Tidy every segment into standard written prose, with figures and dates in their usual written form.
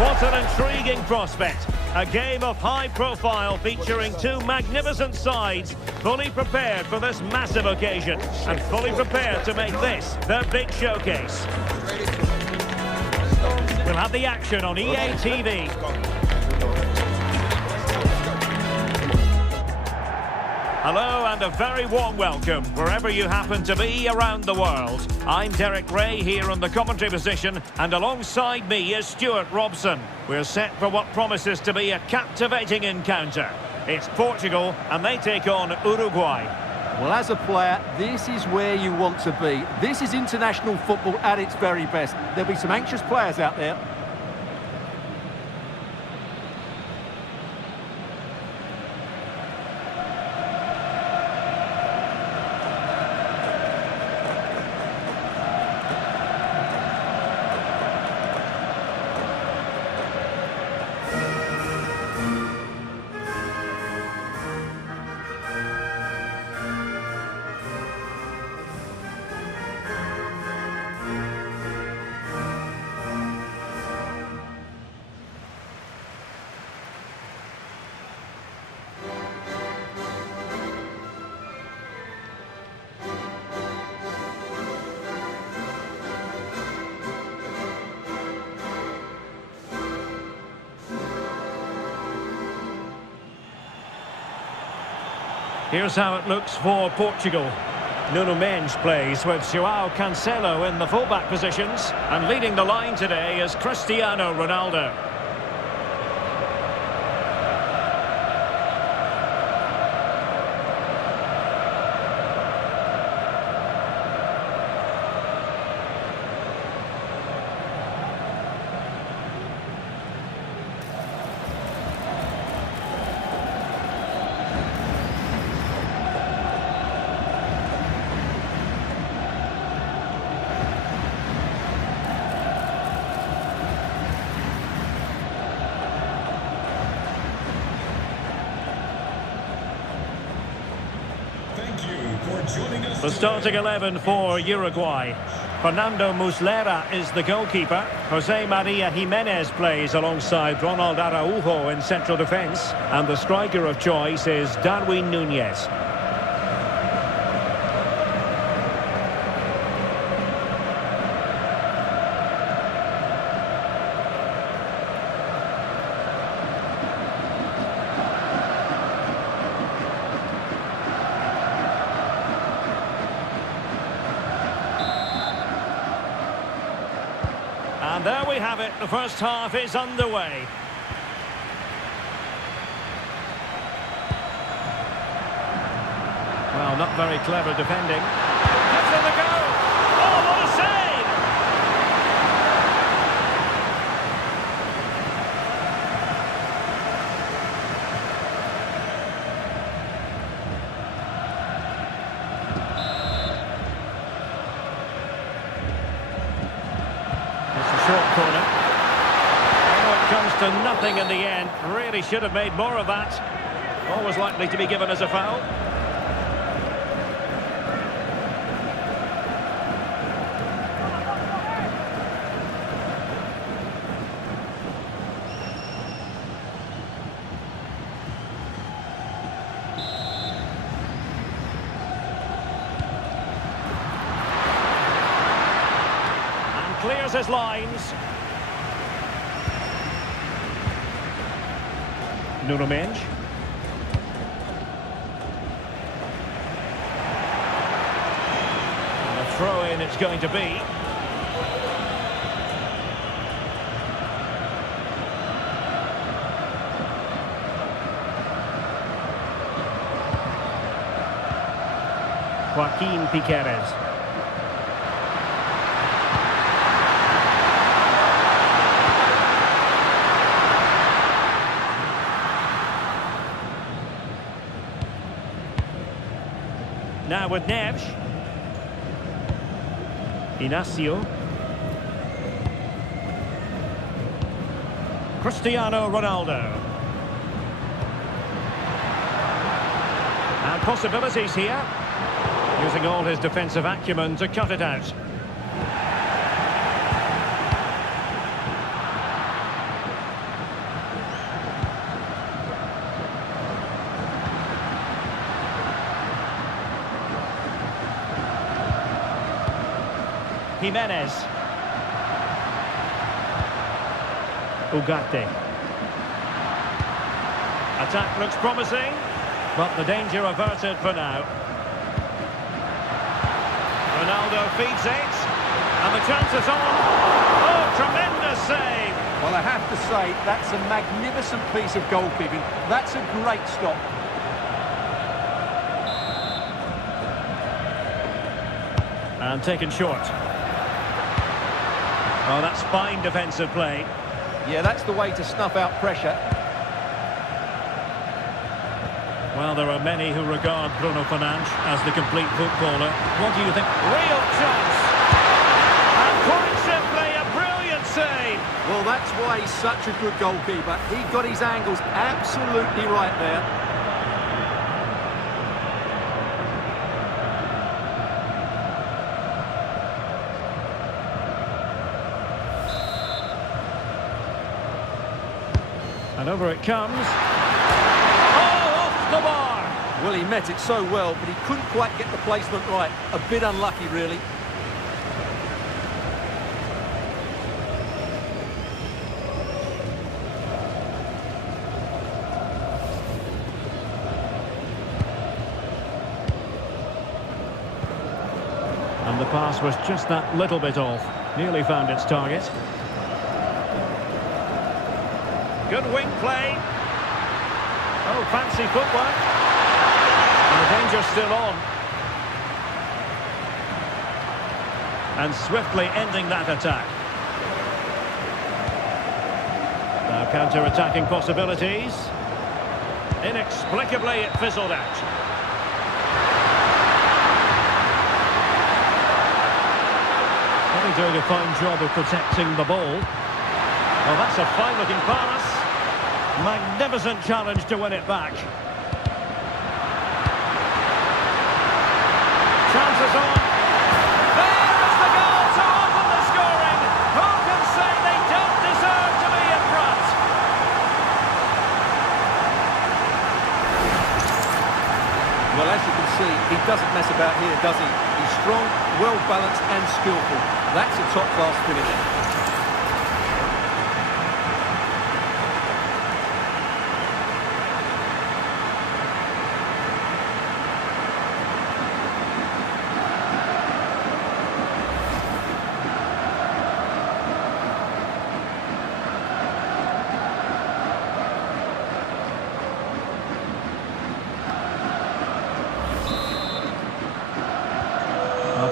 What an intriguing prospect. A game of high profile featuring two magnificent sides, fully prepared for this massive occasion and fully prepared to make this their big showcase. We'll have the action on EA TV. Hello and a very warm welcome wherever you happen to be around the world. I'm Derek Ray here on the commentary position, and alongside me is Stuart Robson. We're set for what promises to be a captivating encounter. It's Portugal and they take on Uruguay. Well, as a player, this is where you want to be. This is international football at its very best. There'll be some anxious players out there. Here's how it looks for Portugal. Nuno Mendes plays with João Cancelo in the fullback positions, and leading the line today is Cristiano Ronaldo. The starting 11 for Uruguay. Fernando Muslera is the goalkeeper. Jose Maria Jimenez plays alongside Ronald Araujo in central defence. And the striker of choice is Darwin Núñez. And there we have it, the first half is underway. Well, not very clever defending. Gives it a go! Oh, what a save! Short corner. Oh, it comes to nothing in the end. Really should have made more of that. Always likely to be given as a foul. Clears his lines. Nuno Mendes. And a throw-in it's going to be. Joaquin Piqueres. Now with Neves. Inacio. Cristiano Ronaldo. And possibilities here. Using all his defensive acumen to cut it out. Jimenez. Ugarte. Attack looks promising, but the danger averted for now. Ronaldo feeds it, and the chance is on. Oh, tremendous save! Well, I have to say, that's a magnificent piece of goalkeeping. That's a great stop. And taken short. Oh, that's fine defensive play. Yeah, that's the way to snuff out pressure. Well, there are many who regard Bruno Fernandes as the complete footballer. What do you think? Real chance! And quite simply, a brilliant save! Well, that's why he's such a good goalkeeper. He got his angles absolutely right there. And over it comes. Oh, off the bar! Well, he met it so well, but he couldn't quite get the placement right. A bit unlucky, really. And the pass was just that little bit off. Nearly found its target. Good wing play. Oh, fancy footwork. And the danger's still on. And swiftly ending that attack. Now counter-attacking possibilities. Inexplicably, it fizzled out. Really doing a fine job of protecting the ball. Well, that's a fine-looking pass. Magnificent challenge to win it back. Chances on. There is the goal to open the scoring. Who can say they don't deserve to be in front? Well, as you can see, he doesn't mess about here, does he? He's strong, well-balanced and skillful. That's a top-class finish.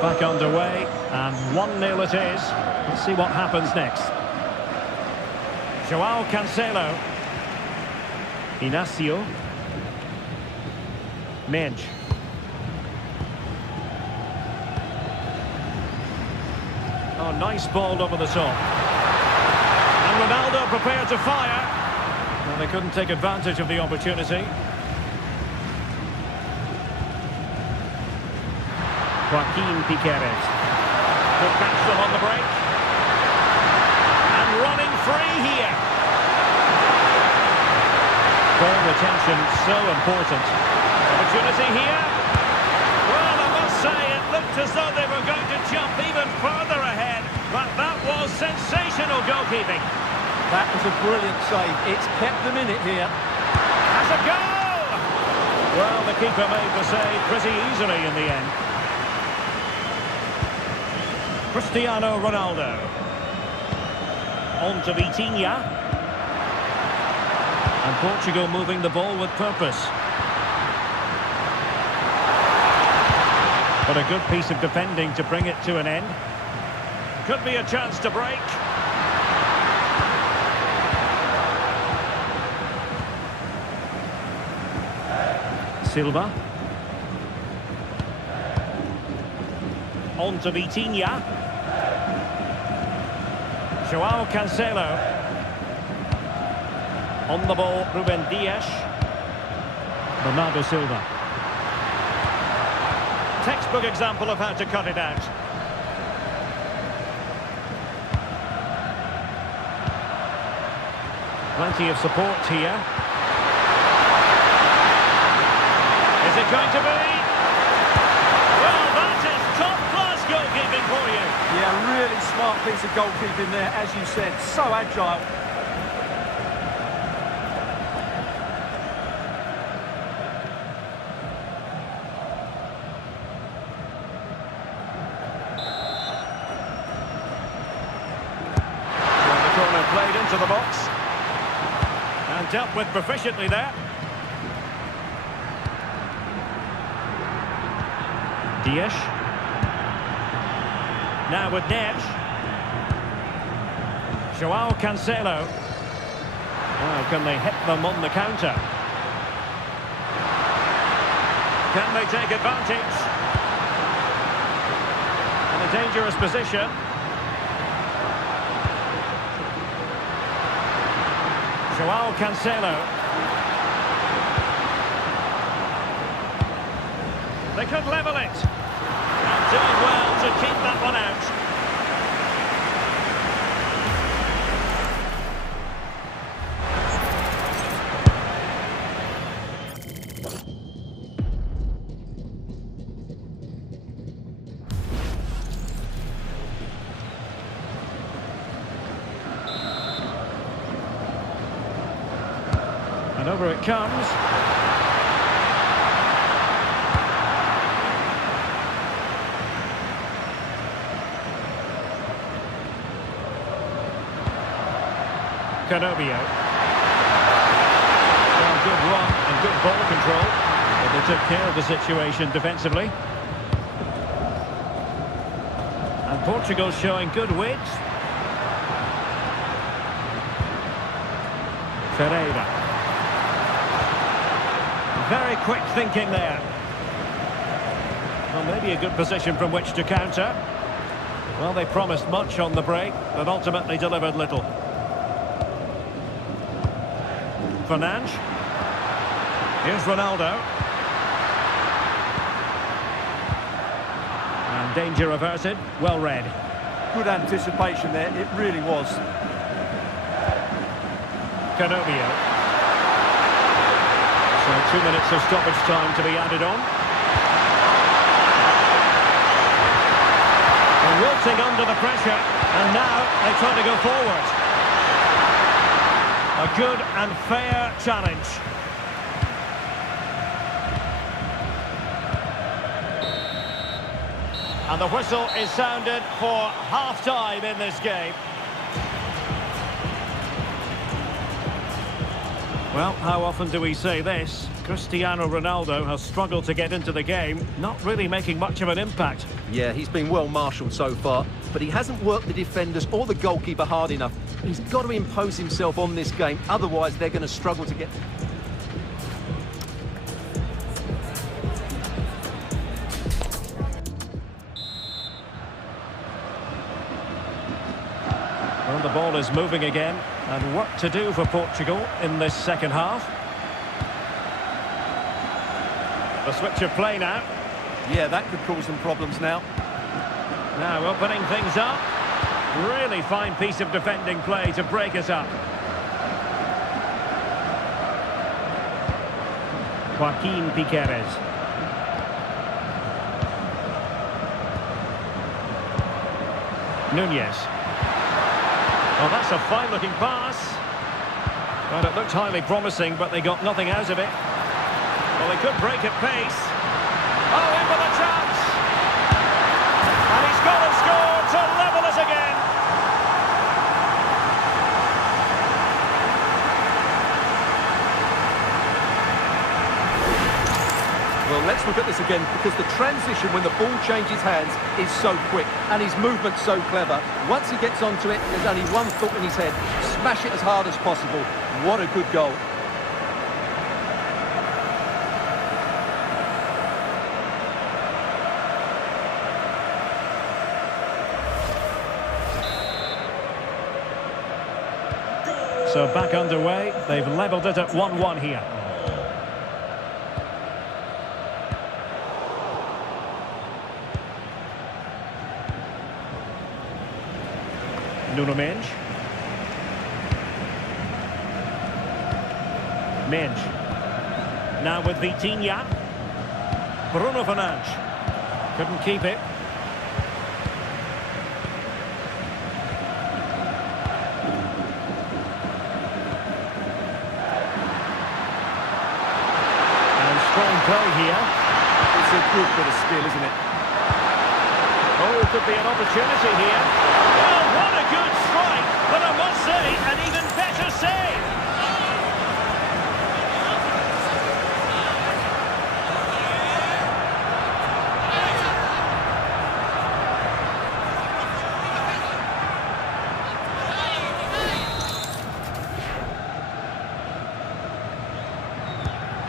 Back underway, and 1-0 it is. Let's see what happens next. Joao Cancelo. Inacio. Menj. Oh, nice ball over the top. And Ronaldo prepared to fire. Well, they couldn't take advantage of the opportunity. Joaquin Piqueres. Could catch them on the break. And running free here. Ball retention so important. Opportunity here. Well, I must say it looked as though they were going to jump even further ahead. But that was sensational goalkeeping. That was a brilliant save. It's kept them in it here. Has a goal! Well, the keeper made the save pretty easily in the end. Cristiano Ronaldo. On to Vitinha. And Portugal moving the ball with purpose. But a good piece of defending to bring it to an end. Could be a chance to break. Silva. On to Vitinha. Joao Cancelo. On the ball, Ruben Dias. Bernardo Silva. Textbook example of how to cut it out. Plenty of support here. Is it going to be? Well, that is top-class goalkeeping for you. Yeah, smart piece of goalkeeping there, as you said. So agile. Played into the box and dealt with proficiently there. Dias. Now with Neves. Joao Cancelo. Now can they hit them on the counter? Can they take advantage? In a dangerous position. Joao Cancelo. They could level it. And doing well to keep that one out. And over it comes. Canobio. Well, good run and good ball control. But they took care of the situation defensively. And Portugal showing good wit. Ferreira. Very quick thinking there. Well, maybe a good position from which to counter. Well, they promised much on the break, but ultimately delivered little. Fernandes. Here's Ronaldo. And danger averted. Well read. Good anticipation there, it really was. Canobio. So 2 minutes of stoppage time to be added on. They're wilting under the pressure, and now they try to go forward. A good and fair challenge. And the whistle is sounded for half-time in this game. Well, how often do we say this? Cristiano Ronaldo has struggled to get into the game, not really making much of an impact. Yeah, he's been well marshalled so far, but he hasn't worked the defenders or the goalkeeper hard enough. He's got to impose himself on this game, otherwise they're going to struggle to get... Well, the ball is moving again, and work to do for Portugal in this second half. The switch of play now. Yeah, that could cause them problems now. Now opening things up. Really fine piece of defending play to break us up. Joaquin Piqueres. Nunez. Well, that's a fine-looking pass. Well, it looked highly promising, but they got nothing out of it. Well, they could break at pace. Oh, in with a chance! And he's got to score to level us again. Well, let's look at this again, because the transition when the ball changes hands is so quick, and his movement's so clever. Once he gets onto it, there's only one thought in his head: smash it as hard as possible. What a good goal. So back underway, they've levelled it at 1-1 here. Nuno Mendes. Mendes. Now with Vitinha. Bruno Fernandes. Couldn't keep it. play here. It's a good bit of skill, isn't it? Oh, could be an opportunity here. Well, what a good strike, but I must say, an even better save.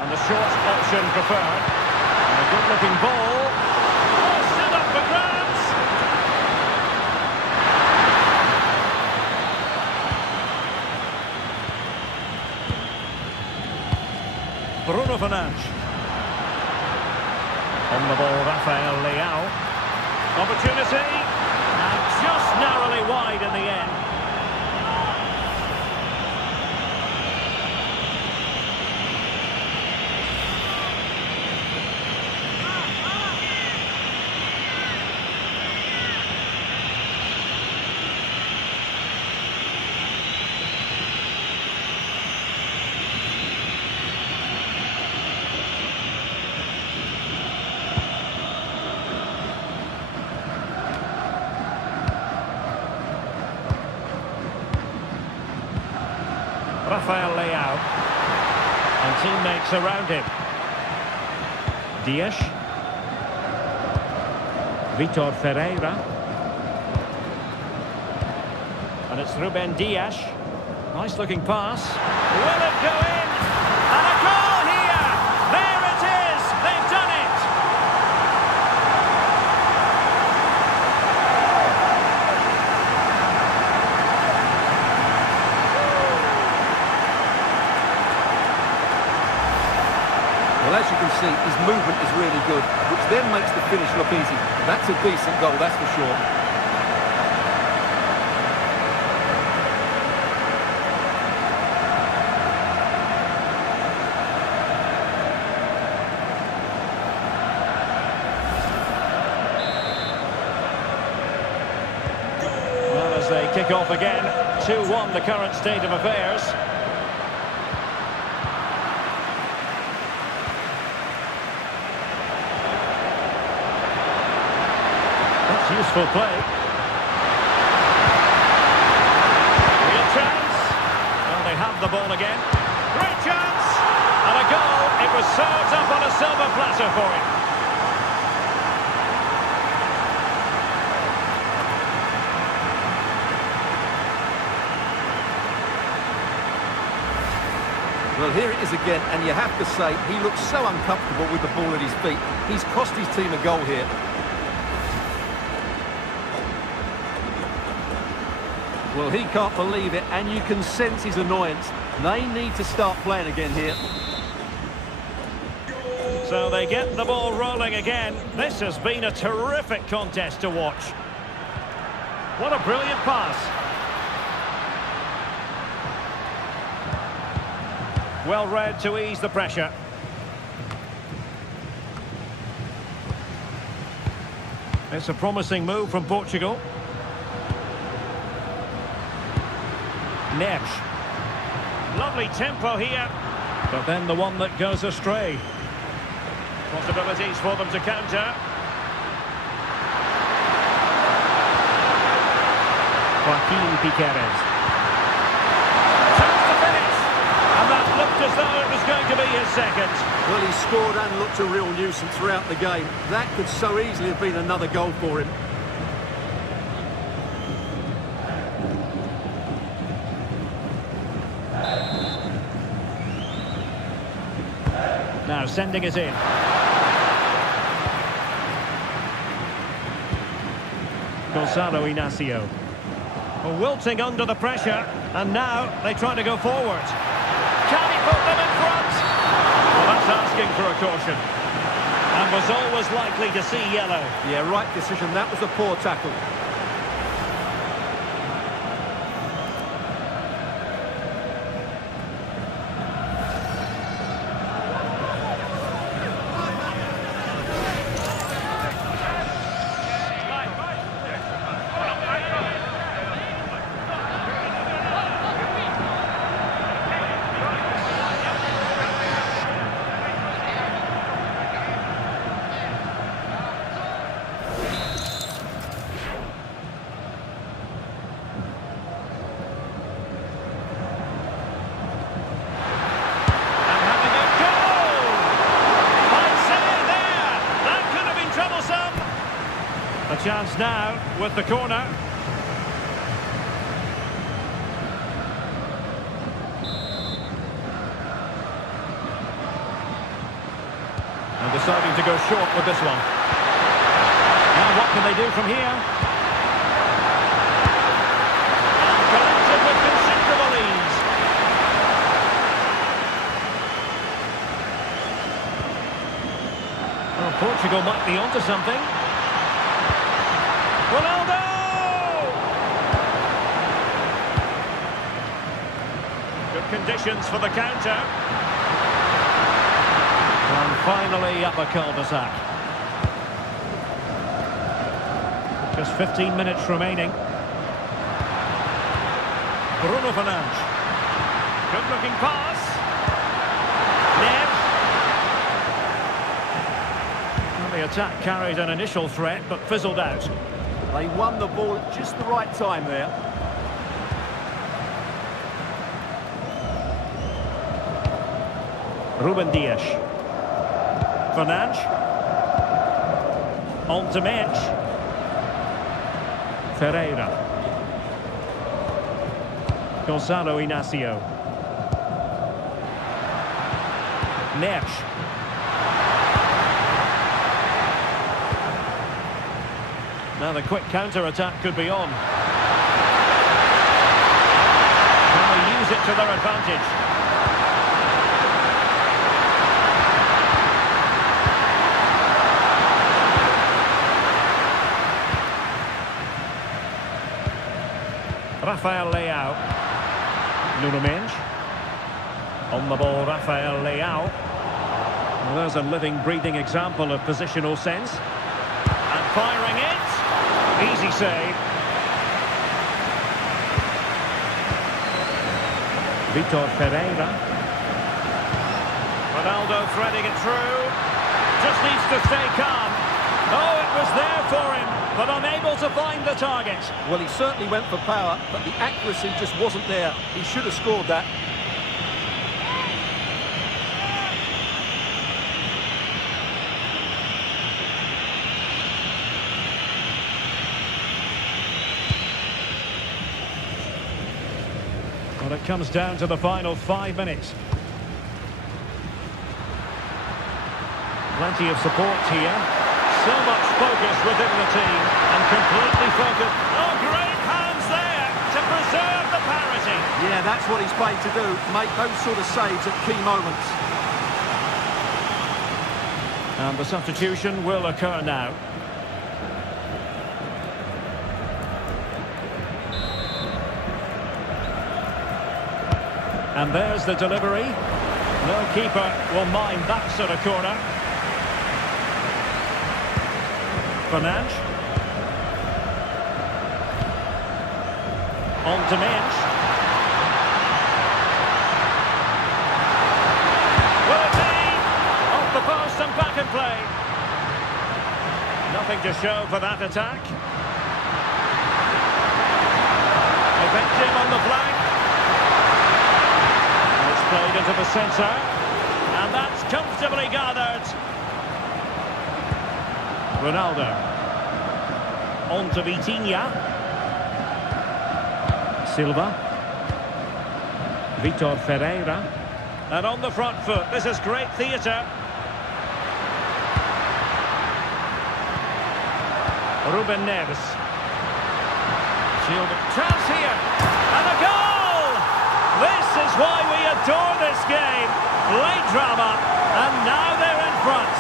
And the short option preferred. And a good-looking ball. Oh, still up for grabs. Bruno Fernandes. On the ball, Rafael Leao. Opportunity. And just narrowly wide in the end. Rafael Leao. And teammates around him. Dias. Vitor Ferreira. And it's Ruben Dias. Nice looking pass. Will it go in? And a goal here! There it is! They've done it! Well, as you can see, his movement is really good, which then makes the finish look easy. That's a decent goal, that's for sure. Well, as they kick off again, 2-1 the current state of affairs. Useful play. Real chance. Well, they have the ball again. Great chance. And a goal. It was served up on a silver platter for him. Well, here it is again, and you have to say, he looks so uncomfortable with the ball at his feet. He's cost his team a goal here. Well, he can't believe it, and you can sense his annoyance. They need to start playing again here. So they get the ball rolling again. This has been a terrific contest to watch. What a brilliant pass. Well read to ease the pressure. It's a promising move from Portugal. Neves. Lovely tempo here, but then the one that goes astray. Possibilities for them to counter. Joaquin Piqueres. Chance to finish, and that looked as though it was going to be his second. Well, he scored and looked a real nuisance throughout the game. That could so easily have been another goal for him. Now sending it in. Gonzalo Inacio. Wilting under the pressure, and now they try to go forward. Can he put them in front? Well, that's asking for a caution. And was always likely to see yellow. Yeah, right decision. That was a poor tackle. chance now with the corner. And deciding to go short with this one. Now what can they do from here? And collected with considerable ease. Well, Portugal might be onto something. Ronaldo! Good conditions for the counter. And finally up a cul-de-sac. Just 15 minutes remaining. Bruno Fernandes. Good looking pass. Neves. Well, the attack carried an initial threat but fizzled out. They won the ball at just the right time there. Ruben Dias. Fernandes. On to Mensch. Ferreira. Gonzalo Inacio. Neves. Now the quick counter-attack could be on. Can they use it to their advantage? Rafael Leao. Nuno Mendes. On the ball, Rafael Leao. Well, there's a living, breathing example of positional sense. And firing it. Easy save. Vitor Ferreira. Ronaldo threading it through. Just needs to stay calm. Oh, it was there for him, but unable to find the target. Well, he certainly went for power, but the accuracy just wasn't there. He should have scored that. Well, it comes down to the final 5 minutes. Plenty of support here. So much focus within the team and completely focused. Oh, great hands there to preserve the parity. Yeah, that's what he's paid to do, make those sort of saves at key moments. And the substitution will occur now. And there's the delivery. No keeper will mind that sort of corner. Fernandes. On to Mensch. Will it be? Off the post and back in play. Nothing to show for that attack. Effective on the flank. It's played into the centre. And that's comfortably gathered. Ronaldo. On to Vitinha. Silva. Vitor Ferreira. And on the front foot, this is great theatre. Ruben Neves. Shielded. Chance here. And a goal! This is why we adore this game. Late drama. And now they're in front.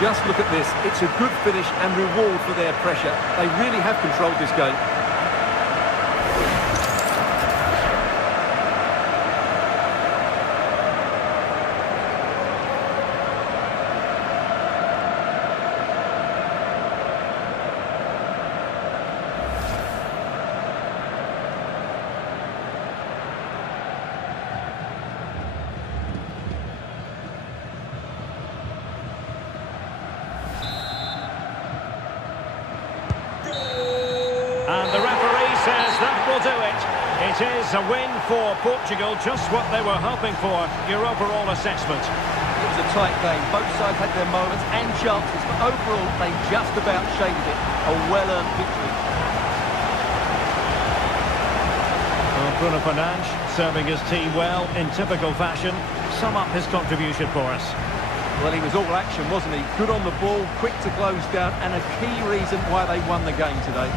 Just look at this. It's a good finish and reward for their pressure. They really have controlled this game. It is a win for Portugal, just what they were hoping for. Your overall assessment? It was a tight game. Both sides had their moments and chances, but overall they just about shaded it. A well-earned victory. Well, Bruno Fernandes serving his team well in typical fashion. Sum up his contribution for us. Well, he was all action, wasn't he? Good on the ball, quick to close down, and a key reason why they won the game today.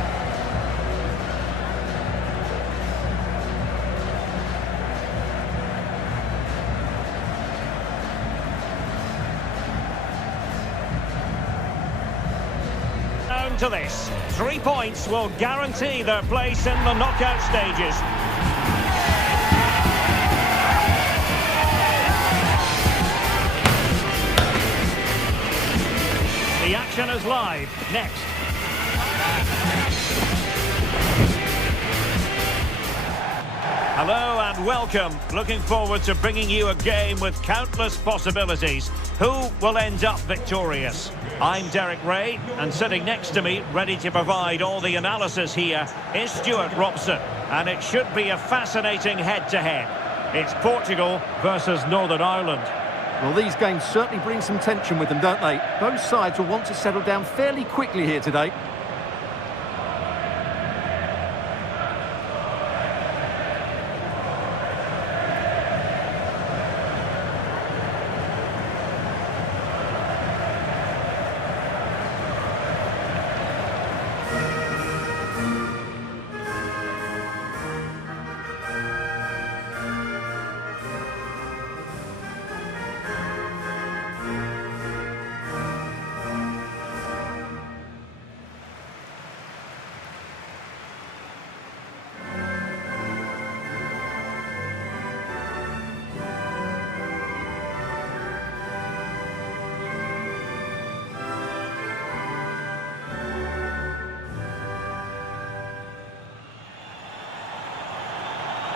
Down to this. 3 points will guarantee their place in the knockout stages. The action is live. Next. Hello and welcome. Looking forward to bringing you a game with countless possibilities. Who will end up victorious? I'm Derek Ray, and sitting next to me, ready to provide all the analysis here, is Stuart Robson. And it should be a fascinating head-to-head. It's Portugal versus Northern Ireland. Well, these games certainly bring some tension with them, don't they? Both sides will want to settle down fairly quickly here today.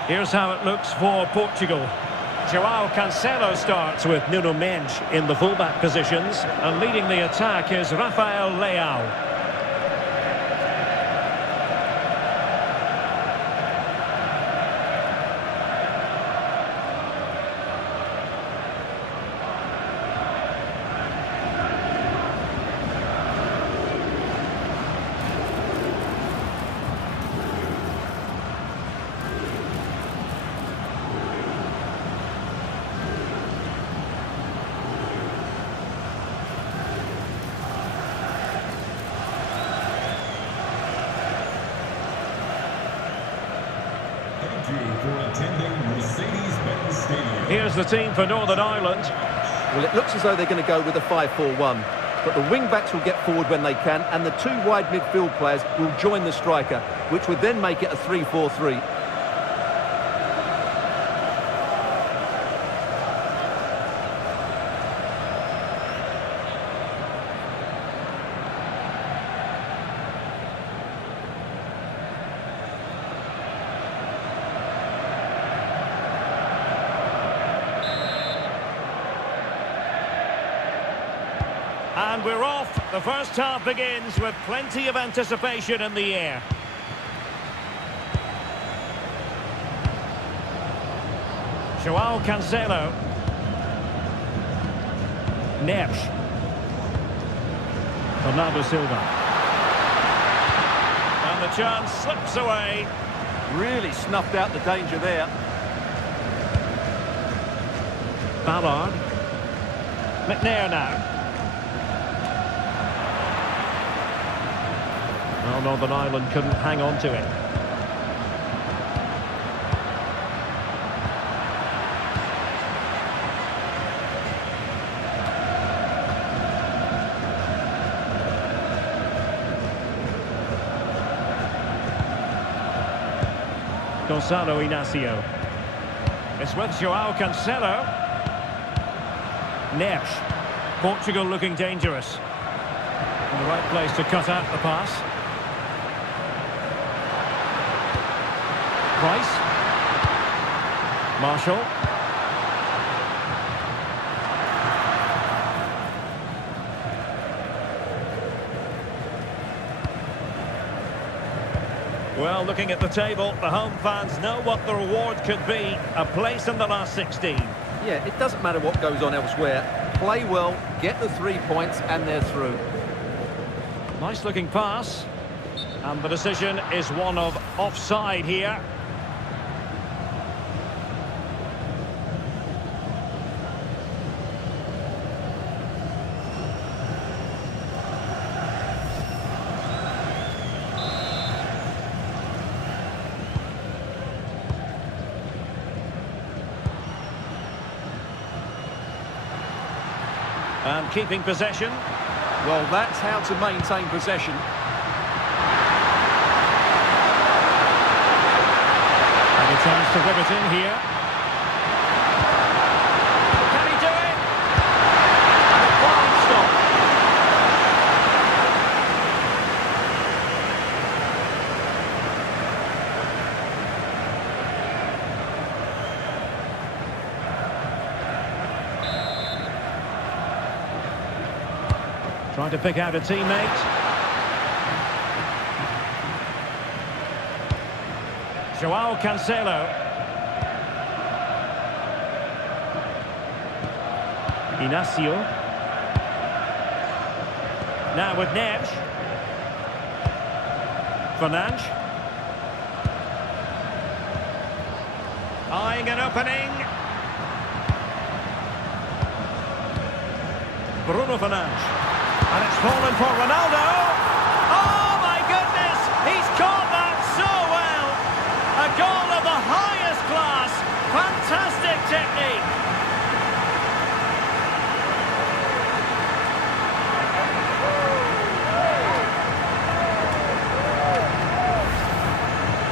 Here's how it looks for Portugal. João Cancelo starts with Nuno Mendes in the fullback positions, and leading the attack is Rafael Leao. Here's the team for Northern Ireland. Well, it looks as though they're going to go with a 5-4-1. But the wing-backs will get forward when they can, and the two wide midfield players will join the striker, which would then make it a 3-4-3. And we're off. The first half begins with plenty of anticipation in the air. João Cancelo. Neves. Ronaldo Silva. And the chance slips away. Really snuffed out the danger there. Ballard. McNair now. Well, Northern Ireland couldn't hang on to it. Gonzalo Inacio. It's with João Cancelo. Neves. Portugal looking dangerous. In the right place to cut out the pass. Price. Marshall. Well, looking at the table, the home fans know what the reward could be. A place in the last 16. Yeah, it doesn't matter what goes on elsewhere. Play well, get the 3 points, and they're through. Nice looking pass. And the decision is one of offside here. And keeping possession. Well, that's how to maintain possession. And a chance to whip it in here. Can he do it? And a fine stop. Trying to pick out a teammate. João Cancelo. Inacio. Now with Neves. Fernandes. Eyeing an opening. Bruno Fernandes. And it's fallen for Ronaldo. Oh, my goodness! He's caught that so well! A goal of the highest class. Fantastic technique.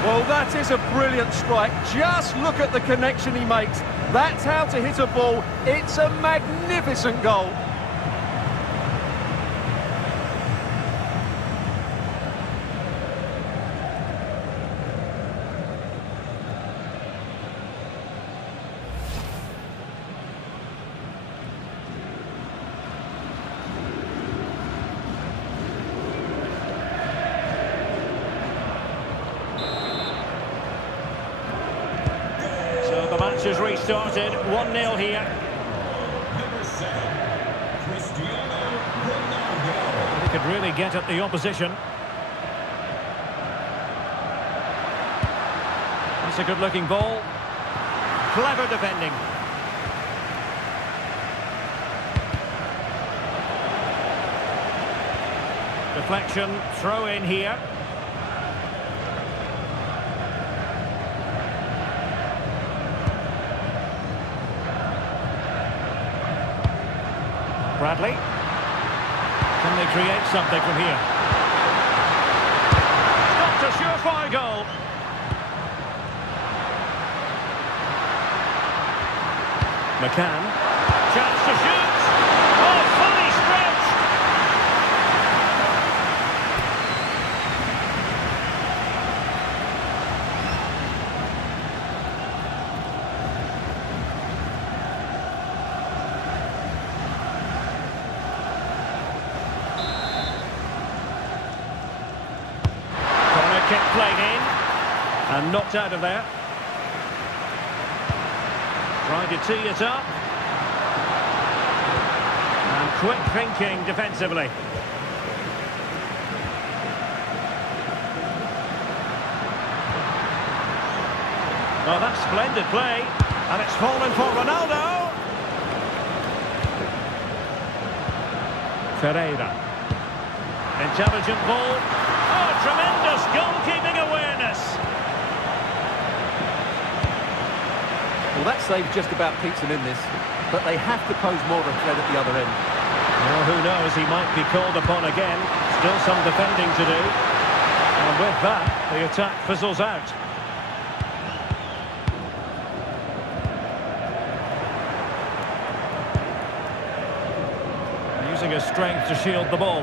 Well, that is a brilliant strike. Just look at the connection he makes. That's how to hit a ball. It's a magnificent goal. The match has restarted, 1-0 here. Number 7, Cristiano Ronaldo. He could really get at the opposition. That's a good-looking ball. Clever defending. Deflection, throw in here. Bradley. Can they create something from here? Stopped a surefire goal. McCann. Chance to shoot. Oh, fully stretched. Kick played in and knocked out of there. Trying to tee it up. And quick thinking defensively. Oh, that's splendid play. And it's fallen for Ronaldo. Ferreira. Intelligent ball. Oh, tremendous goalkeeping awareness. Well, that save just about keeps them in this, but they have to pose more of a threat at the other end. Well, who knows, he might be called upon again. Still some defending to do. And with that, the attack fizzles out. Using his strength to shield the ball.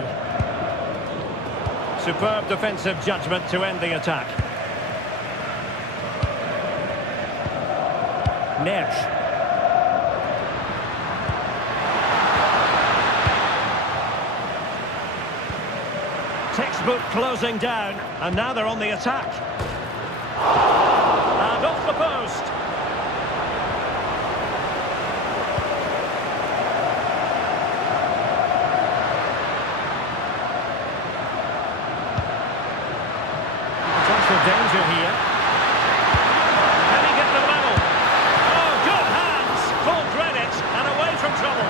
Superb defensive judgment to end the attack. Neves. Textbook closing down, and now they're on the attack. danger here. Can he get the level? Oh, good hands! Full credit and away from trouble.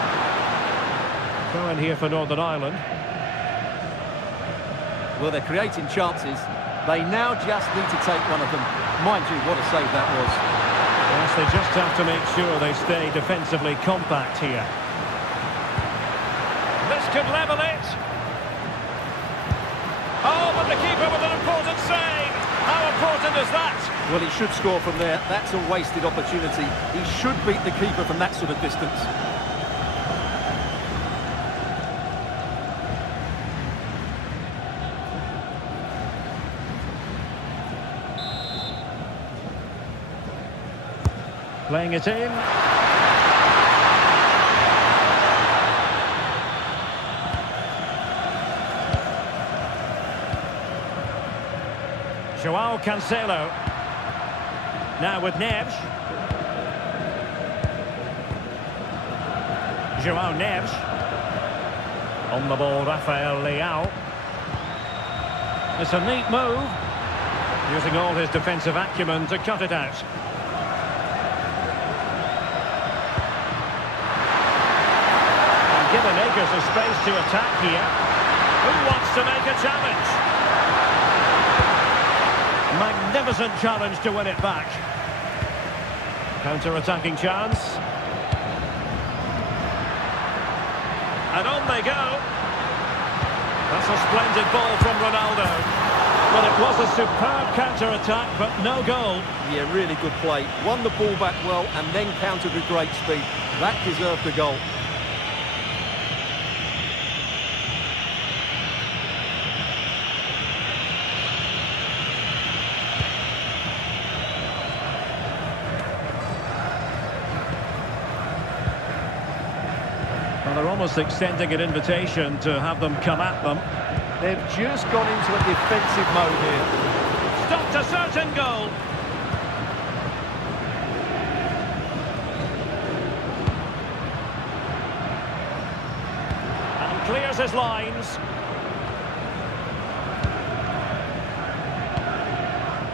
Throw in here for Northern Ireland. Well, they're creating chances. They now just need to take one of them. Mind you, what a save that was. Yes, they just have to make sure they stay defensively compact here. This could level it. Oh, but the keeper with an important save. How important is that? Well, he should score from there. That's a wasted opportunity. He should beat the keeper from that sort of distance. Playing it in. João Cancelo. Now with Neves. João Neves. On the ball, Rafael Leao. It's a neat move. Using all his defensive acumen to cut it out. Given acres of space to attack here. Who wants to make a challenge? Magnificent challenge to win it back. Counter-attacking chance. And on they go. That's a splendid ball from Ronaldo. Well, it was a superb counter-attack, but no goal. Yeah, really good play. Won the ball back well and then countered with great speed. That deserved a goal. Well, they're almost extending an invitation to have them come at them. They've just gone into a defensive mode here. Stopped a certain goal. And clears his lines.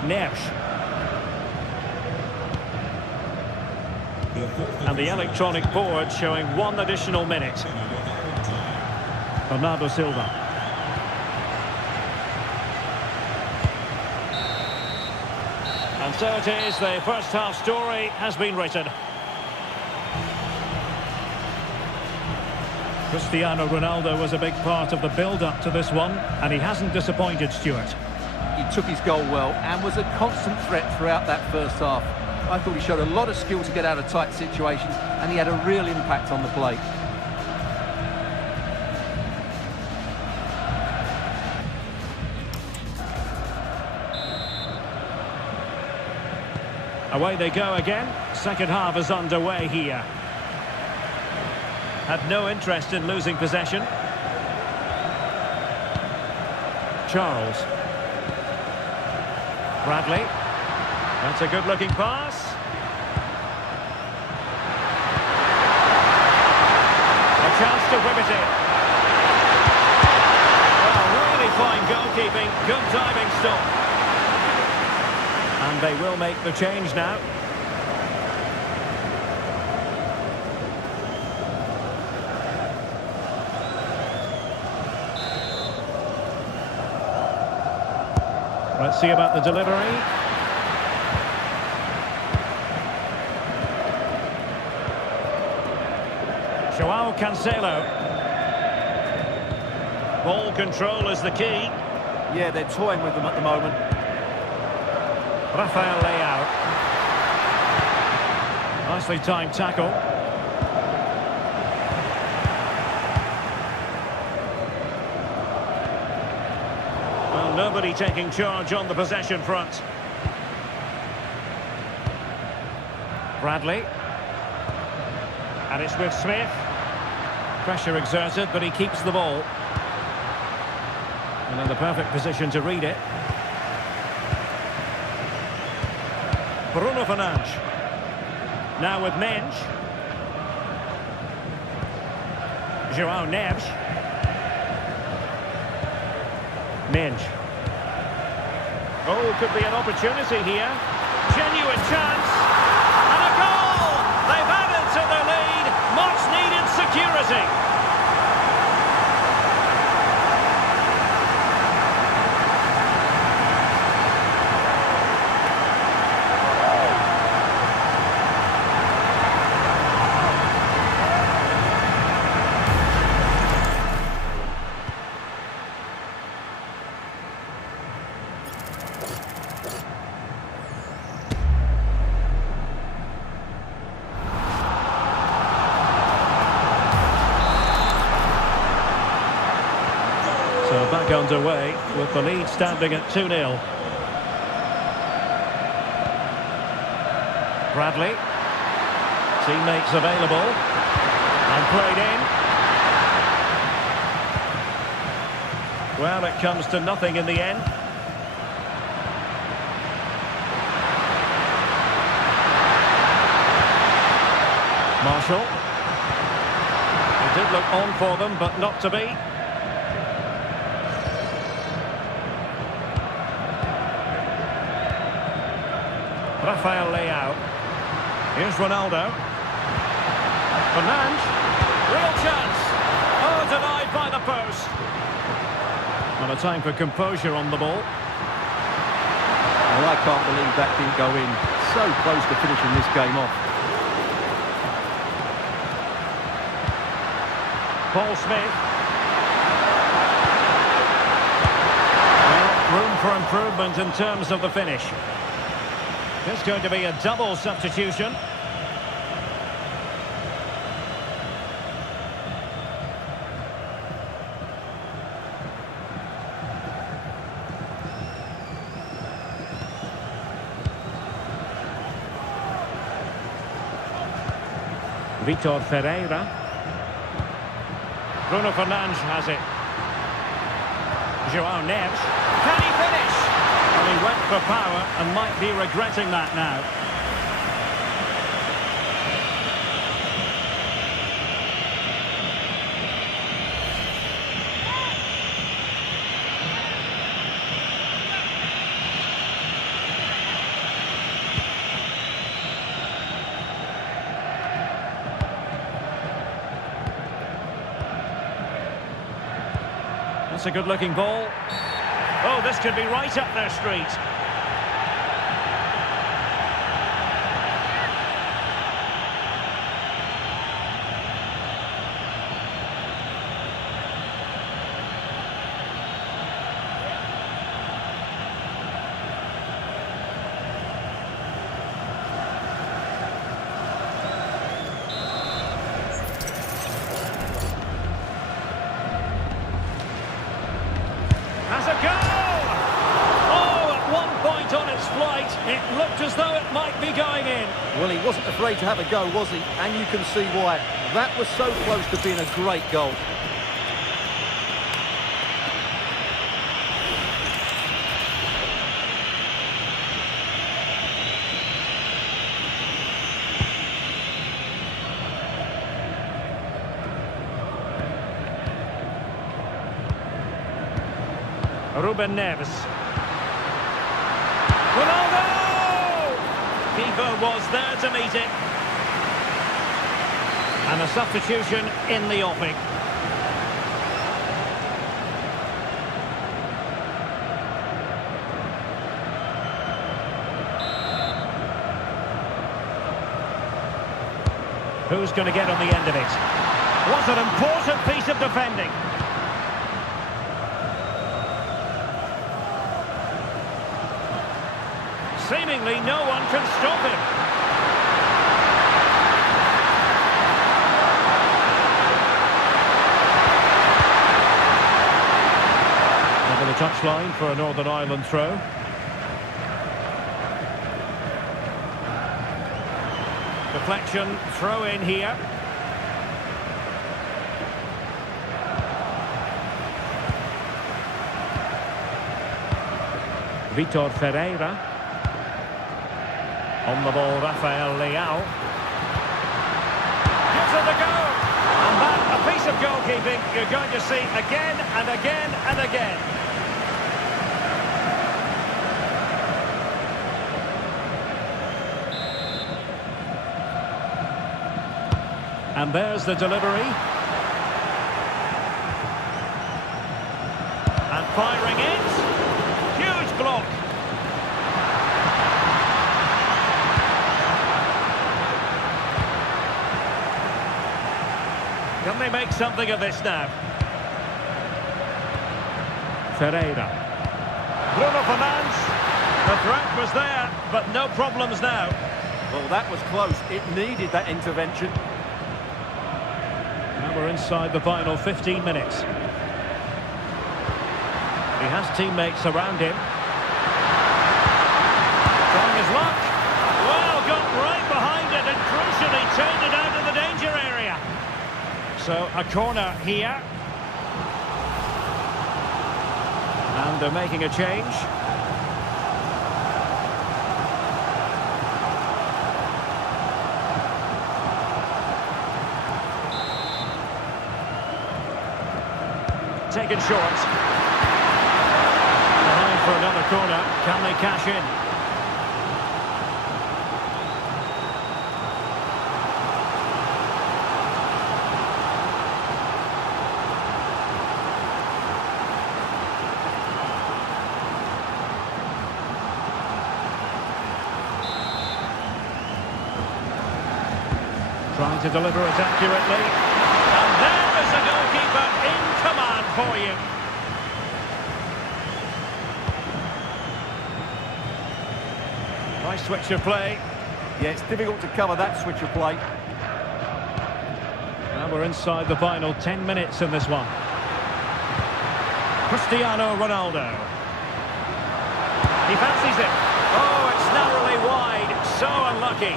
Neves. And the electronic board showing one additional minute. Bernardo Silva. And so it is, the first half story has been written. Cristiano Ronaldo was a big part of the build-up to this one, and he hasn't disappointed, Stuart. He took his goal well and was a constant threat throughout that first half. I thought he showed a lot of skill to get out of tight situations, and he had a real impact on the play. Away they go again. Second half is underway here. Had no interest in losing possession. Charles. Bradley. That's a good-looking pass. A chance to whip it in. Well, really fine goalkeeping. Good diving stop. And they will make the change now. Let's see about the delivery. João Cancelo. Ball control is the key. Yeah, they're toying with them at the moment. Rafael Leao. Nicely timed tackle. Well, nobody taking charge on the possession front. Bradley. And it's with Smith. Pressure exerted, but he keeps the ball. And in the perfect position to read it. Bruno Fernandes. Now with Mensch. João Neves. Mensch. Oh, could be an opportunity here. Genuine chance. And a goal! They've added to their lead. Much needed security. So back underway with the lead standing at 2-0. Bradley. Teammates available. And played in. Well, it comes to nothing in the end. Marshall. He did look on for them, but not to be. Rafael Leao. Here's Ronaldo. Fernandes. Real chance. Oh, denied by the post. And a time for composure on the ball. Well, I can't believe that didn't go in. So close to finishing this game off. Paul Smith. Well, room for improvement in terms of the finish. There's going to be a double substitution. Vitor Ferreira. Bruno Fernandes has it. João Neves. Can he finish? Well, he went for power and might be regretting that now. That's a good-looking ball. Oh, this could be right up their street. Has a goal! On its flight, it looked as though it might be going in. Well, he wasn't afraid to have a go, was he? And you can see why. That was so close to being a great goal. Ruben Neves. Ronaldo! Keeper was there to meet it. And a substitution in the offing. Who's going to get on the end of it? What an important piece of defending. Seemingly no one can stop him. Over the touchline for a Northern Ireland throw. Deflection, throw in here. Vitor Ferreira. On the ball, Rafael Leao. Gives it a go. And that, a piece of goalkeeping you're going to see again and again and again. And there's the delivery. And firing it. Huge block. Can they make something of this now? Ferreira. Bruno Fernandes. The threat was there, but no problems now. Well, that was close. It needed that intervention. Now we're inside the final 15 minutes. He has teammates around him. Trying his luck. Well, got right behind it and crucially turned it out of the danger area. So a corner here. And they're making a change. Taken short. Behind for another corner. Can they cash in? Trying to deliver it accurately. And there is a goalkeeper in command for you. Nice switch of play. Yeah, it's difficult to cover that switch of play. Now we're inside the final 10 minutes in this one. Cristiano Ronaldo. He fancies it. Oh, it's narrowly wide. So unlucky.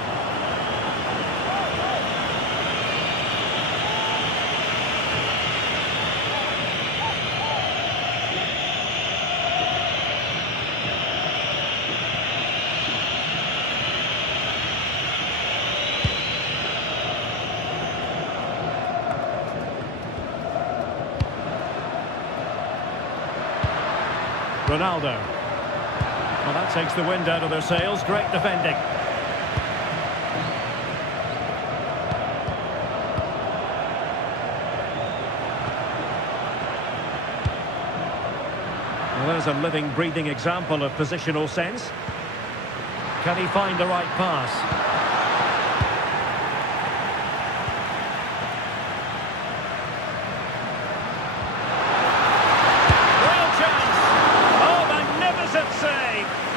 Ronaldo. Well, that takes the wind out of their sails. Great defending. Well, there's a living, breathing example of positional sense. Can he find the right pass?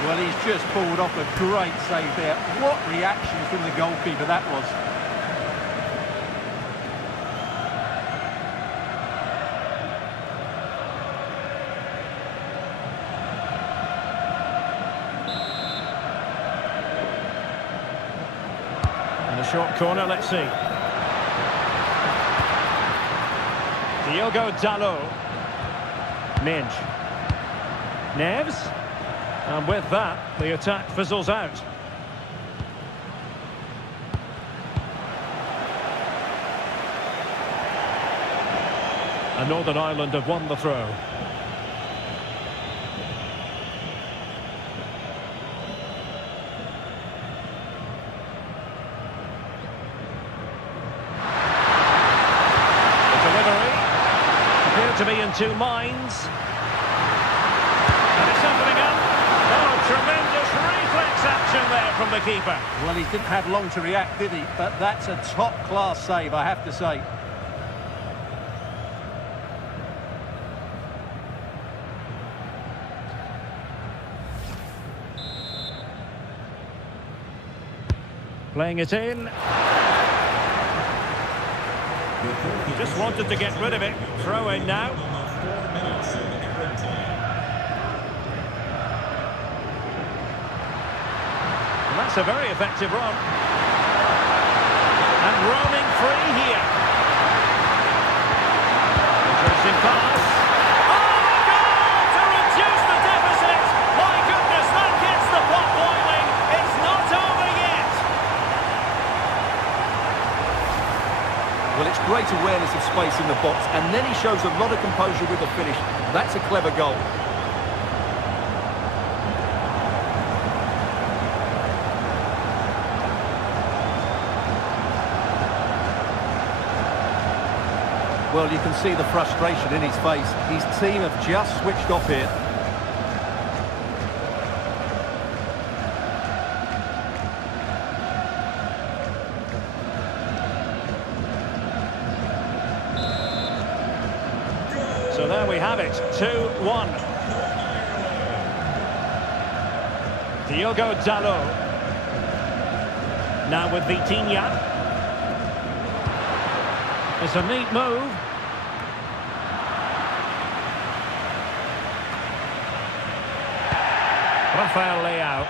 Well, he's just pulled off a great save there. What reaction from the goalkeeper that was. In a short corner, let's see. Diogo Dalot. Minge. Neves. And with that, the attack fizzles out. And Northern Ireland have won the throw. The delivery appeared to be in two minds. And it's opening up. Tremendous reflex action there from the keeper. Well, he didn't have long to react, did he? But that's a top-class save, I have to say. Playing it in. Just wanted to get rid of it. Throw in now. 4 minutes of added time. That's a very effective run. And roaming free here. Interesting pass. Oh, goal to reduce the deficit. My goodness, that gets the pot boiling. It's not over yet. Well, it's great awareness of space in the box, and then he shows a lot of composure with the finish. That's a clever goal. Well, you can see the frustration in his face. His team have just switched off here. So there we have it, 2-1. Diogo Dalot. Now with Vitinha. It's a neat move. Rafael Leao.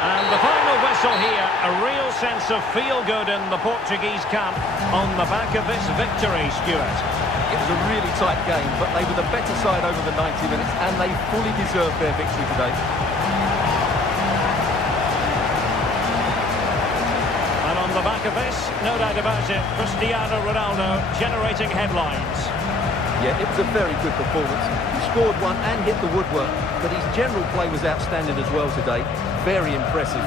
And the final whistle here, a real sense of feel-good in the Portuguese camp on the back of this victory, Stuart. It was a really tight game, but they were the better side over the 90 minutes, and they fully deserved their victory today. And on the back of this, no doubt about it, Cristiano Ronaldo generating headlines. Yeah, it was a very good performance. He scored one and hit the woodwork, but his general play was outstanding as well today. Very impressive.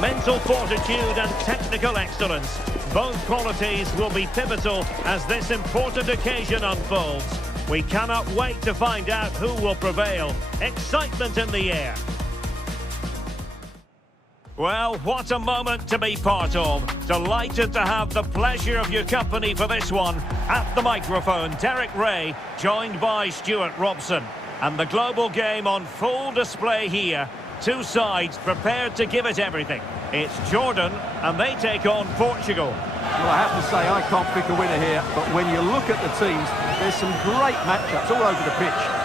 Mental fortitude and technical excellence. Both qualities will be pivotal as this important occasion unfolds. We cannot wait to find out who will prevail. Excitement in the air. Well, what a moment to be part of. Delighted to have the pleasure of your company for this one. At the microphone, Derek Ray, joined by Stuart Robson. And the global game on full display here. Two sides prepared to give it everything. It's Jordan, and they take on Portugal. Well, I have to say, I can't pick a winner here, but when you look at the teams, there's some great matchups all over the pitch.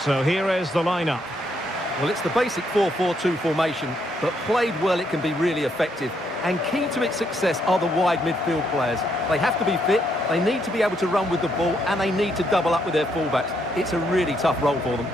So here is the lineup. Well, it's the basic 4-4-2 formation, but played well it can be really effective. And key to its success are the wide midfield players. They have to be fit, they need to be able to run with the ball, and they need to double up with their fullbacks. It's a really tough role for them.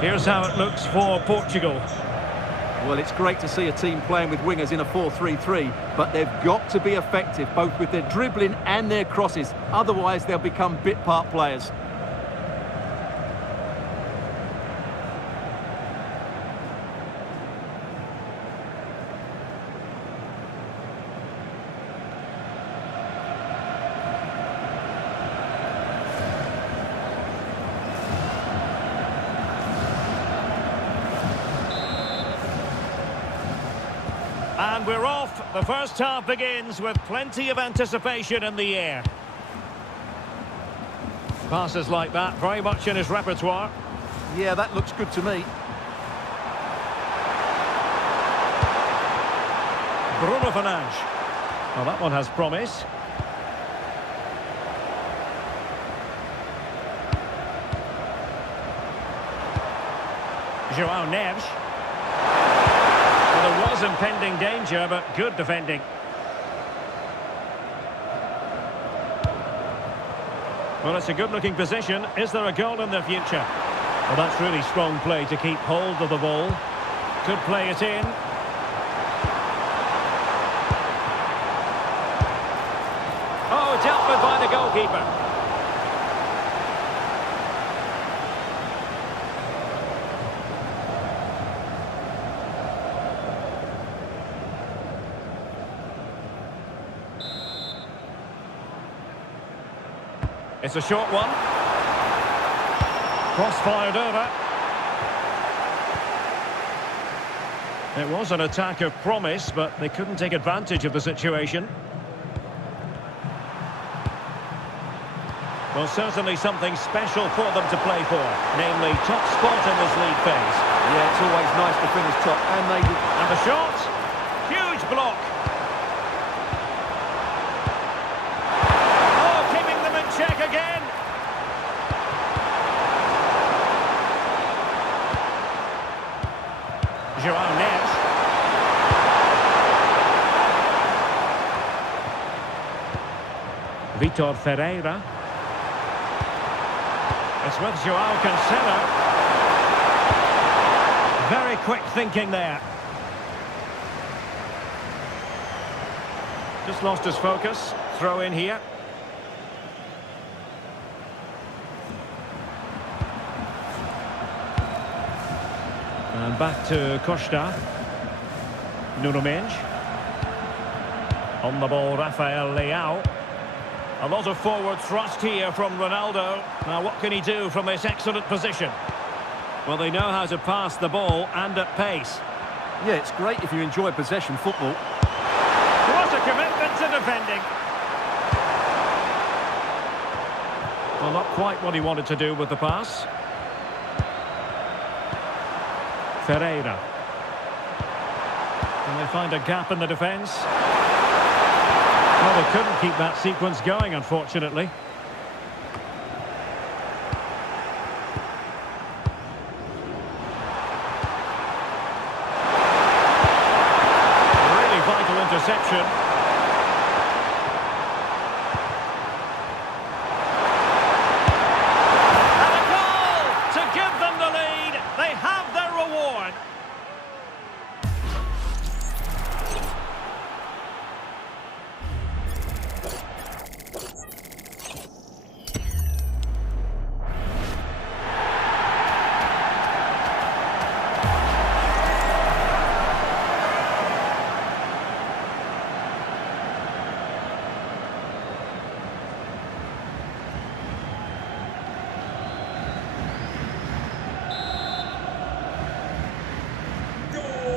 Here's how it looks for Portugal. Well, it's great to see a team playing with wingers in a 4-3-3, but they've got to be effective, both with their dribbling and their crosses. Otherwise, they'll become bit-part players. And we're off. The first half begins with plenty of anticipation in the air. Passes like that, very much in his repertoire. Yeah, that looks good to me. Bruno Fernandes. Well, that one has promise. João Neves. Well, there was impending danger, but good defending. Well, it's a good-looking position. Is there a goal in the future? Well, that's really strong play to keep hold of the ball. Could play it in. dealt with by the goalkeeper. It's a short one. Cross-fired over. It was an attack of promise, but they couldn't take advantage of the situation. Well, certainly something special for them to play for, namely top spot in this league phase. Yeah, it's always nice to finish top, and they did. And the shot, huge block. Oh, keeping them in check again. João Neves. Vitor Ferreira. It's with João Cancelo. Very quick thinking there. Just lost his focus. Throw in here. And back to Costa. Nuno Mendes. On the ball, Rafael Leao. A lot of forward thrust here from Ronaldo. Now, what can he do from this excellent position? Well, they know how to pass the ball and at pace. Yeah, it's great if you enjoy possession football. What a commitment to defending. Well, not quite what he wanted to do with the pass. Ferreira. Can they find a gap in the defence? Well, they couldn't keep that sequence going, unfortunately. Really vital interception. And a goal to give them the lead. They have their reward.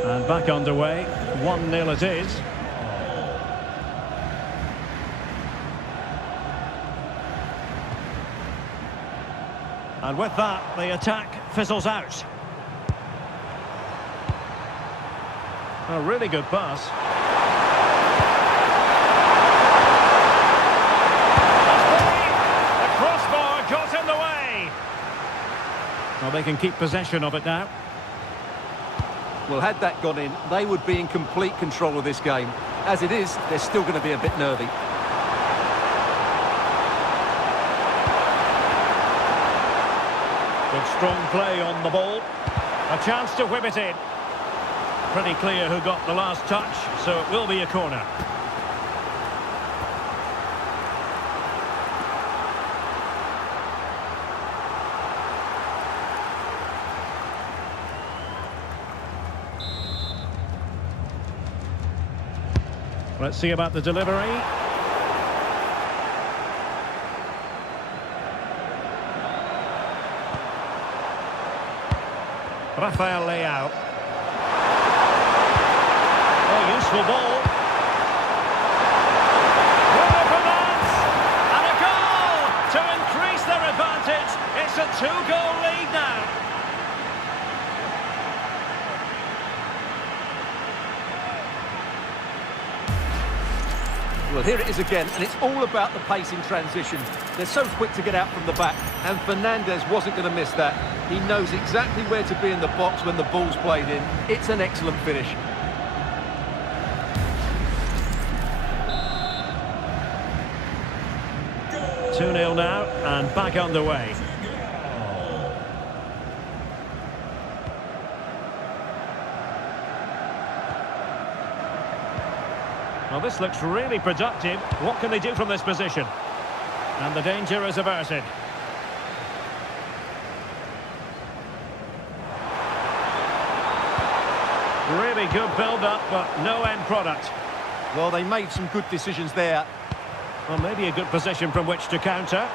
And back underway, 1-0 it is. And with that, the attack fizzles out. A really good pass. The crossbar got in the way. Well, they can keep possession of it now. Well, had that gone in, they would be in complete control of this game. As it is, they're still going to be a bit nervy. Good strong play on the ball. A chance to whip it in. Pretty clear who got the last touch, so it will be a corner. Let's see about the delivery. Rafael Leao. Oh, useful ball. Bruno Fernandes! And a goal to increase their advantage. It's a 2-goal lead now. Well, here it is again, and it's all about the pace in transition. They're so quick to get out from the back, and Fernandes wasn't going to miss that. He knows exactly where to be in the box when the ball's played in. It's an excellent finish. Goal. 2-0 now, and back underway. Well, this looks really productive. What can they do from this position? And the danger is averted. Really good build-up, but no end product. Well, they made some good decisions there. Well, maybe a good position from which to counter.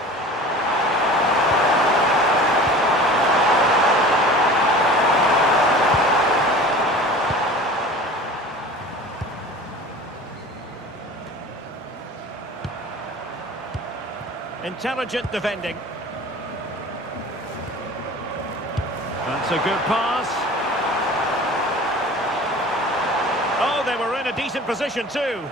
Intelligent defending. That's a good pass. Oh, they were in a decent position too.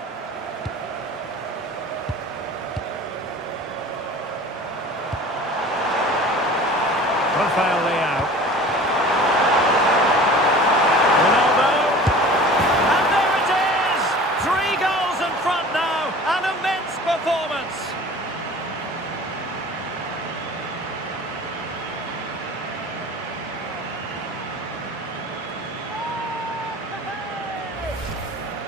Rafael Leao. Ronaldo. And there it is! 3 goals in front now. An immense performance.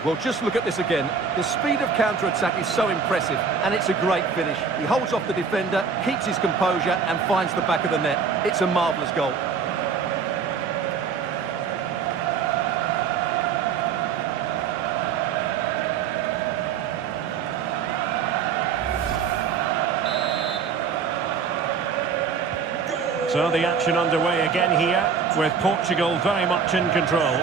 Well, just look at this again. The speed of counter-attack is so impressive, and it's a great finish. He holds off the defender, keeps his composure, and finds the back of the net. It's a marvellous goal. So the action underway again here, with Portugal very much in control.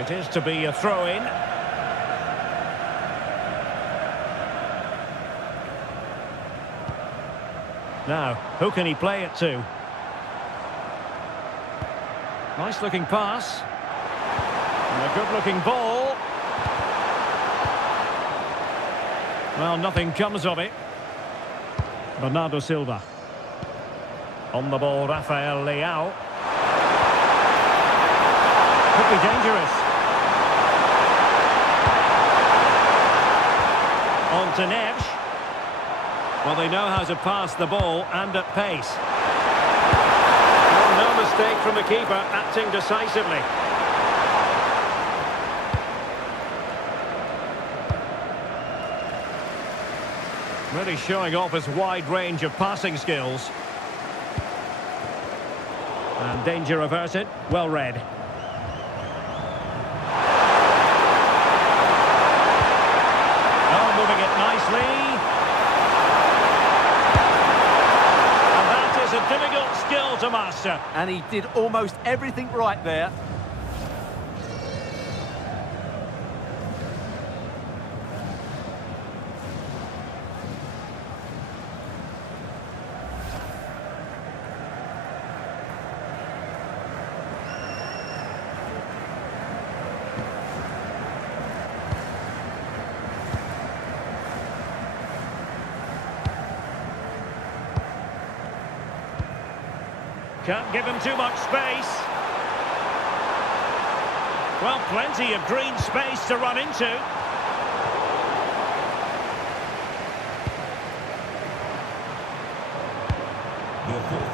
It is to be a throw-in. Now, who can he play it to? Nice-looking pass. And a good-looking ball. Well, nothing comes of it. Bernardo Silva. On the ball, Rafael Leao. Could be dangerous. On to Neves. Well, they know how to pass the ball and at pace. Well, no mistake from the keeper, acting decisively. Really showing off his wide range of passing skills. And danger averted, well read. Moving it nicely. And that is a difficult skill to master. And he did almost everything right there. Can't give him too much space. Well, plenty of green space to run into.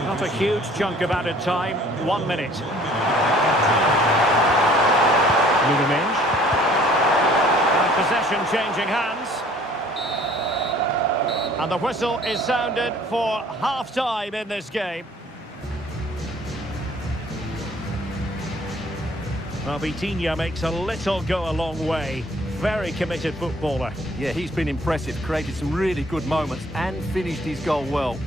Not a huge chunk of added time. 1 minute. Luminage. Possession changing hands. And the whistle is sounded for half-time in this game. Well, Vitinha makes a little go a long way. Very committed footballer. Yeah, he's been impressive, created some really good moments and finished his goal well.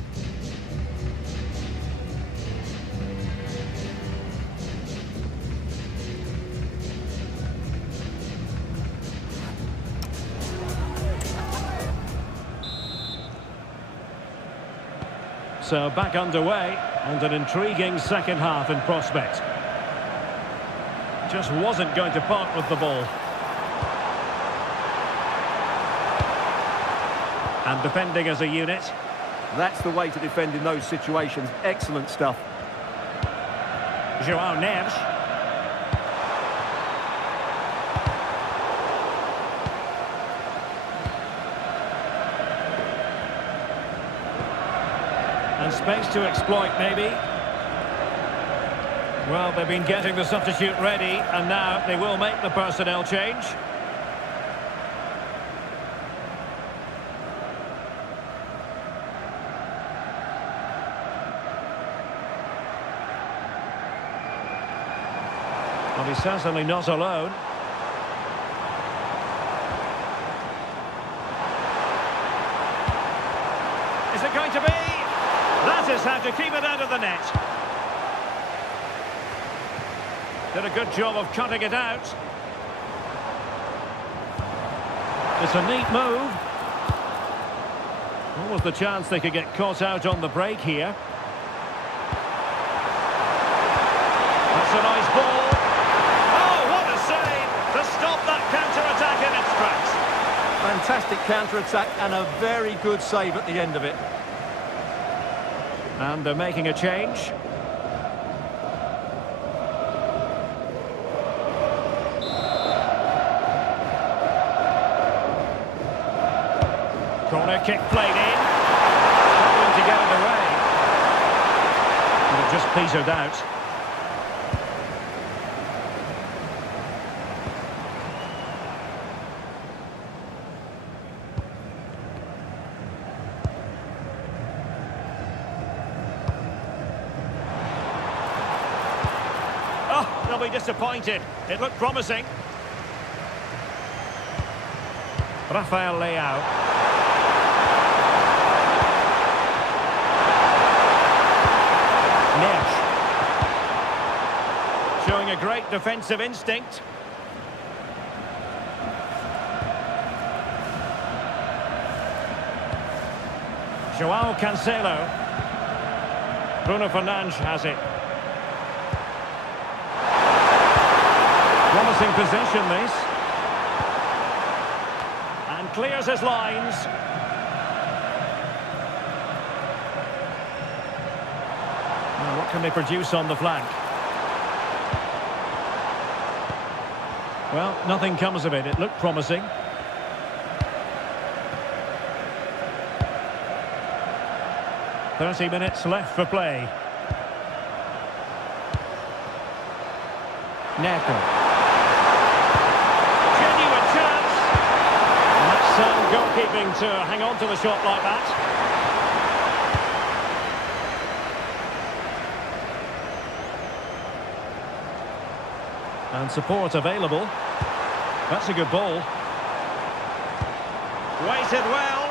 So back underway and an intriguing second half in prospect. Just wasn't going to part with the ball. And defending as a unit. That's the way to defend in those situations. Excellent stuff. João Neves. And space to exploit, maybe. Well, they've been getting the substitute ready, and now they will make the personnel change. Well, he's certainly not alone. Is it going to be? That is how to keep it out of the net. Did a good job of cutting it out. It's a neat move. What was the chance they could get caught out on the break here? That's a nice ball. Oh, what a save to stop that counter-attack in its tracks. Fantastic counter-attack and a very good save at the end of it. And they're making a change. Corner kick played in. Struggling to get it away. And it just petered out. Oh, they'll be disappointed. It looked promising. Rafael Leao. Showing a great defensive instinct. Joao Cancelo. Bruno Fernandes has it. Promising possession, this. And clears his lines. Now, what can they produce on the flank? Well, nothing comes of it. It looked promising. "30 minutes left for play. Neto. Genuine chance. And that's sound goalkeeping to hang on to the shot like that. And support available. That's a good ball. Weighted well.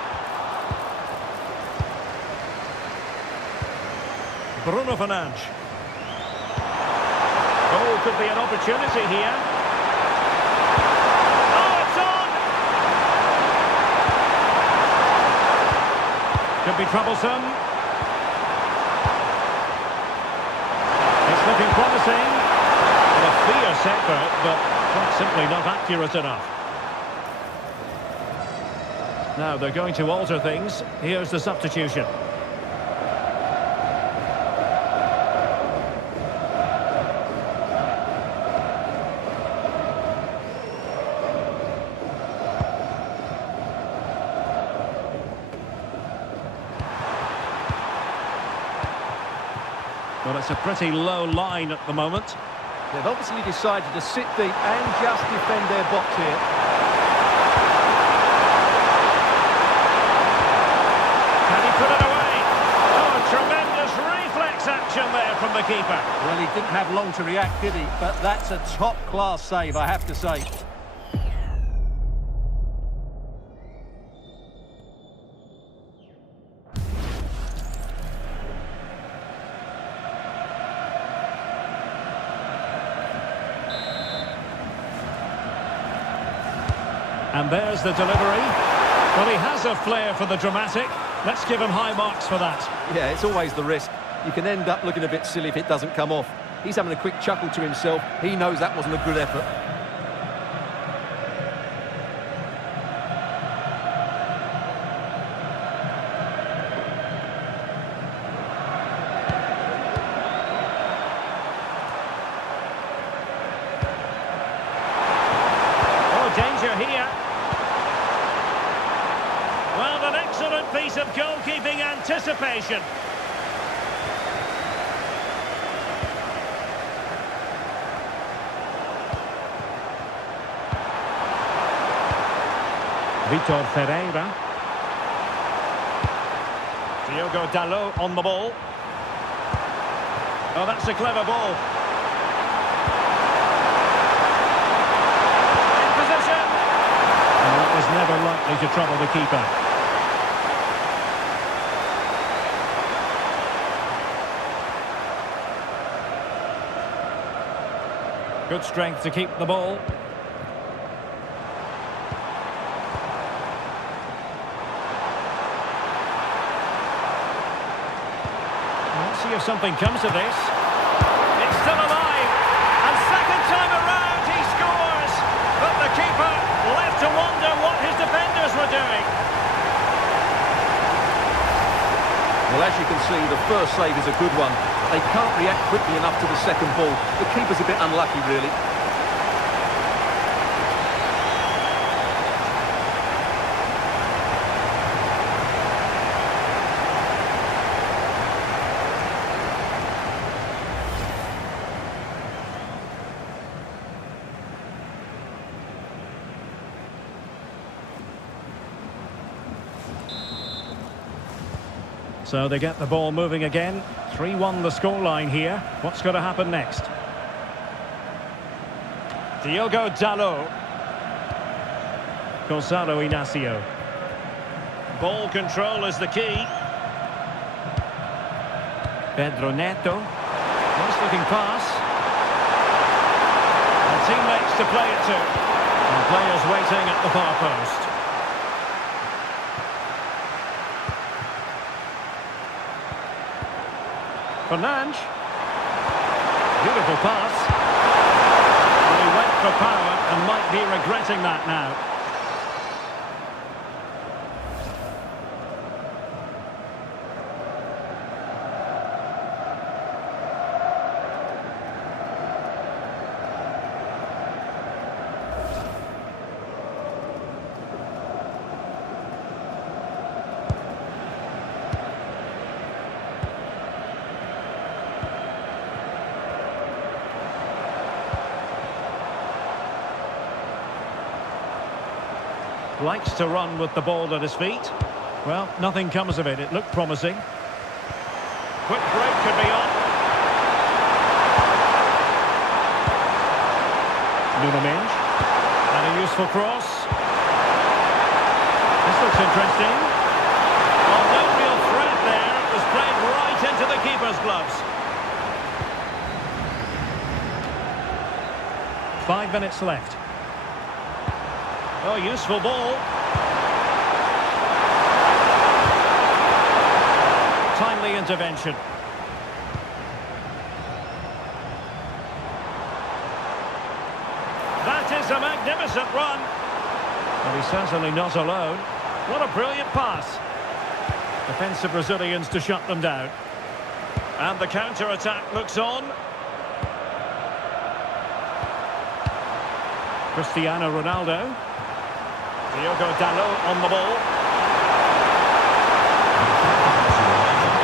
Bruno Fernandes. Oh, could be an opportunity here. Oh, it's on! Could be troublesome. It's looking promising. A fierce effort, but quite simply not accurate enough. Now they're going to alter things. Here's the substitution. Well, it's a pretty low line at the moment. They've obviously decided to sit deep and just defend their box here. Can he put it away? Oh, tremendous reflex action there from the keeper. Well, he didn't have long to react, did he? But that's a top-class save, I have to say. And there's the delivery. Well, he has a flair for the dramatic. Let's give him high marks for that. Yeah, it's always the risk. You can end up looking a bit silly if it doesn't come off. He's having a quick chuckle to himself. He knows that wasn't a good effort. Oh, danger here. Well, an excellent piece of goalkeeping anticipation. Vitor Ferreira. Diogo Dalot on the ball. Oh, that's a clever ball. In position. And that was never likely to trouble the keeper. Good strength to keep the ball. Let's see if something comes of this. It's still alive. And second time around he scores. But the keeper left to wonder what his defenders were doing. Well, as you can see, the first save is a good one. They can't react quickly enough to the second ball. The keeper's a bit unlucky, really. So they get the ball moving again. 3-1 the scoreline here. What's going to happen next? Diogo Dalot. Gonzalo Inacio. Ball control is the key. Pedro Neto. Nice looking pass. And teammates to play it to. And players waiting at the far post. Fernandes. Beautiful pass. And he went for power and might be regretting that now. Likes to run with the ball at his feet. Well, nothing comes of it. It looked promising. Quick break could be on. Nuno Mendes. And a useful cross. This looks interesting. Well, no real threat there. It was played right into the keeper's gloves. 5 minutes left. Oh, useful ball. Timely intervention. That is a magnificent run. And he's certainly not alone. What a brilliant pass. Defensive Brazilians to shut them down. And the counter-attack looks on. Cristiano Ronaldo. Diogo Dalot on the ball.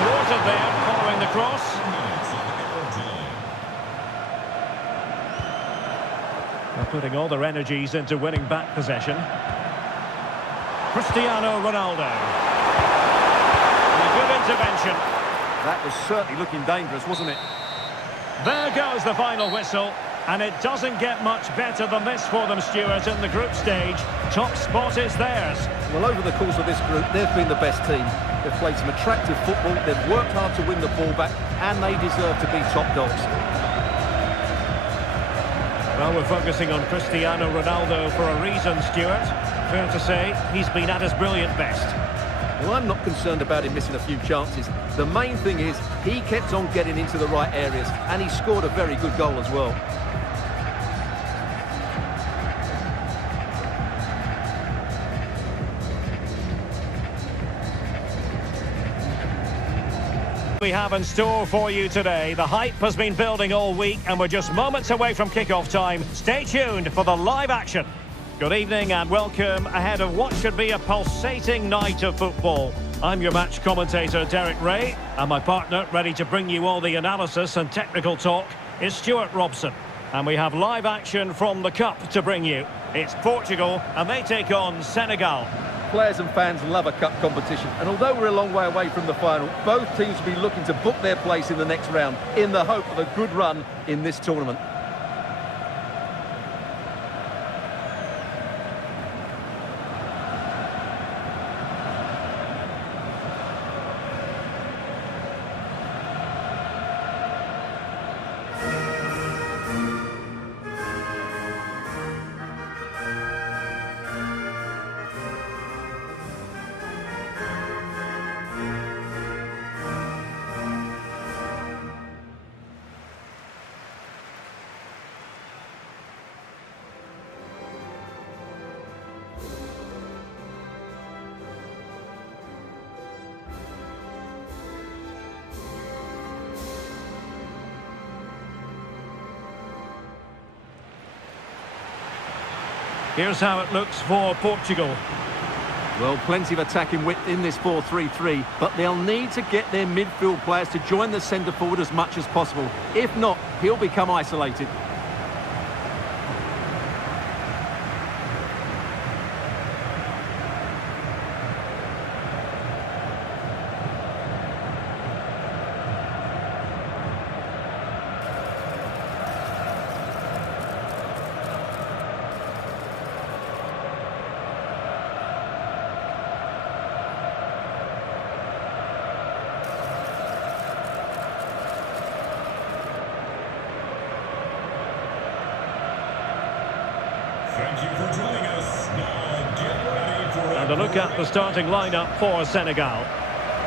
Water there following the cross. They're putting all their energies into winning back possession. Cristiano Ronaldo. And a good intervention. That was certainly looking dangerous, wasn't it? There goes the final whistle. And it doesn't get much better than this for them, Stuart, in the group stage. Top spot is theirs. Well, over the course of this group, they've been the best team. They've played some attractive football, they've worked hard to win the ball back, and they deserve to be top dogs. Well, we're focusing on Cristiano Ronaldo for a reason, Stuart. Fair to say, he's been at his brilliant best. Well, I'm not concerned about him missing a few chances. The main thing is, he kept on getting into the right areas, and he scored a very good goal as well. We have in store for you today. The hype has been building all week and we're just moments away from kick-off time. Stay tuned for the live action. Good evening and welcome ahead of what should be a pulsating night of football. I'm your match commentator Derek Ray, and my partner ready to bring you all the analysis and technical talk is Stuart Robson. And we have live action from the Cup to bring you. It's Portugal, and they take on Senegal. Players and fans love a cup competition, and although we're a long way away from the final, both teams will be looking to book their place in the next round in the hope of a good run in this tournament. Here's how it looks for Portugal. Well, plenty of attacking width in this 4-3-3, but they'll need to get their midfield players to join the centre forward as much as possible. If not, he'll become isolated. Thank you for joining us. Now get ready for And a look at the starting lineup for Senegal.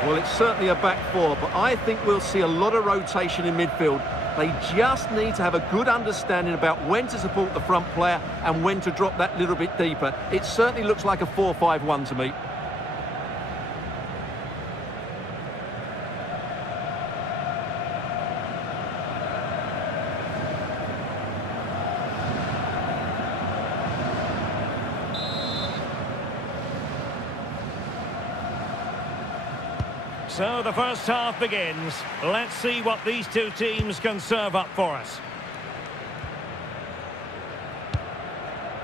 Well, it's certainly a back four, but I think we'll see a lot of rotation in midfield. They just need to have a good understanding about when to support the front player and when to drop that little bit deeper. It certainly looks like a 4-5-1 to me. So the first half begins. Let's see what these two teams can serve up for us.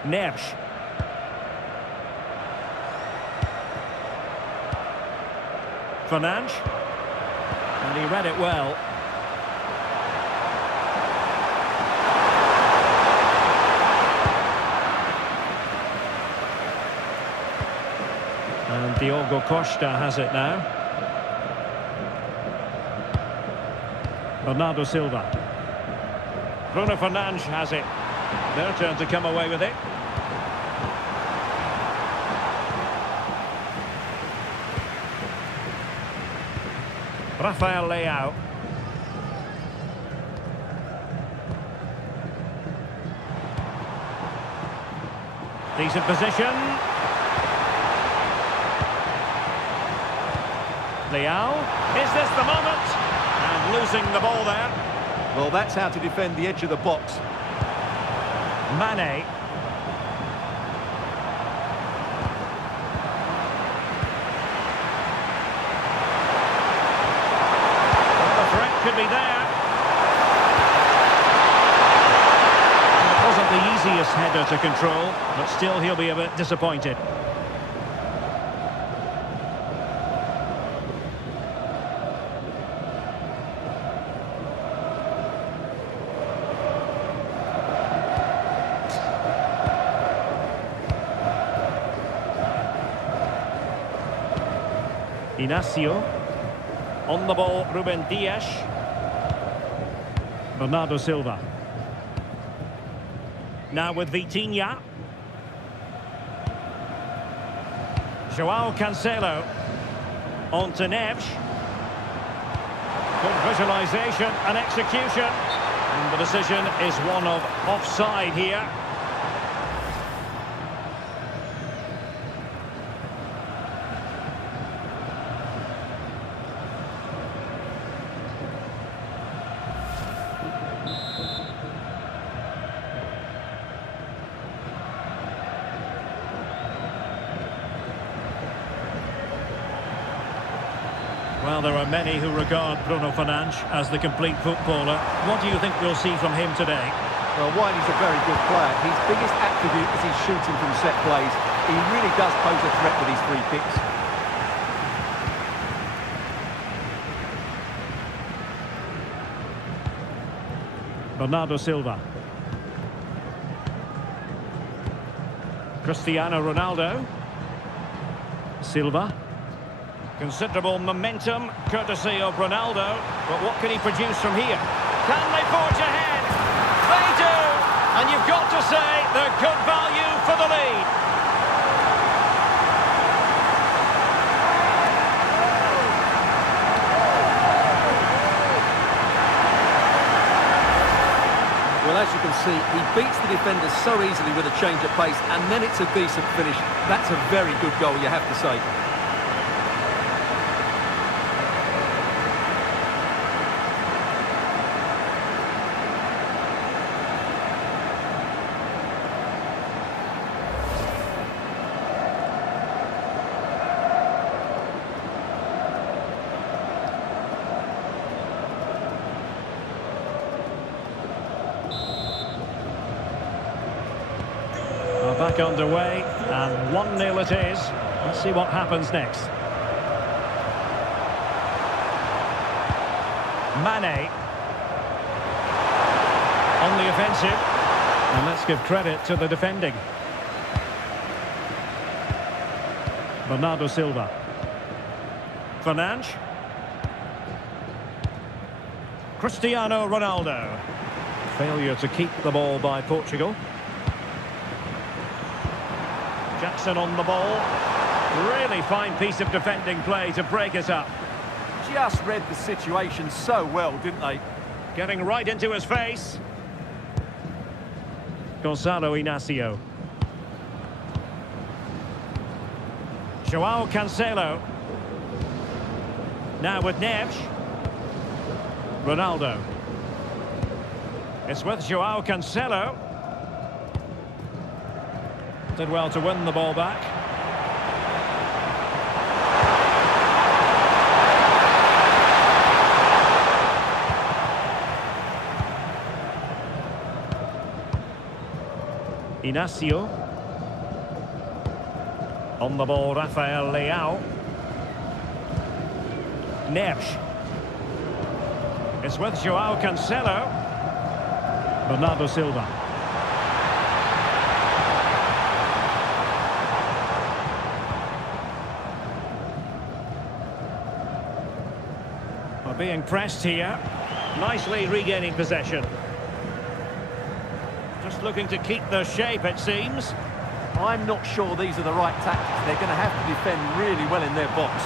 Neves. Senagel. And he read it well. And Diogo Costa has it now. Ronaldo Silva. Bruno Fernandes has it. Their turn to come away with it. Rafael Leao. Decent position. Leao. Is this the moment? And losing the ball there. Well, that's how to defend the edge of the box. Mane. Well, the threat could be there. It wasn't the easiest header to control, but still he'll be a bit disappointed. Inacio. On the ball, Ruben Dias. Bernardo Silva. Now with Vitinha. João Cancelo. On to Neves. Good visualisation and execution. And the decision is one of offside here. Well, there are many who regard Bruno Fernandes as the complete footballer. What do you think we'll see from him today? Well, Wiley's a very good player. His biggest attribute is his shooting from set plays. He really does pose a threat with his free kicks. Bernardo Silva. Cristiano Ronaldo. Silva. Considerable momentum, courtesy of Ronaldo. But what can he produce from here? Can they forge ahead? They do! And you've got to say they're good value for the lead. Well, as you can see, he beats the defender so easily with a change of pace, and then it's a decent finish. That's a very good goal, you have to say. Back underway, and 1-0 it is. Let's see what happens next. Mane on the offensive, and let's give credit to the defending. Bernardo Silva. Fernandes. Cristiano Ronaldo. Failure to keep the ball by Portugal. Jackson on the ball. Really fine piece of defending play to break it up. Just read the situation so well, didn't they? Getting right into his face. Gonzalo Inacio. Joao Cancelo. Now with Neves. Ronaldo. It's with Joao Cancelo. Did well to win the ball back. Inacio. On the ball, Rafael Leao. Neves. It's with Joao Cancelo. Bernardo Silva. Being pressed here, nicely regaining possession. Just looking to keep the shape, it seems. I'm not sure these are the right tactics. They're going to have to defend really well in their box.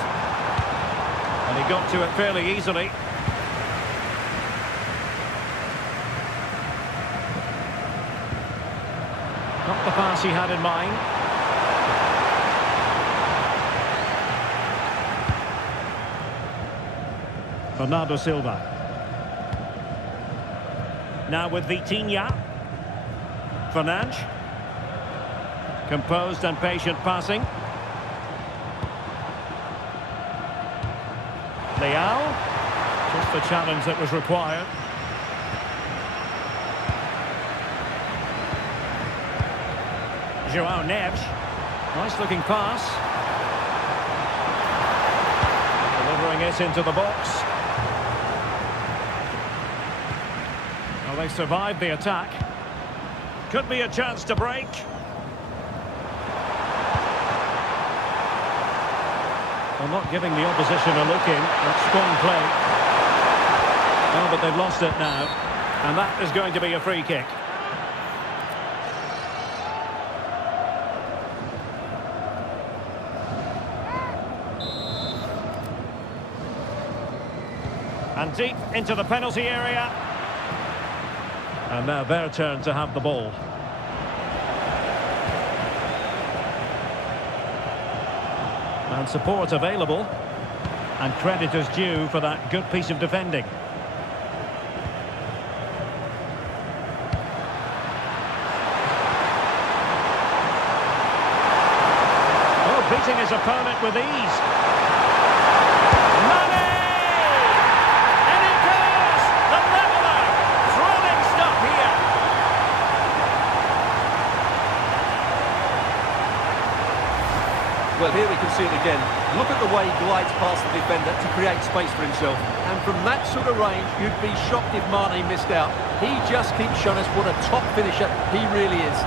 And he got to it fairly easily. Not the pass he had in mind. Bernardo Silva. Now with Vitinha. Fernandes. Composed and patient passing. Leao. Just the challenge that was required. Joao Neves. Nice looking pass. Delivering it into the box. Well, they survived the attack. Could be a chance to break. Well, not giving the opposition a look in. That's strong play. Oh, but they've lost it now. And that is going to be a free kick. And deep into the penalty area. And now their turn to have the ball. And support available. And credit is due for that good piece of defending. Oh, beating his opponent with ease. Well, here we can see it again. Look at the way he glides past the defender to create space for himself. And from that sort of range, you'd be shocked if Mane missed out. He just keeps showing us what a top finisher he really is.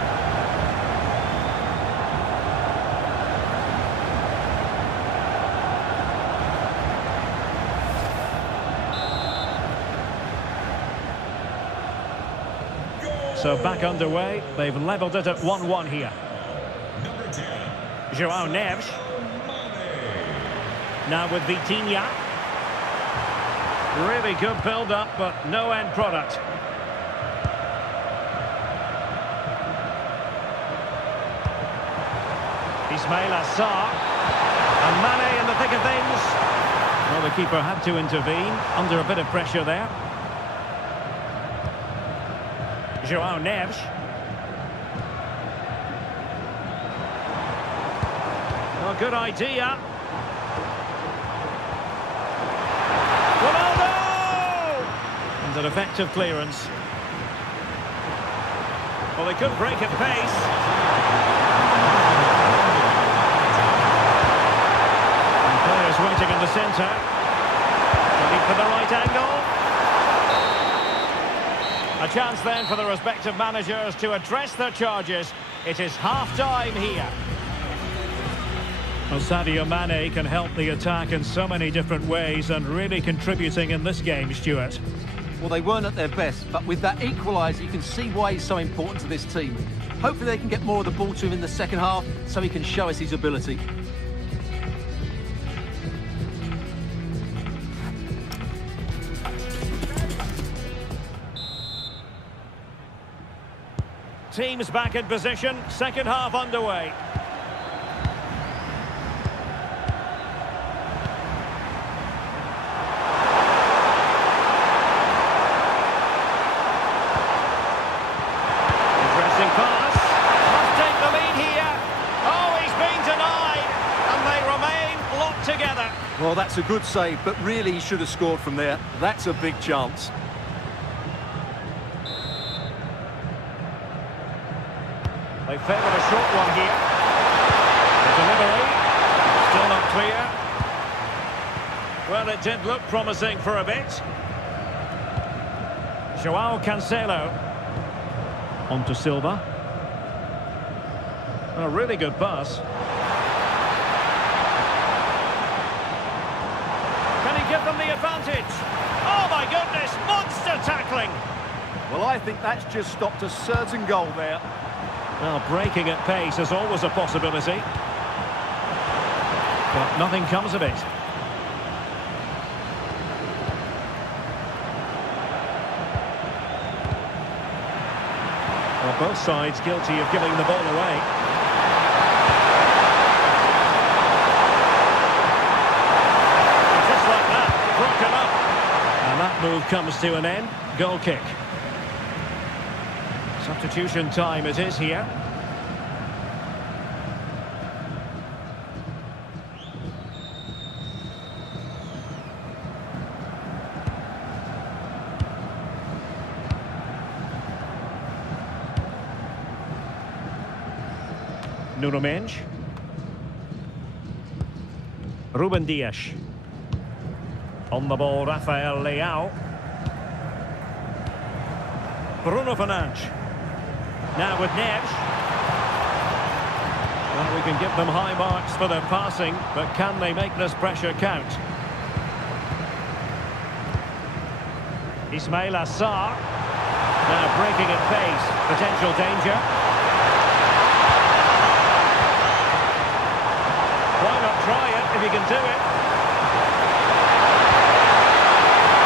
So back underway. They've levelled it at 1-1 here. Number 10. João Neves. Now with Vitinha. Really good build-up, but no end product. Ismail Assar. And Mane in the thick of things. Well, the keeper had to intervene, under a bit of pressure there. João Neves. Oh, good idea. Ronaldo! And an effective clearance. Well, they could break at pace. And players waiting in the centre. Looking for the right angle. A chance then for the respective managers to address their charges. It is half-time here. Well, Sadio Mane can help the attack in so many different ways and really contributing in this game, Stuart. Well, they weren't at their best, but with that equaliser, you can see why he's so important to this team. Hopefully they can get more of the ball to him in the second half so he can show us his ability. Teams back in position, second half underway. Interesting pass. Must take the lead here. Oh, he's been denied. And they remain locked together. Well, that's a good save, but really he should have scored from there. That's a big chance. They favour a short one here. The delivery, still not clear. Well, it did look promising for a bit. João Cancelo. On to Silva. A really good pass. Can he give them the advantage? Oh my goodness, monster tackling! Well, I think that's just stopped a certain goal there. Well, breaking at pace is always a possibility. But nothing comes of it. Well, both sides guilty of giving the ball away. And just like that, broken up. And that move comes to an end. Goal kick. Substitution time it is here. Nuno Mendes. Ruben Dias. On the ball, Rafael Leao. Bruno Fernandes. Now with Neves. Well, we can give them high marks for their passing, but can they make this pressure count? Ismail Assar. Now breaking at pace. Potential danger. Why not try it if he can do it?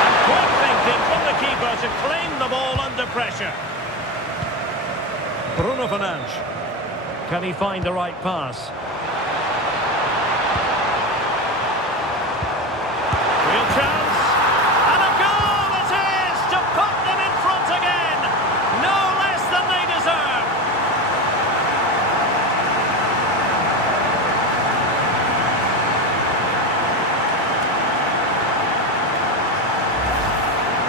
And quick thinking from the keeper to claim the ball under pressure. Bruno Fernandes. Can he find the right pass? Real chance. And a goal it is to put them in front again. No less than they deserve.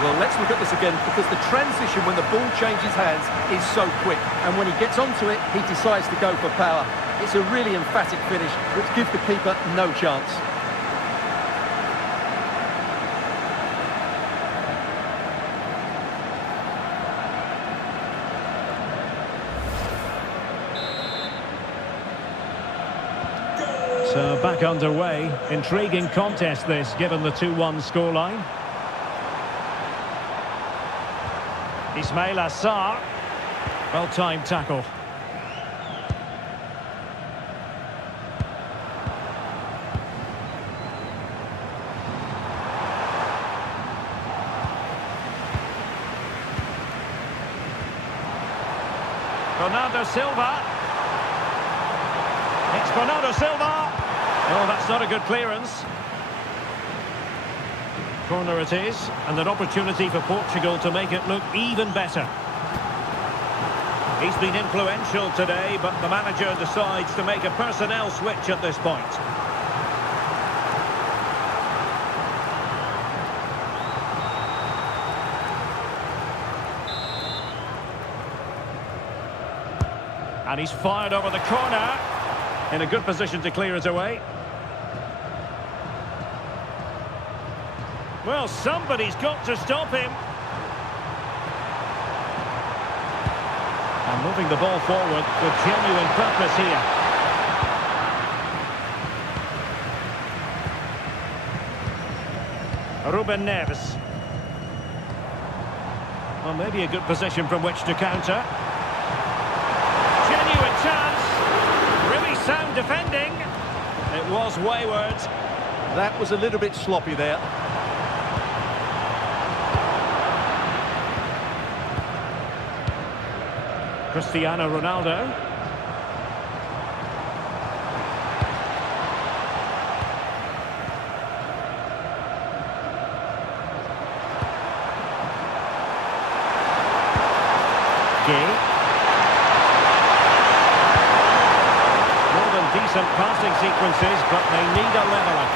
Well, let's look at this again. again because the transition when the ball changes hands is so quick. And when he gets onto it, he decides to go for power. It's a really emphatic finish, which gives the keeper no chance. So back underway. Intriguing contest this, given the 2-1 scoreline. Ismail Assar. Well-timed tackle. Ronaldo Silva. It's Bernardo Silva. Oh, that's not a good clearance. Corner it is, and an opportunity for Portugal to make it look even better. He's been influential today, but the manager decides to make a personnel switch at this point. And he's fired over the corner. In a good position to clear it away. Well, somebody's got to stop him. And moving the ball forward with genuine purpose here. Ruben Neves. Well, maybe a good position from which to counter. Genuine chance. Really sound defending. It was wayward. That was a little bit sloppy there. Cristiano Ronaldo. More than decent passing sequences, but they need a leveller.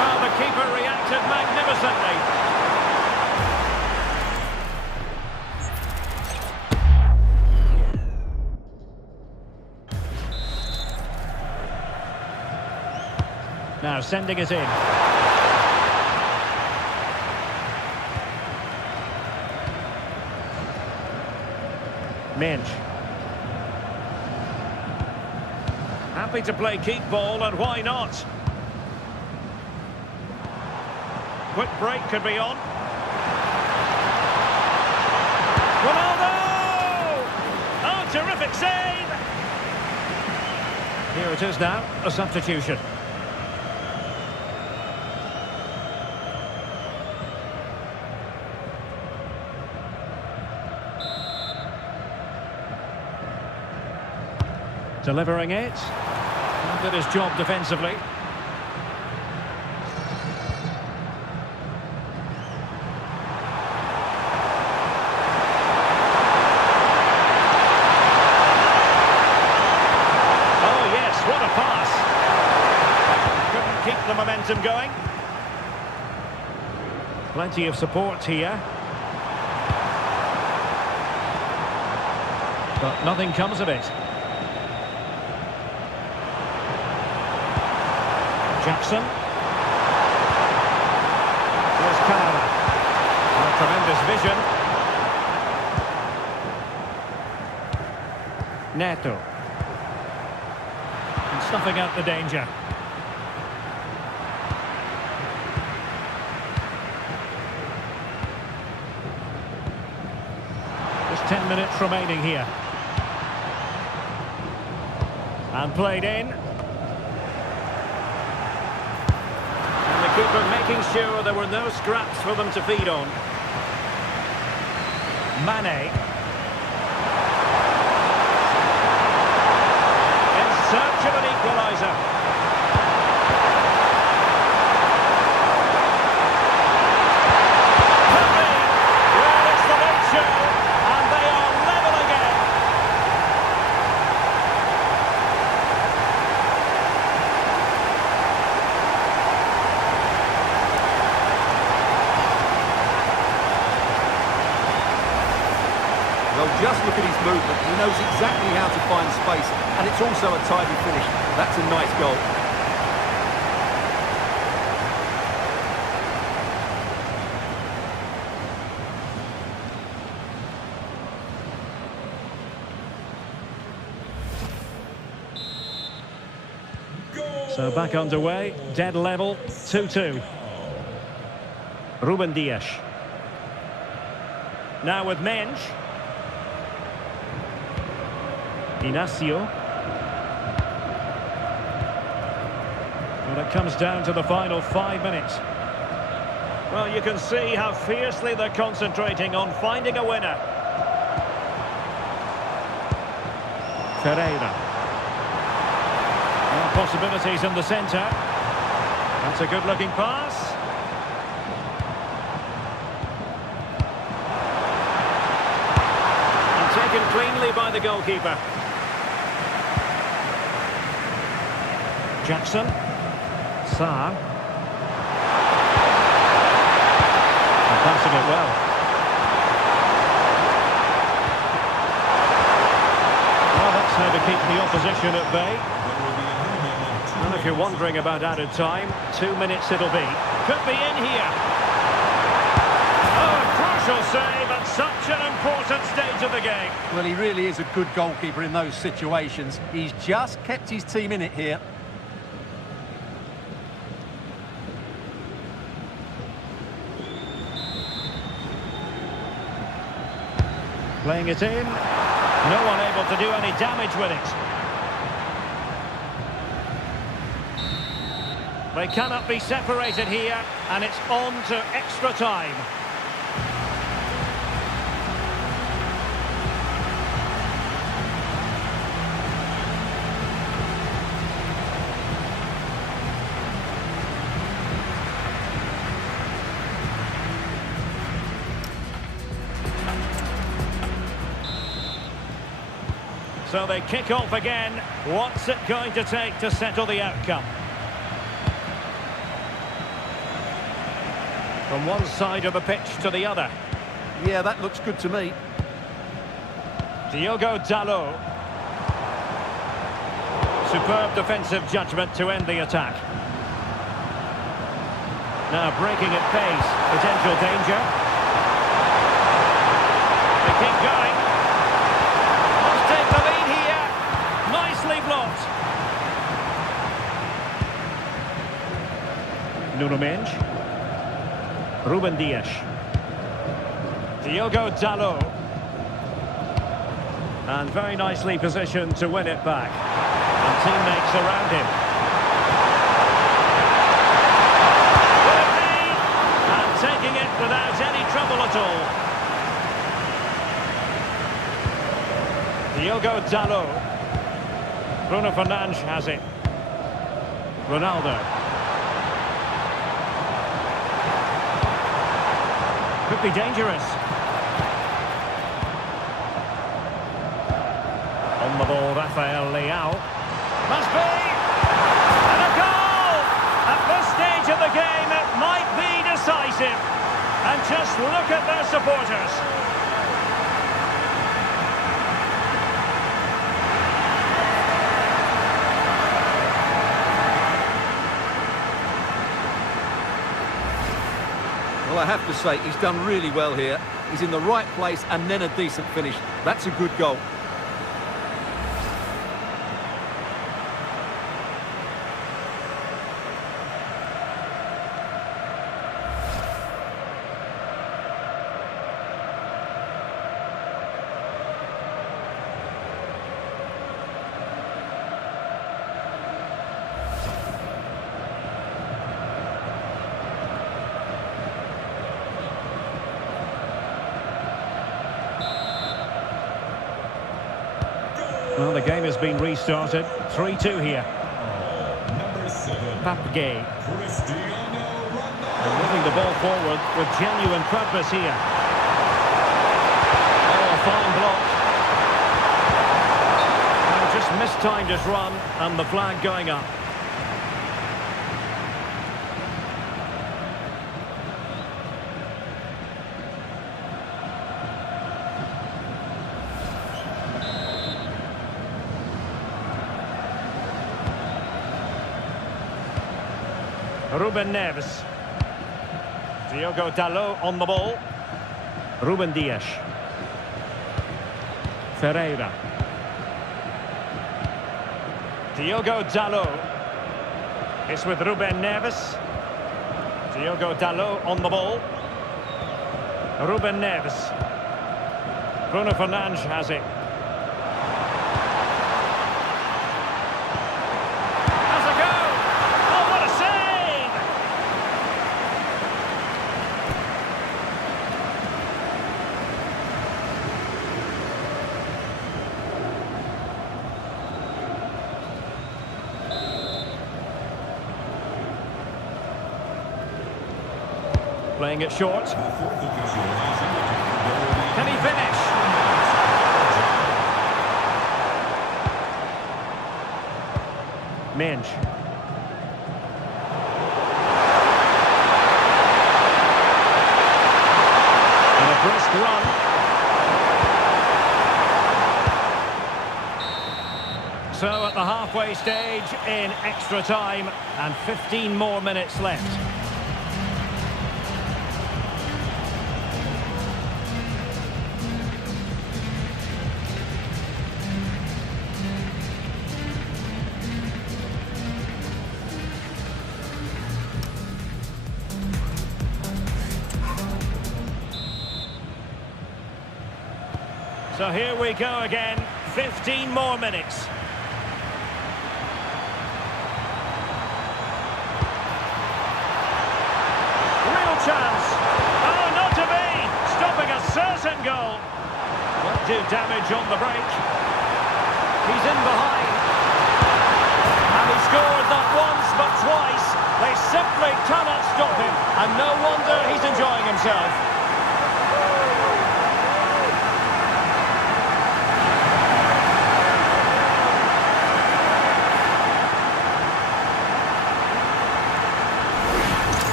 Well, the keeper reacted magnificently. Now sending it in. Minch. Happy to play keep ball, and why not? Quick break could be on. Ronaldo! Oh, terrific save! Here it is now, a substitution. Delivering it. Did his job defensively. Oh yes, what a pass. Couldn't keep the momentum going. Plenty of support here. But nothing comes of it. Jackson. There's Canada. A tremendous vision. Neto. And snuffing out the danger. Just 10 minutes remaining here. And played in. Keeper making sure there were no scraps for them to feed on. Mane. In search of an equaliser. Pepe! Well, it's the late show, and they are level again. just look at his movement. He knows exactly how to find space, and it's also a tidy finish. That's a nice goal. So back underway, dead level, 2-2. Ruben Dias. Now with Mensch. Inacio. Well, it comes down to the final 5 minutes. Well, you can see how fiercely they're concentrating on finding a winner. Ferreira. Well, possibilities in the centre. That's a good-looking pass. Taken cleanly by the goalkeeper. Jackson. Sarr. And passing it well. Well, that's how to keep the opposition at bay. And if you're wondering about added time, 2 minutes it'll be. Could be in here. Oh, a crucial save at such an important stage of the game. Well, he really is a good goalkeeper in those situations. He's just kept his team in it here. Playing it in. No one able to do any damage with it. They cannot be separated here, and it's on to extra time. So they kick off again. What's it going to take to settle the outcome? From one side of the pitch to the other. Yeah, that looks good to me. Diogo Dalot. Superb defensive judgment to end the attack. Now breaking at pace. Potential danger. They keep going. Let's take the lead here. Nicely blocked. Nuno Mendes. Ruben Dias. Diogo Dalot. And very nicely positioned to win it back. And teammates around him. And taking it without any trouble at all. Diogo Dalot. Bruno Fernandes has it. Ronaldo. Could be dangerous. On the ball, Rafael Leao. Must be! And a goal! At this stage of the game, it might be decisive. And just look at their supporters. Well, I have to say, he's done really well here. He's in the right place and then a decent finish. That's a good goal. Well, the game has been restarted. 3-2 here. Number 7. Papgay. Cristiano Ronaldo. And moving the ball forward with genuine purpose here. Oh, fine block. Well, just mistimed his run and the flag going up. Ruben Neves. Diogo Dalot on the ball. Ruben Dias. Ferreira. Diogo Dalot. It's with Ruben Neves. Diogo Dalot on the ball. Ruben Neves. Bruno Fernandes has it. Has a go! Oh, what a save! Playing it short. Can he finish? Minge. And a brisk run. So at the halfway stage in extra time and 15 more minutes left. So here we go again, 15 more minutes. Real chance. Oh, not to be. Stopping a certain goal. Won't do damage on the break. He's in behind. And he scored not once but twice. They simply cannot stop him. And no wonder he's enjoying himself.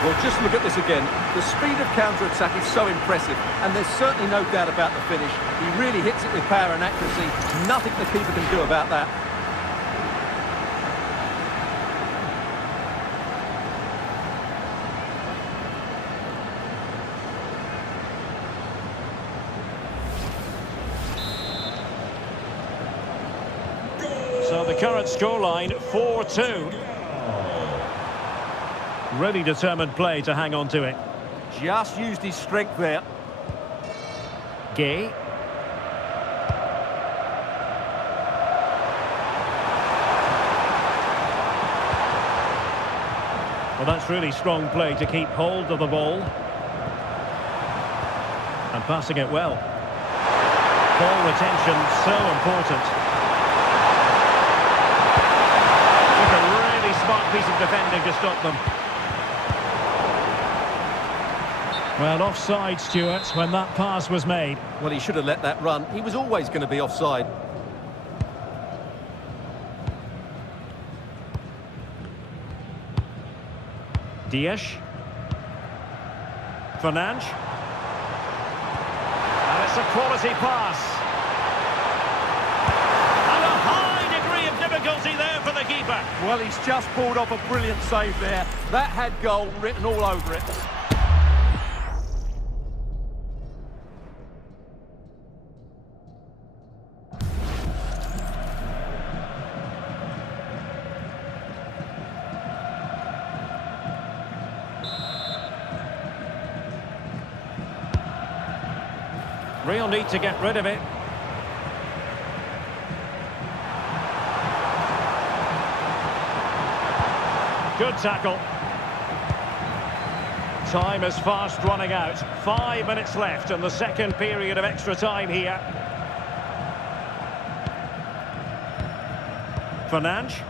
Well, just look at this again. The speed of counter-attack is so impressive, and there's certainly no doubt about the finish. He really hits it with power and accuracy. Nothing the keeper can do about that. So the current scoreline, 4-2. Really determined play to hang on to it. Just used his strength there. Gay. Well, that's really strong play to keep hold of the ball. And passing it well. Ball retention, so important. Took a really smart piece of defending to stop them. Well, offside, Stuart, when that pass was made. Well, he should have let that run. He was always going to be offside. Dias. Fernandes. And it's a quality pass. And a high degree of difficulty there for the keeper. Well, he's just pulled off a brilliant save there. That had goal written all over it. Real need to get rid of it. Good tackle. Time is fast running out. 5 minutes left in the second period of extra time here. Fernandes.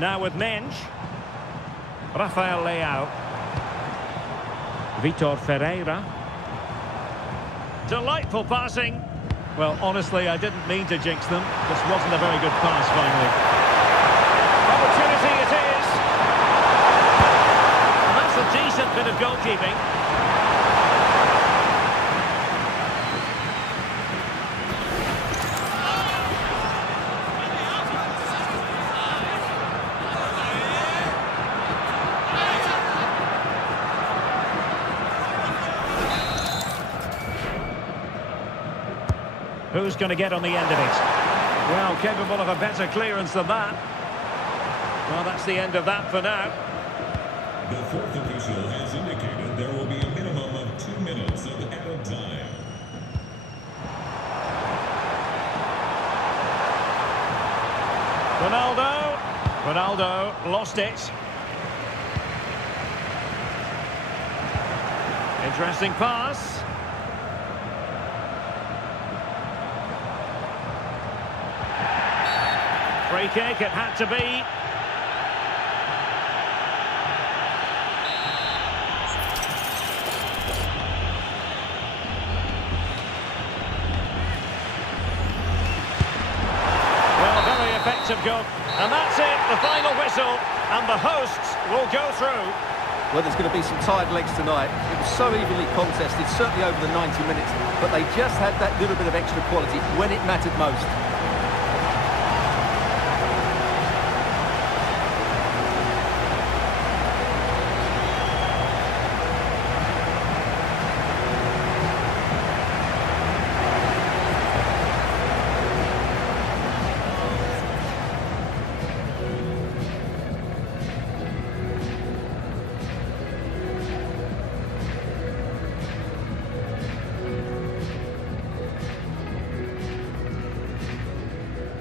Now with Minge. Rafael Leao. Vitor Ferreira. Delightful passing. Well, honestly, I didn't mean to jinx them. This wasn't a very good pass, finally. Opportunity it is. And that's a decent bit of goalkeeping. Who's going to get on the end of it? Well, capable of a better clearance than that. Well, that's the end of that for now. The fourth official has indicated there will be a minimum of 2 minutes of added time. Ronaldo lost it. Interesting pass. Free kick, it had to be. Well, very effective goal. And that's it, the final whistle. And the hosts will go through. Well, there's going to be some tired legs tonight. It was so evenly contested, certainly over the 90 minutes, but they just had that little bit of extra quality when it mattered most.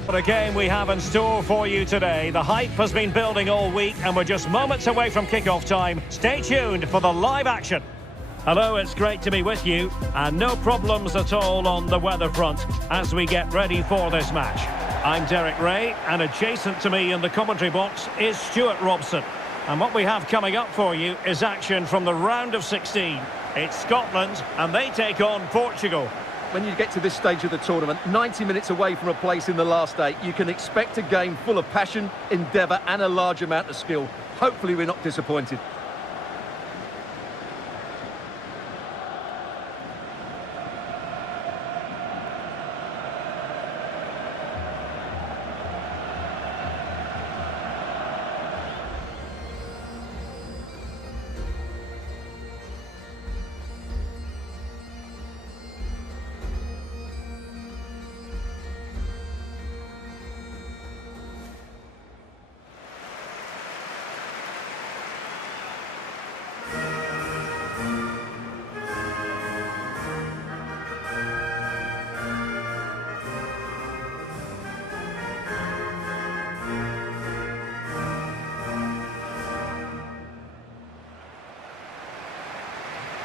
What a game we have in store for you today. The hype has been building all week and we're just moments away from kick-off time. Stay tuned for the live action. Hello, it's great to be with you and no problems at all on the weather front as we get ready for this match. I'm Derek Ray and adjacent to me in the commentary box is Stuart Robson. And what we have coming up for you is action from the round of 16. It's Scotland and they take on Portugal. When you get to this stage of the tournament, 90 minutes away from a place in the last 8, you can expect a game full of passion, endeavour and a large amount of skill. Hopefully we're not disappointed.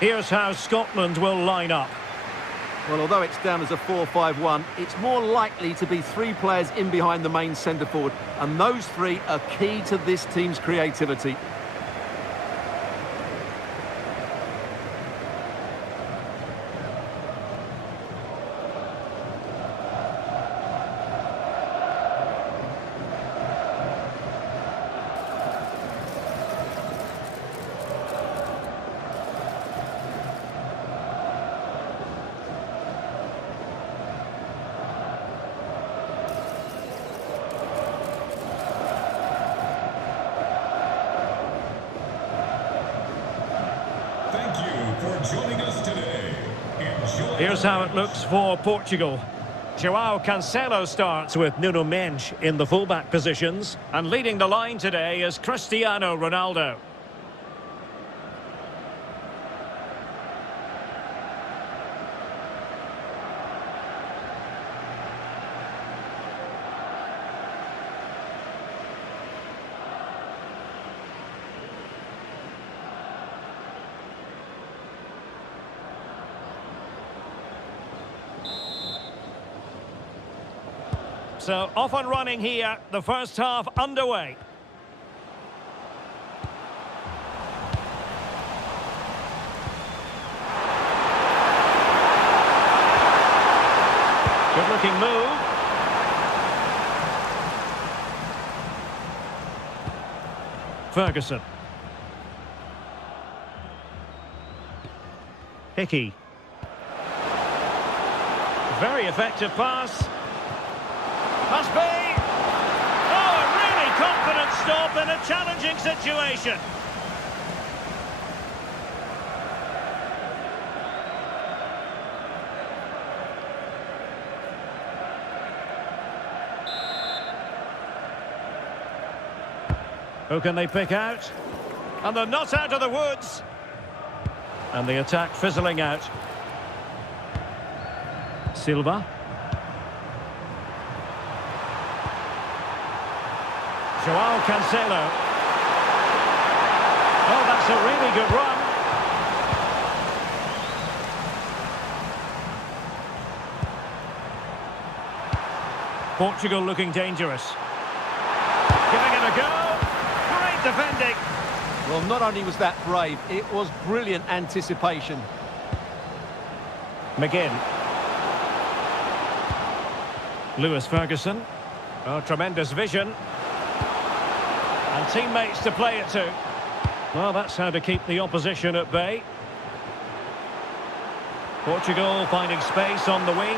Here's how Scotland will line up. Well, although it's down as a 4-5-1, it's more likely to be 3 players in behind the main centre forward, and those 3 are key to this team's creativity. Joining us today. Here's how it looks for Portugal. João Cancelo starts with Nuno Mendes in the fullback positions. And leading the line today is Cristiano Ronaldo. So off and running here, the first half underway. Good looking move. Ferguson. Hickey. Very effective pass. Must be! Oh, a really confident stop in a challenging situation. Who can they pick out? And they're not out of the woods. And the attack fizzling out. Silva. Joao Cancelo. Oh, that's a really good run. Portugal looking dangerous. Giving it a go. Great defending. Well, not only was that brave, it was brilliant anticipation. McGinn. Lewis Ferguson. Oh, tremendous vision. And teammates to play it to. Well, that's how to keep the opposition at bay. Portugal finding space on the wing.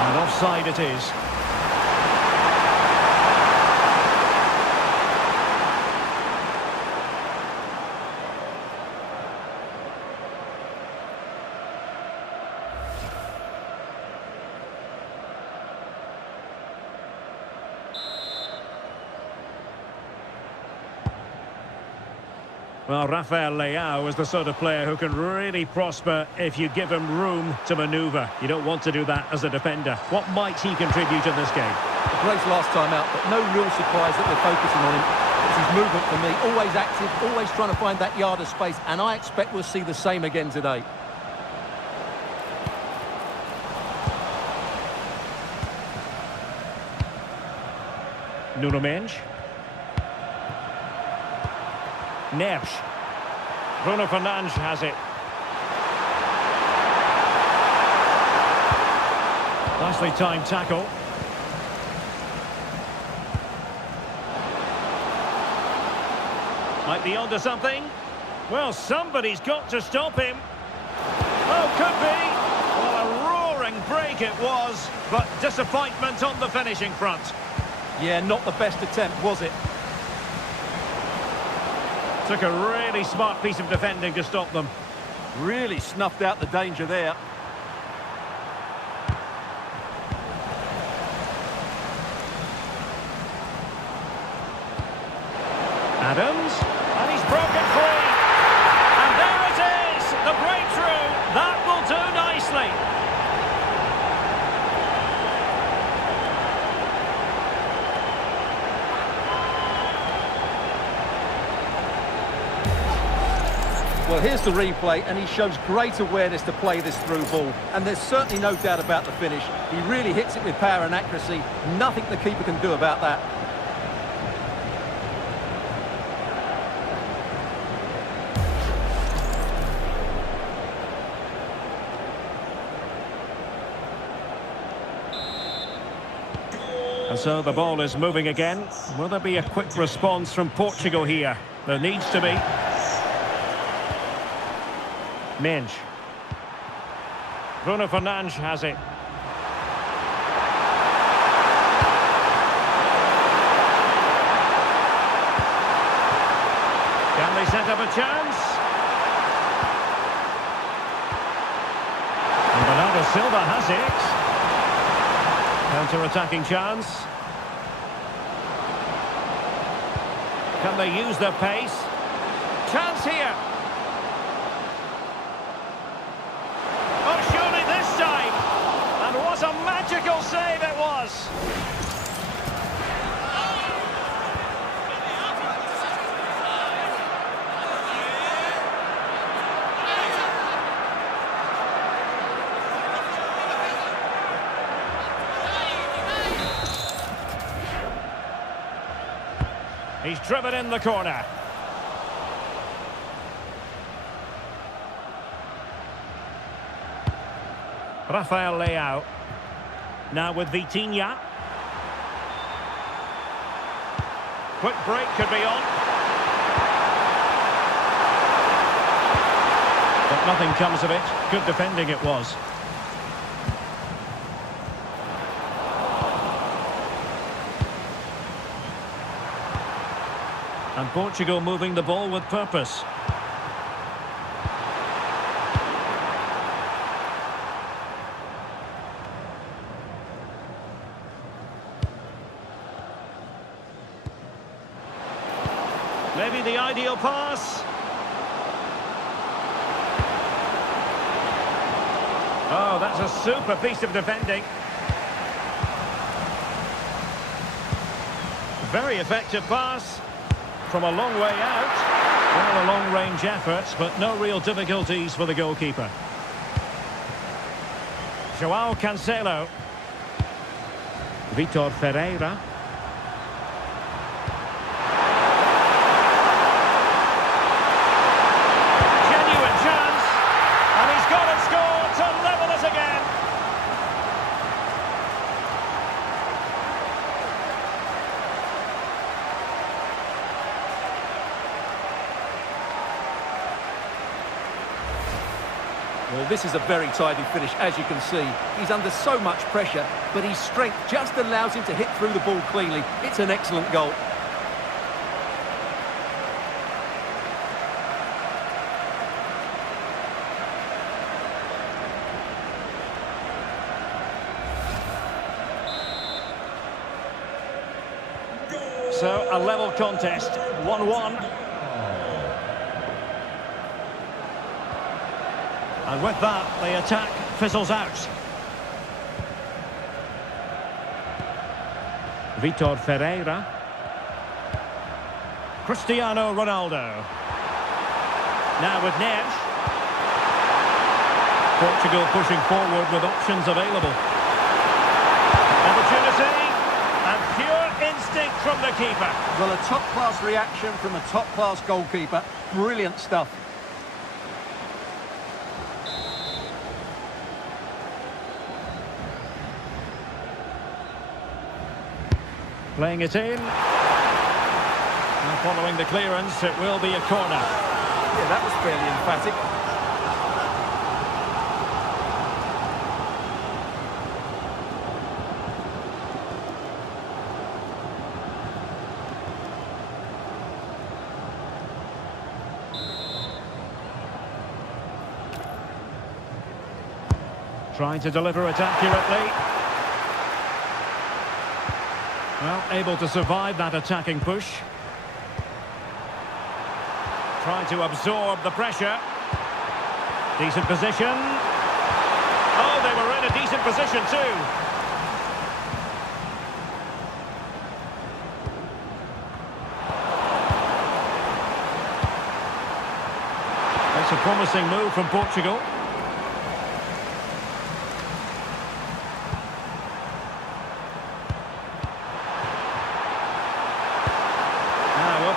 And offside it is. Well, Rafael Leao is the sort of player who can really prosper if you give him room to manoeuvre. You don't want to do that as a defender. What might he contribute in this game? A great last time out, but no real surprise that they're focusing on him. It's his movement for me. Always active, always trying to find that yard of space, and I expect we'll see the same again today. Nuno Mendes. Neves. Bruno Fernandes has it. Nicely timed tackle. Might be onto something. Well, somebody's got to stop him. Oh, could be. Well, a roaring break it was, but disappointment on the finishing front. Yeah, not the best attempt, was it? Took a really smart piece of defending to stop them. Really snuffed out the danger there. Adams, and he's broken free. And there it is, the breakthrough. That will do nicely. Well, here's the replay, and he shows great awareness to play this through ball. And there's certainly no doubt about the finish. He really hits it with power and accuracy. Nothing the keeper can do about that. And so the ball is moving again. Will there be a quick response from Portugal here? There needs to be. Mendes. Bruno Fernandes has it. Can they set up a chance? And Ronaldo Silva has it. Counter-attacking chance. Can they use their pace? Chance here. Oh, surely this time. And what a magical save it was. He's driven in the corner. Rafael Leao. Now with Vitinha. Quick break could be on. But nothing comes of it. Good defending it was. And Portugal moving the ball with purpose. Maybe the ideal pass. Oh, that's a super piece of defending. Very effective pass from a long way out. Well, a long-range effort, but no real difficulties for the goalkeeper. João Cancelo. Vitor Ferreira. Genuine chance. And he's got it scored to level us again. Well, this is a very tidy finish, as you can see. He's under so much pressure, but his strength just allows him to hit through the ball cleanly. It's an excellent goal. So, a level contest, 1-1. And with that, the attack fizzles out. Vitor Ferreira. Cristiano Ronaldo. Now with Neves. Portugal pushing forward with options available. Opportunity. And pure instinct from the keeper. Well, a top-class reaction from a top-class goalkeeper. Brilliant stuff. Playing it in. And following the clearance, it will be a corner. Yeah, that was fairly emphatic. Trying to deliver it accurately. Well, able to survive that attacking push. Trying to absorb the pressure. Decent position. Oh, they were in a decent position too. That's a promising move from Portugal.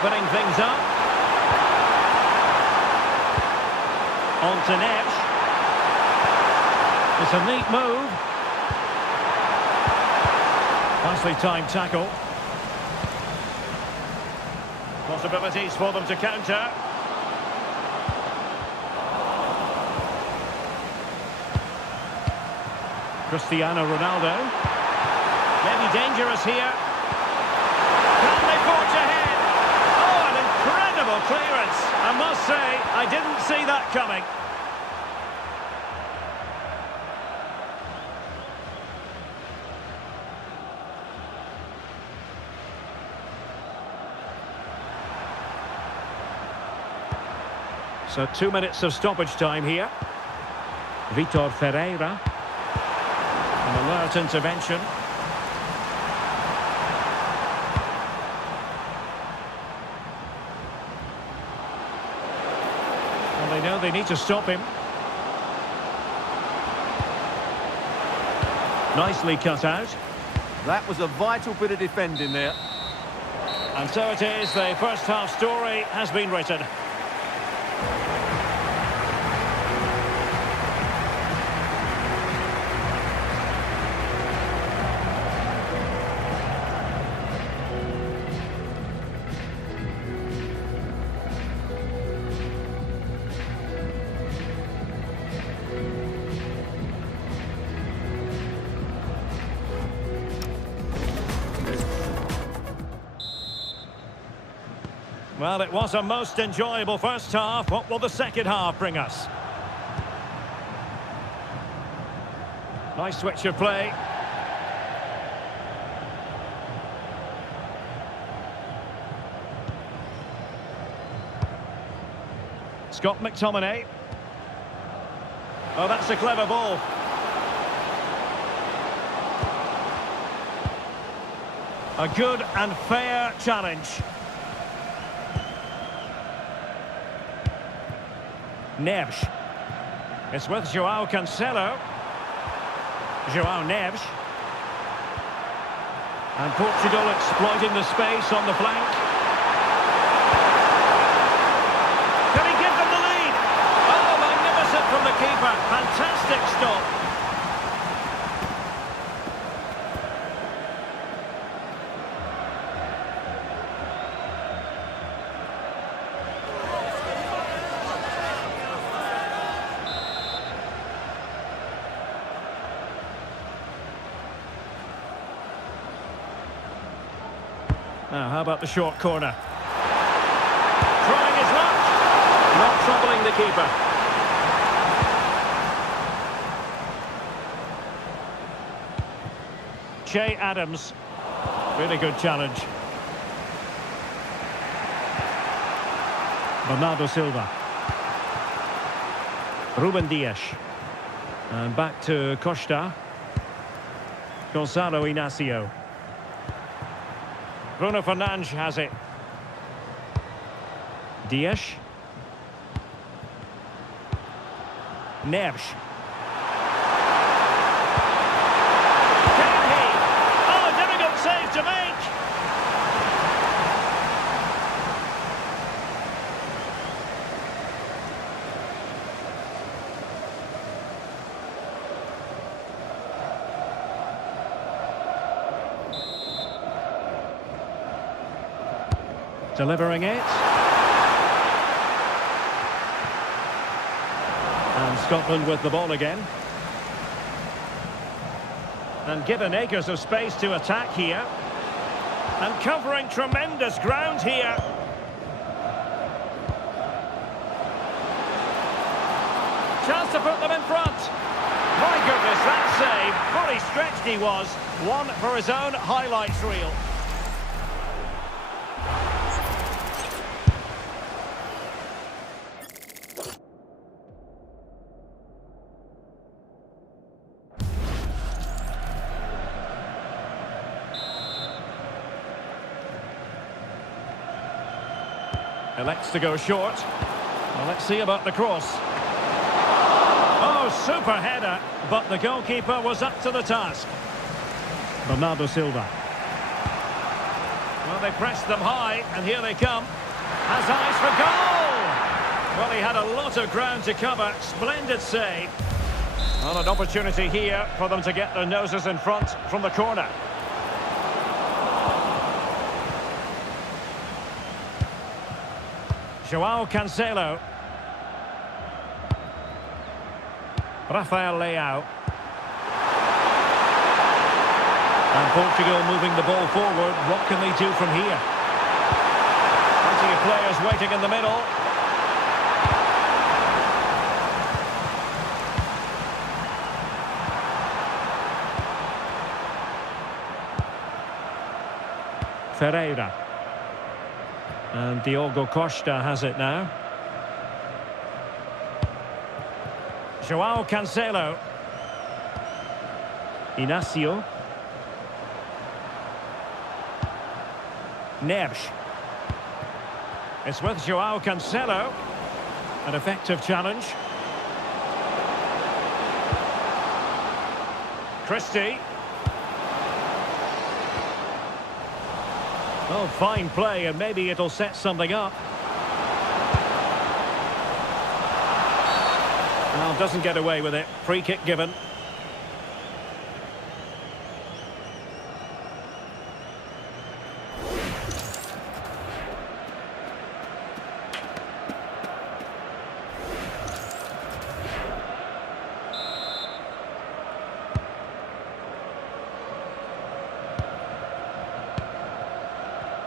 Opening things up. On to Neves. It's a neat move. Nicely timed tackle. Possibilities for them to counter. Cristiano Ronaldo. Maybe dangerous here. Can they forge ahead? Incredible clearance. I must say, I didn't see that coming. So 2 minutes of stoppage time here. Vitor Ferreira. An alert intervention. They know they need to stop him. Nicely cut out. That was a vital bit of defending there. And so it is, the first half story has been written. Well, it was a most enjoyable first half. What will the second half bring us? Nice switch of play. Scott McTominay. Oh, that's a clever ball. A good and fair challenge. Neves. It's with João Cancelo. João Neves. And Portugal exploiting the space on the flank. Can he give them the lead? Oh, magnificent from the keeper. Fantastic stop. Now, how about the short corner? Trying his luck. Not troubling the keeper. Che Adams. Really good challenge. Bernardo Silva. Ruben Dias. And back to Costa. Gonzalo Inacio. Bruno Fernandes has it. Dias. Neves. Can he? Oh, difficult save to make. Delivering it. And Scotland with the ball again. And given acres of space to attack here. And covering tremendous ground here. Chance to put them in front. My goodness, that save. Fully stretched he was. One for his own highlights reel. Elects to go short. Well, let's see about the cross. Oh, super header, but the goalkeeper was up to the task. Bernardo Silva. Well, they pressed them high, and here they come. Has eyes for goal! Well, he had a lot of ground to cover. Splendid save. Well, an opportunity here for them to get their noses in front from the corner. João Cancelo. Rafael Leao. And Portugal moving the ball forward. What can they do from here? Plenty of players waiting in the middle. Ferreira. And Diogo Costa has it now. João Cancelo. Inacio. Neves. It's with João Cancelo. An effective challenge. Christie. Oh, fine play, and maybe it'll set something up. Well, doesn't get away with it. Free kick given.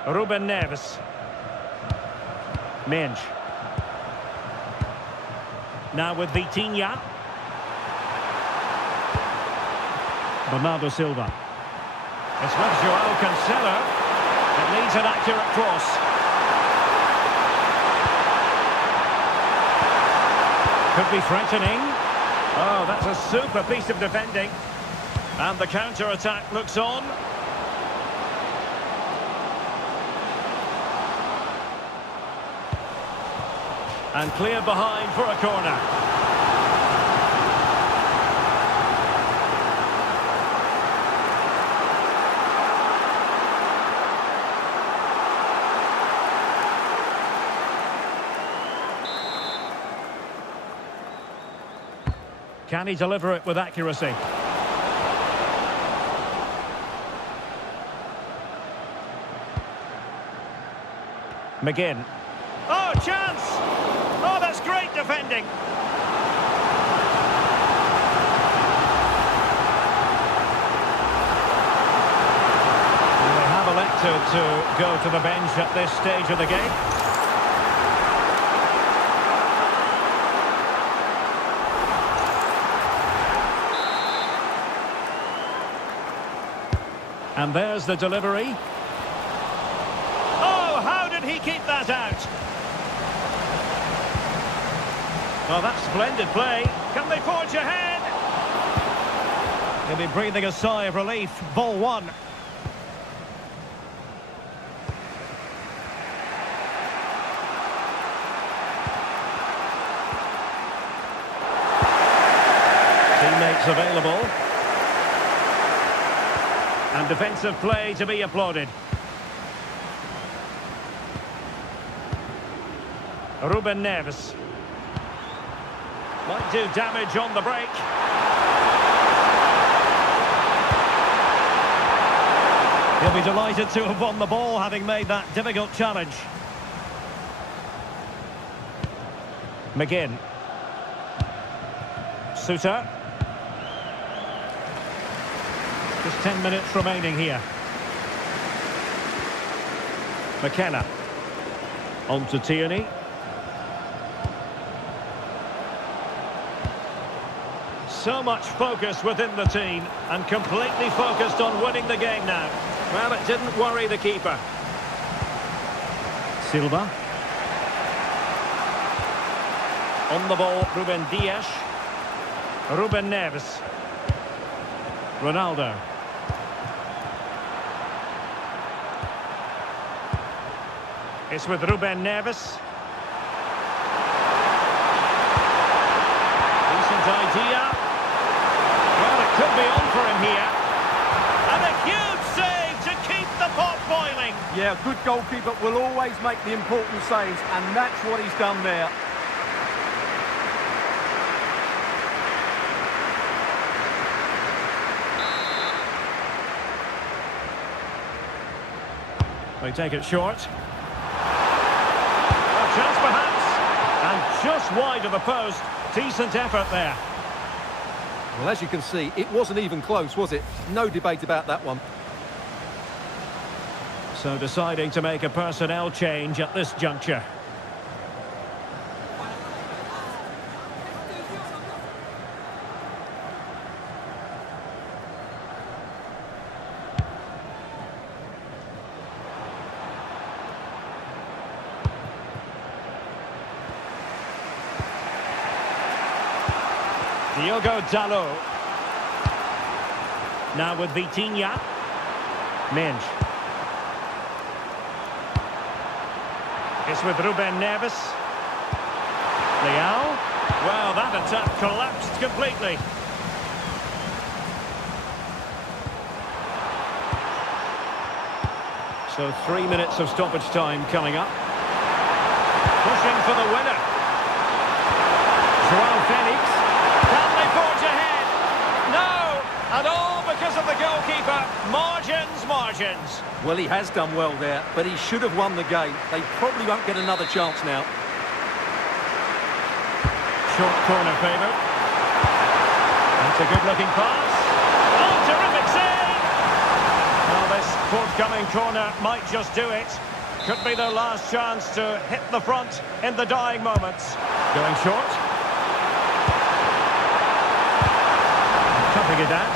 Ruben Neves. Menj. Now with Vitinha. Bernardo Silva. It's with João Cancelo. It needs an accurate cross. Could be threatening. Oh, that's a super piece of defending. And the counter-attack looks on. And cleared behind for a corner. Can he deliver it with accuracy? McGinn. Oh, chance! Oh, that's great defending. They have elected to go to the bench at this stage of the game. And there's the delivery. Oh, how did he keep that out? Oh, that's splendid play. Can they forge ahead? He'll be breathing a sigh of relief. Ball one. Teammates available. And defensive play to be applauded. Ruben Neves. Might do damage on the break. He'll be delighted to have won the ball, having made that difficult challenge. McGinn. Suter. Just 10 minutes remaining here. McKenna. On to Tierney. So much focus within the team and completely focused on winning the game now. Well, it didn't worry the keeper. Silva. On the ball, Ruben Dias. Ruben Neves. Ronaldo. It's with Ruben Neves. Decent idea. Well, it could be on for him here. And a huge save to keep the pot boiling. Yeah, a good goalkeeper will always make the important saves, and that's what he's done there. They take it short. A chance perhaps. And just wide of the post. Decent effort there. Well, as you can see, it wasn't even close, was it? No debate about that one. So deciding to make a personnel change at this juncture. Diogo Dalot. Now with Vitinha. Minge. It's with Ruben Neves. Leao. Well, that attack collapsed completely. So 3 minutes of stoppage time coming up. Pushing for the winner. Joao Felix. Can they forge ahead? No! And all because of the goalkeeper. Margins, margins. Well, he has done well there, but he should have won the game. They probably won't get another chance now. Short corner favoured. That's a good-looking pass. Oh, terrific save! Well, this forthcoming corner might just do it. Could be their last chance to hit the front in the dying moments. Going short. Toughing it out.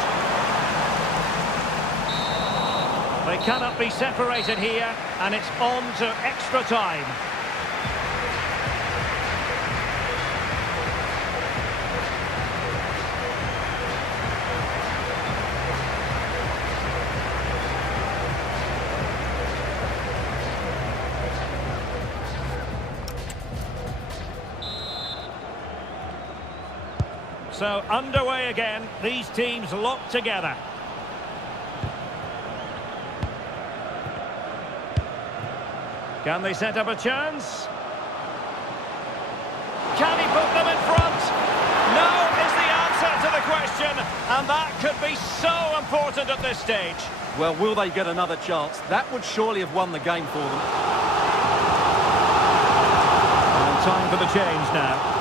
They cannot be separated here, and it's on to extra time. So underway again, these teams locked together. Can they set up a chance? Can he put them in front? No is the answer to the question, and that could be so important at this stage. Well, will they get another chance? That would surely have won the game for them. And time for the change now.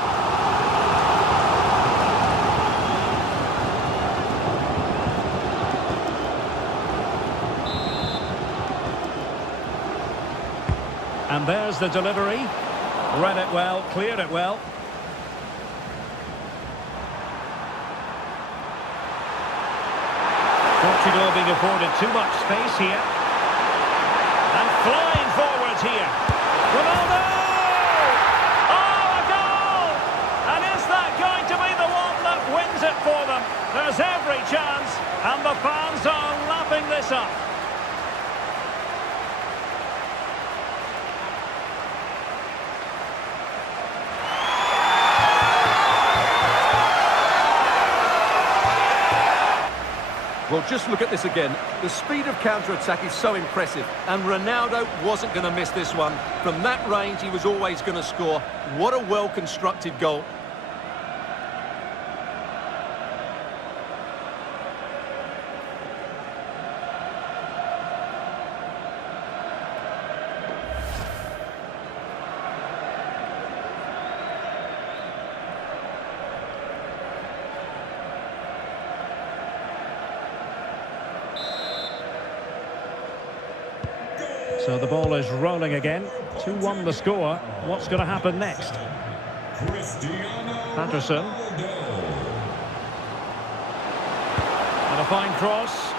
And there's the delivery. Read it well, cleared it well. Portugal being afforded too much space here. And flying forwards here. Ronaldo! Oh, a goal! And is that going to be the one that wins it for them? There's every chance, and the fans are lapping this up. Well, just look at this again. The speed of counter-attack is so impressive, and Ronaldo wasn't going to miss this one. From that range, he was always going to score. What a well-constructed goal. So the ball is rolling again. 2-1 the score. What's going to happen next? Patterson. And a fine cross.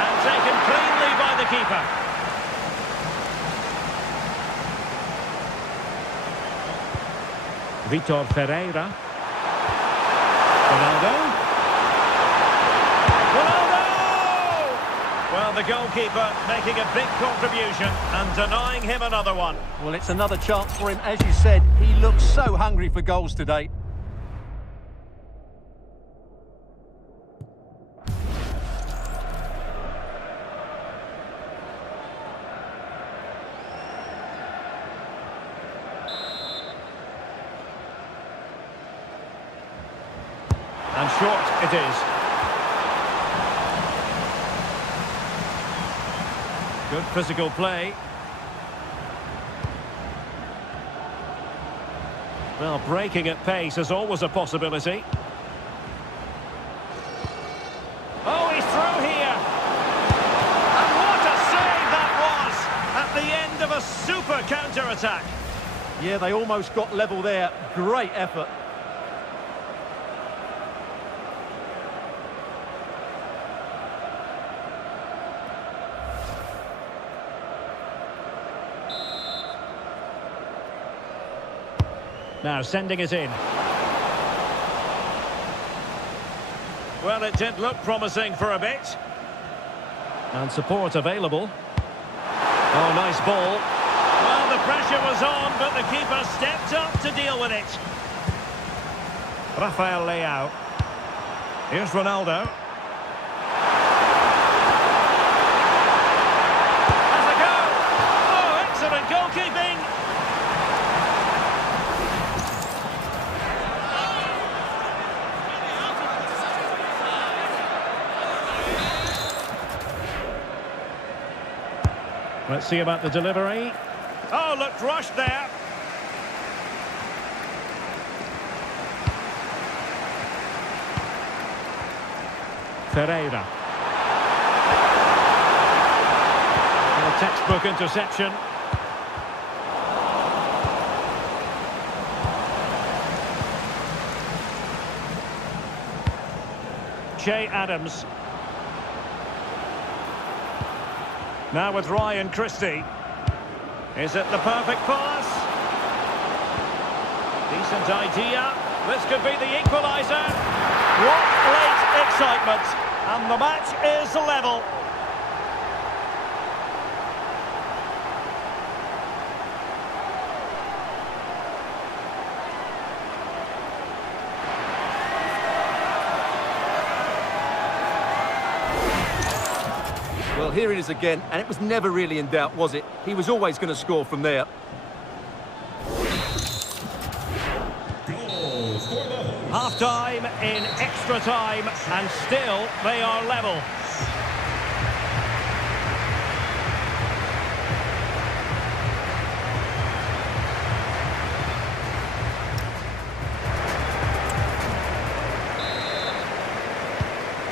And taken cleanly by the keeper. Vitor Ferreira. Ronaldo. Well, the goalkeeper making a big contribution and denying him another one. Well, it's another chance for him. As you said, he looks so hungry for goals today. And short it is. Good physical play. Well, breaking at pace is always a possibility. Oh, he's through here. And what a save that was at the end of a super counter-attack. Yeah, they almost got level there. Great effort. Now sending it in. Well, it did look promising for a bit. And support available. Oh, nice ball. Well, the pressure was on, but the keeper stepped up to deal with it. Rafael Leao. Here's Ronaldo. Has a go. Oh, excellent goalkeeping. Let's see about the delivery. Oh, looked rushed there. Ferreira. And a textbook interception. Che Adams. Now with Ryan Christie. Is it the perfect pass? Decent idea. This could be the equaliser. What great excitement. And the match is level. Well, here it is again, and it was never really in doubt, was it? He was always going to score from there. Goals for the hosts. Half-time in extra time, and still they are level.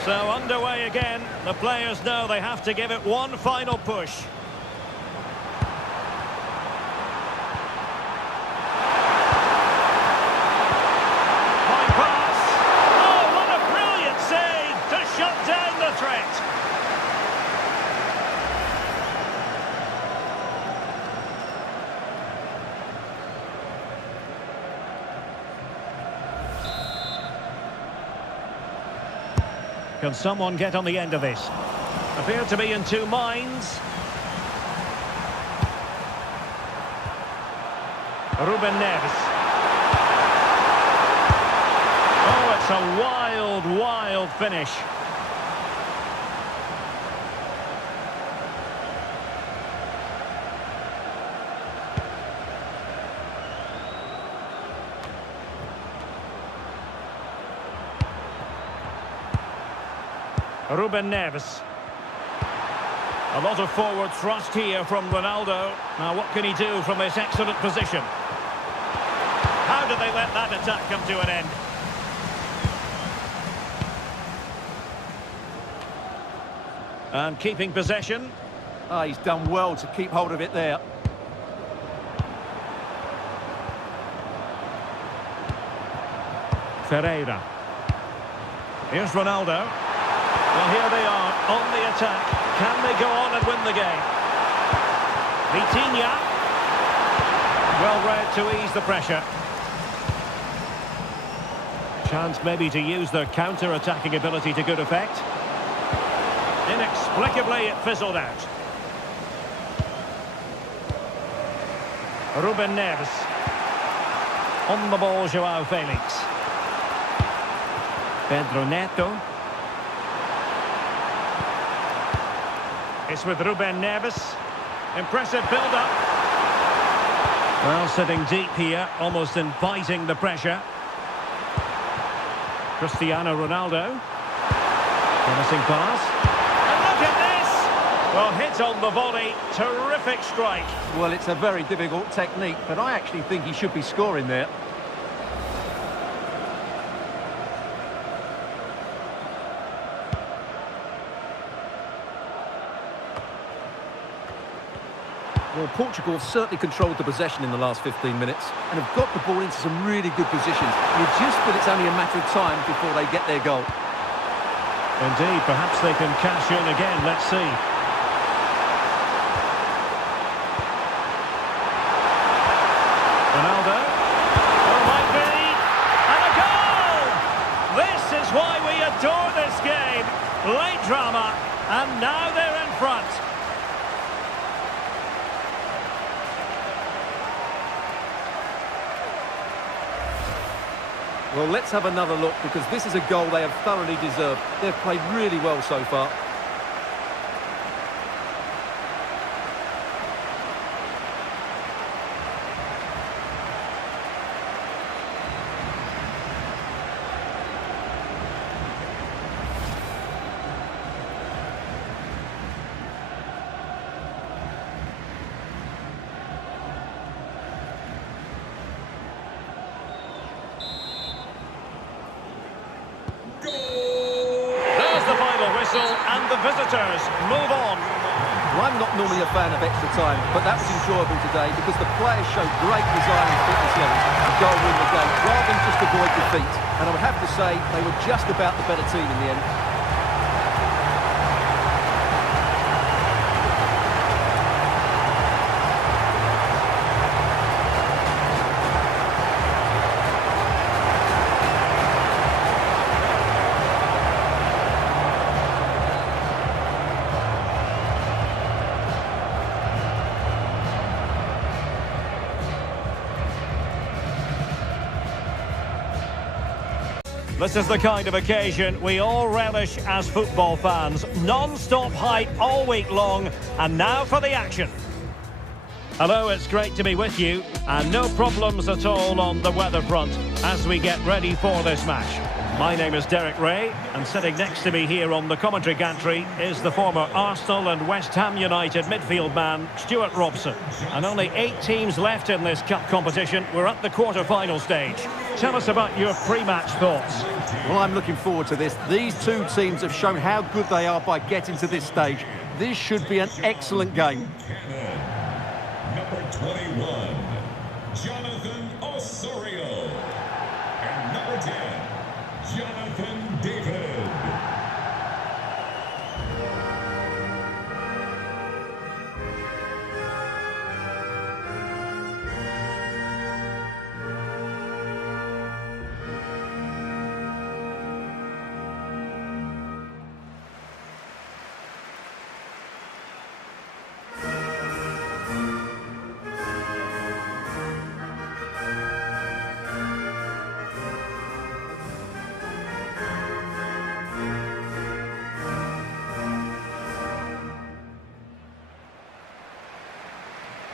So underway again. The players know they have to give it one final push. Fine pass. Oh, what a brilliant save to shut down the threat. Can someone get on the end of this? Appear to be in two minds. Ruben Neves. Oh, it's a wild, wild finish. Ruben Neves. A lot of forward thrust here from Ronaldo. Now what can he do from this excellent position? How do they let that attack come to an end? And keeping possession. Ah, he's done well to keep hold of it there. Ferreira. Here's Ronaldo. Well, here they are on the attack. Can they go on and win the game? Vitinha. Well read to ease the pressure. Chance maybe to use their counter-attacking ability to good effect. Inexplicably, it fizzled out. Ruben Neves. On the ball, João Felix. Pedro Neto. It's with Ruben Neves. Impressive build-up. Well, sitting deep here, almost inviting the pressure. Cristiano Ronaldo. Promising pass. And look at this! Well, hit on the volley. Terrific strike. Well, it's a very difficult technique, but I actually think he should be scoring there. Well, Portugal have certainly controlled the possession in the last 15 minutes and have got the ball into some really good positions. You just feel it's only a matter of time before they get their goal. Indeed, perhaps they can cash in again. Let's see. Ronaldo. Oh, might be. And a goal! This is why we adore this game. Late drama, and now they're in front. Well, let's have another look, because this is a goal they have thoroughly deserved. They've played really well so far. There's the final whistle, and the visitors move on. Well, I'm not normally a fan of extra time, but that was enjoyable today because the players showed great desire and fitness levels to go and win the game, rather than just avoid defeat. And I would have to say, they were just about the better team in the end. This is the kind of occasion we all relish as football fans. Non-stop hype all week long, and now for the action. Hello, it's great to be with you, and no problems at all on the weather front as we get ready for this match. My name is Derek Ray, and sitting next to me here on the commentary gantry is the former Arsenal and West Ham United midfield man, Stuart Robson. And only 8 teams left in this cup competition. We're at the quarter-final stage. Tell us about your pre-match thoughts. Well, I'm looking forward to this. These two teams have shown how good they are by getting to this stage. This should be an excellent game. Number 21, Jonathan Osorio. And number 10, Jonathan David.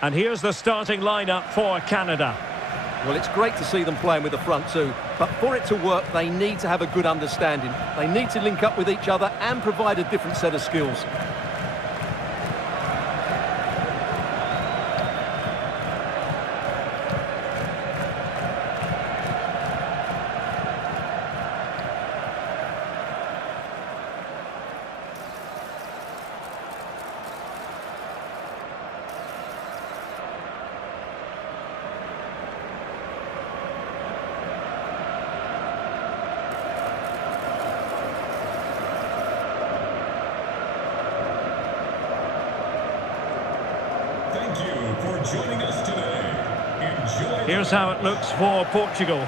And here's the starting lineup for Canada. Well, it's great to see them playing with the front two, but for it to work, they need to have a good understanding. They need to link up with each other and provide a different set of skills. Thank you for joining us today. Enjoy. Here's how it looks for Portugal.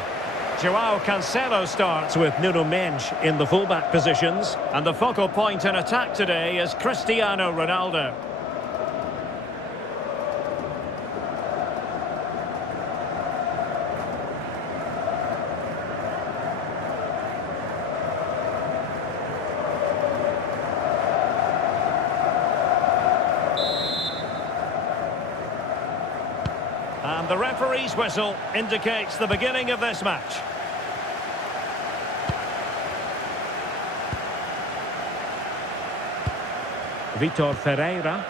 João Cancelo starts with Nuno Mendes in the fullback positions. And the focal point in attack today is Cristiano Ronaldo. And the referee's whistle indicates the beginning of this match. Vitor Ferreira.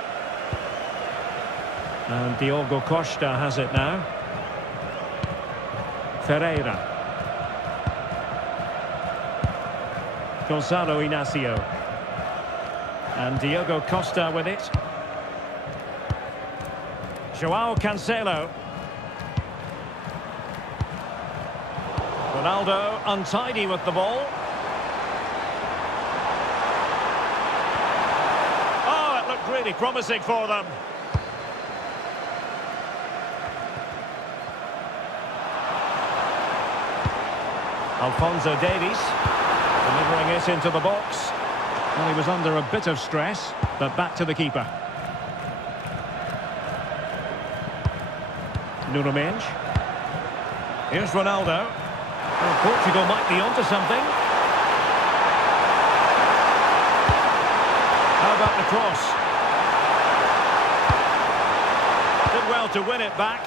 And Diogo Costa has it now. Ferreira. Gonzalo Inacio. And Diogo Costa with it. João Cancelo. Ronaldo untidy with the ball. Oh, it looked really promising for them. Alphonso Davies delivering it into the box. Well, he was under a bit of stress, but back to the keeper. Nuno Mendes. Here's Ronaldo. Well, Portugal might be onto something. How about the cross? Did well to win it back.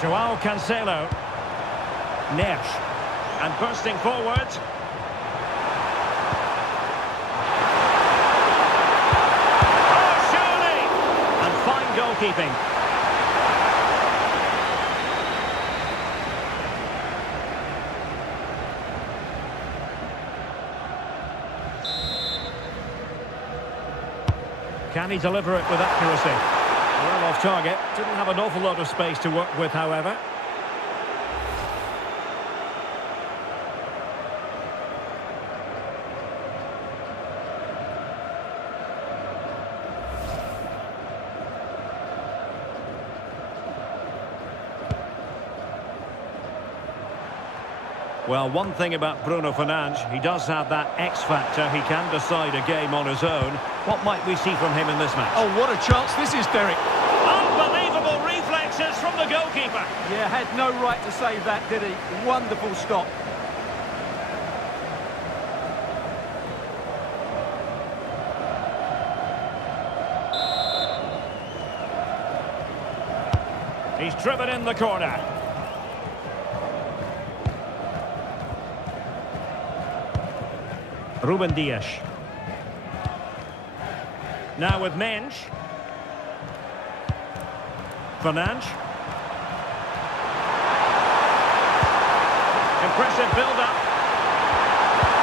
João Cancelo. Neves. And bursting forward. Goalkeeping. Can he deliver it with accuracy? Well off target. Didn't have an awful lot of space to work with, however. Well, one thing about Bruno Fernandes, he does have that X factor. He can decide a game on his own. What might we see from him in this match? Oh, what a chance this is, Derek. Unbelievable reflexes from the goal. had no right to save that, did he? Wonderful stop. He's driven in the corner. Ruben Dias. Now with Mensch. Fernandes. Impressive build-up.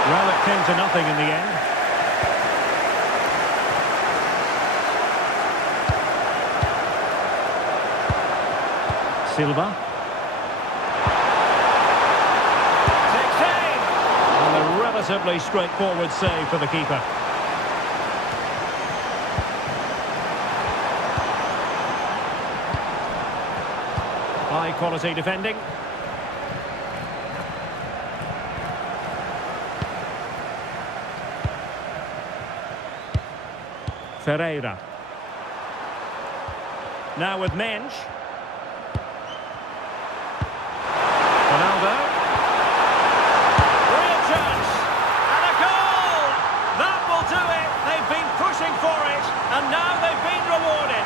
Well, it came to nothing in the end. Silva. Takes aim! And a relatively straightforward save for the keeper. High quality defending. Ferreira. Now with Mensch. Ronaldo. Real chance. And a goal! That will do it. They've been pushing for it. And now they've been rewarded.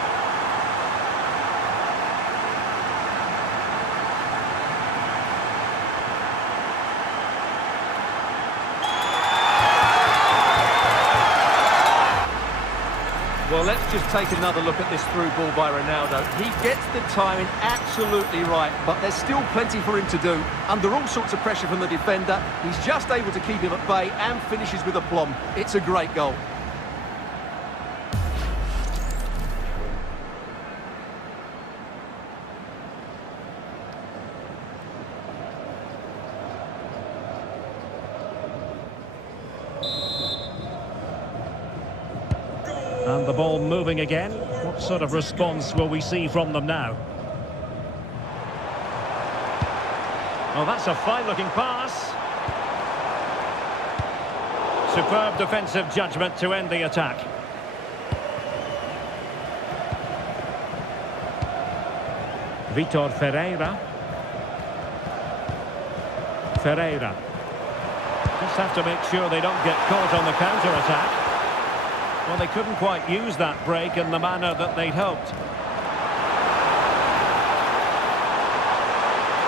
Well, let's just take another look at this through ball by Ronaldo. He gets the timing absolutely right, but there's still plenty for him to do. Under all sorts of pressure from the defender, he's just able to keep him at bay and finishes with aplomb. It's a great goal. And the ball moving again. What sort of response will we see from them now? Oh, that's a fine-looking pass. Superb defensive judgment to end the attack. Vitor Ferreira. Ferreira. Just have to make sure they don't get caught on the counter-attack. Well, they couldn't quite use that break in the manner that they'd hoped.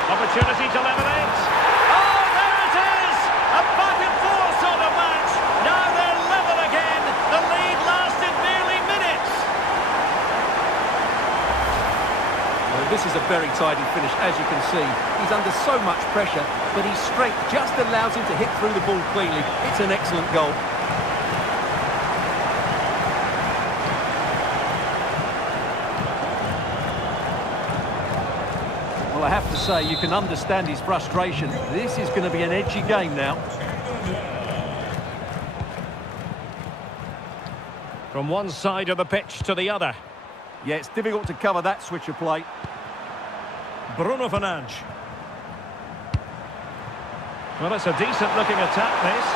Opportunity to level it. Oh, there it is! A back-and-forth sort of match. Now they're level again. The lead lasted nearly minutes. Well, this is a very tidy finish, as you can see. He's under so much pressure, but his strength just allows him to hit through the ball cleanly. It's an excellent goal. Well, I have to say, you can understand his frustration. This is going to be an edgy game now. From one side of the pitch to the other. Yeah, it's difficult to cover that switch of play. Bruno Fernandes. Well, it's a decent-looking attack, this.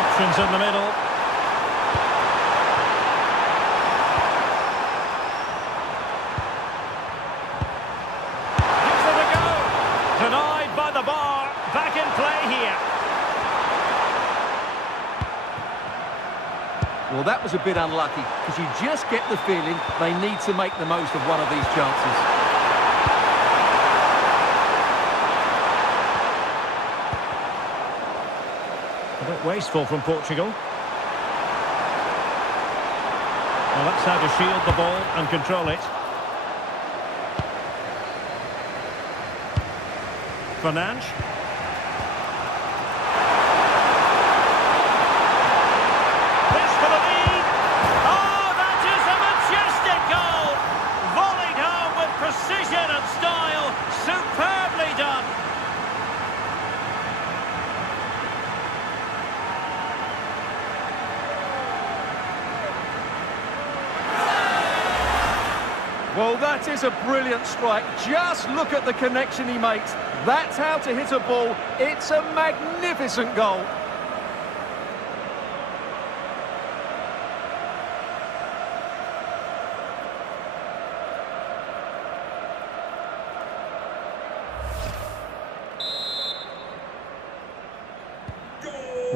Options in the middle. Denied by the bar. Back in play here. Well, that was a bit unlucky, because you just get the feeling they need to make the most of one of these chances. A bit wasteful from Portugal. Well, that's how to shield the ball and control it. Fernandes. This for the lead. Oh, that is a majestic goal. Volleyed home with precision and style. Superbly done. Well, that is a brilliant strike. Just look at the connection he makes. That's how to hit a ball. It's a magnificent goal.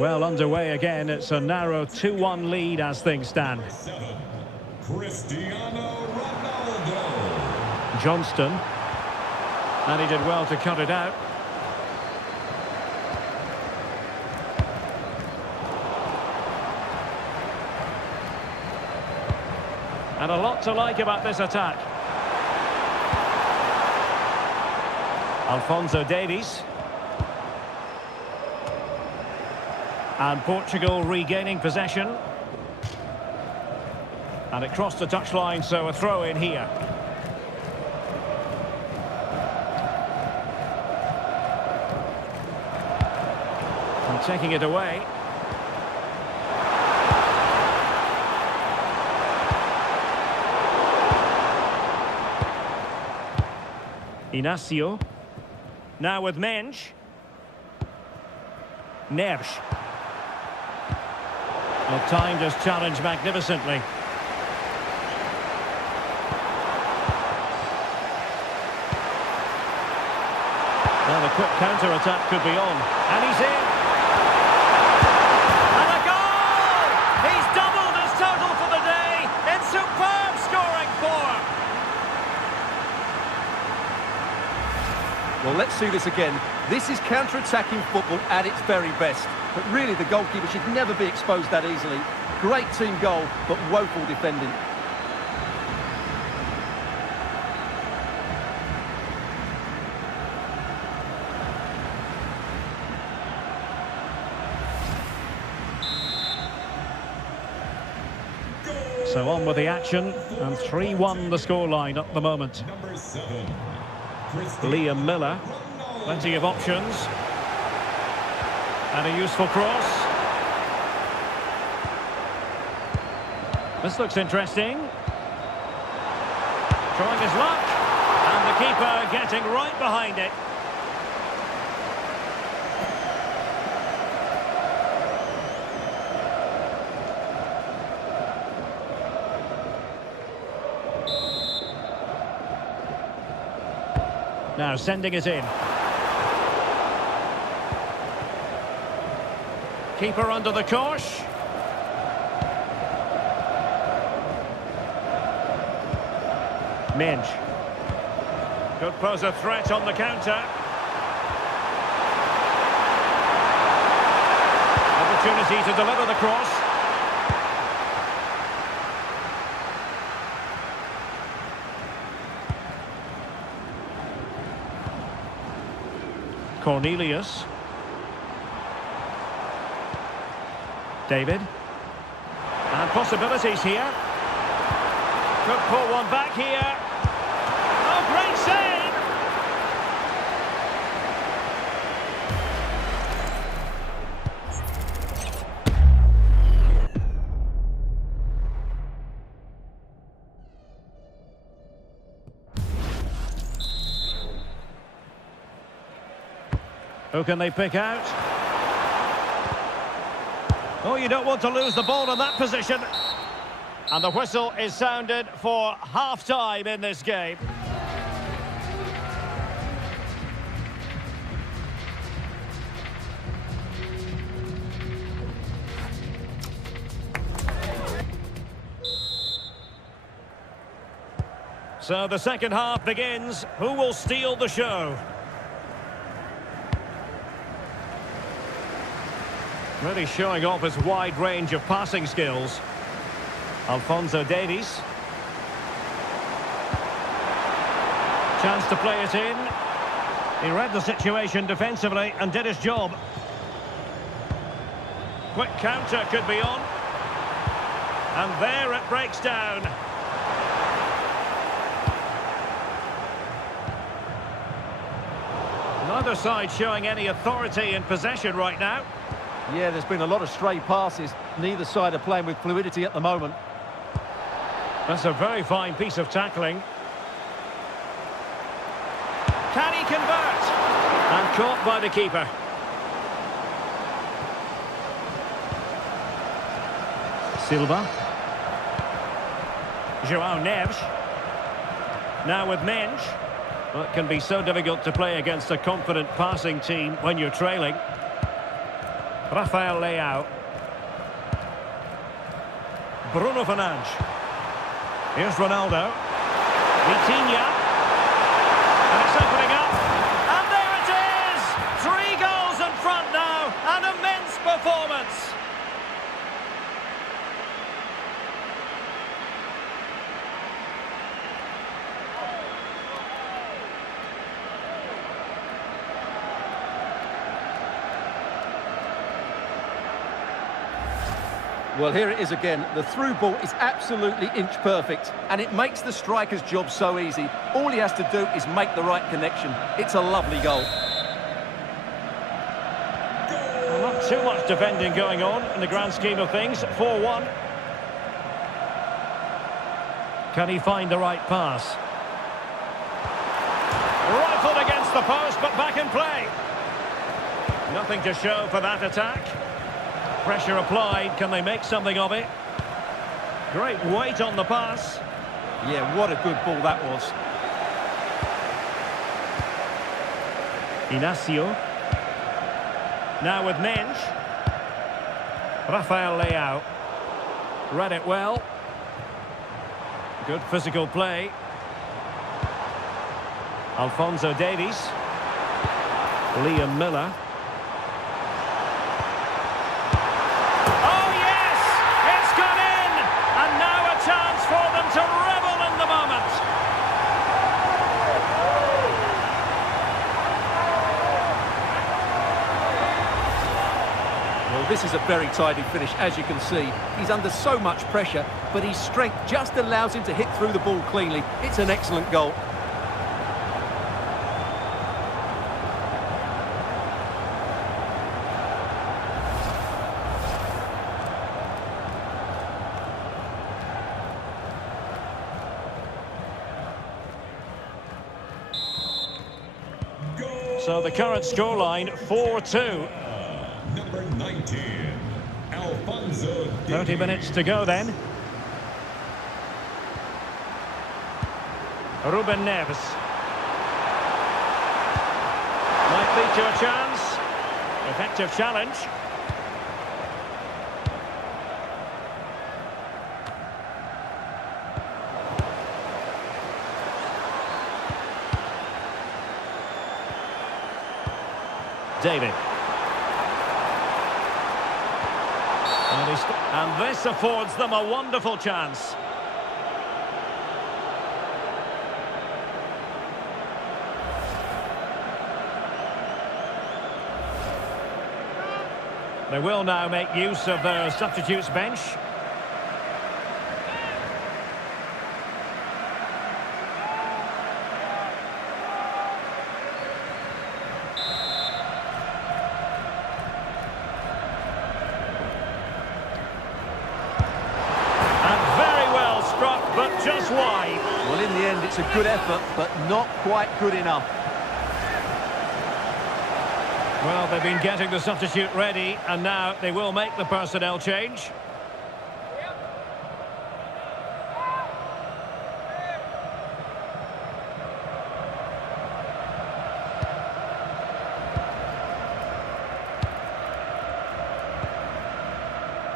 Well, underway again. It's a narrow 2-1 lead as things stand. 7, Cristiano Ronaldo. Johnston. And he did well to cut it out. And a lot to like about this attack. Alphonso Davies. And Portugal regaining possession. And it crossed the touchline, so a throw in here. And taking it away. Inacio. Now with Mensch. Neves. Well, timed his challenge magnificently. Now the quick counter-attack could be on. And he's in. And a goal! He's doubled his total for the day in superb scoring form. Well, let's see this again. This is counter-attacking football at its very best. But really, the goalkeeper should never be exposed that easily. Great team goal, but woeful defending. So on with the action, and 3-1 the scoreline at the moment. Number 7, Liam Miller, plenty of options. And a useful cross. This looks interesting. Trying his luck. And the keeper getting right behind it. Now sending it in. Keeper under the cosh. Mensch. Could pose a threat on the counter. Opportunity to deliver the cross. Cornelius. David. And possibilities here. Could pull one back here. Oh, great save! Who can they pick out? Oh, you don't want to lose the ball in that position. And the whistle is sounded for half-time in this game. So the second half begins. Who will steal the show? Really showing off his wide range of passing skills. Alphonso Davies. Chance to play it in. He read the situation defensively and did his job. Quick counter could be on. And there it breaks down. Neither side showing any authority in possession right now. Yeah, there's been a lot of stray passes. Neither side are playing with fluidity at the moment. That's a very fine piece of tackling. Can he convert? And caught by the keeper. Silva. João Neves. Now with Mensch. Well, it can be so difficult to play against a confident passing team when you're trailing. Rafael Leao. Bruno Fernandes. Here's Ronaldo. Vitinha. And it's opening up. And there it is! 3 goals in front now. An immense performance. Well, here it is again. The through ball is absolutely inch perfect, and it makes the striker's job so easy. All he has to do is make the right connection. It's a lovely goal. Well, not too much defending going on in the grand scheme of things. 4-1. Can he find the right pass? Rifled against the post, but back in play. Nothing to show for that attack. Pressure applied. Can they make something of it? Great weight on the pass. Yeah, what a good ball that was. Inacio. Now with Mensch. Rafael Leao. Read it well. Good physical play. Alphonso Davies. Liam Miller. To revel in the moment. Well, this is a very tidy finish, as you can see. He's under so much pressure, but his strength just allows him to hit through the ball cleanly. It's an excellent goal. So the current scoreline, 4-2. Number 19, Alphonso Davies. 30 minutes to go then. Ruben Neves. Might lead to a chance. Effective challenge. David. And this affords them a wonderful chance. They will now make use of their substitutes bench. But just wide. Well, in the end, it's a good effort, but not quite good enough. Well, they've been getting the substitute ready, and now they will make the personnel change.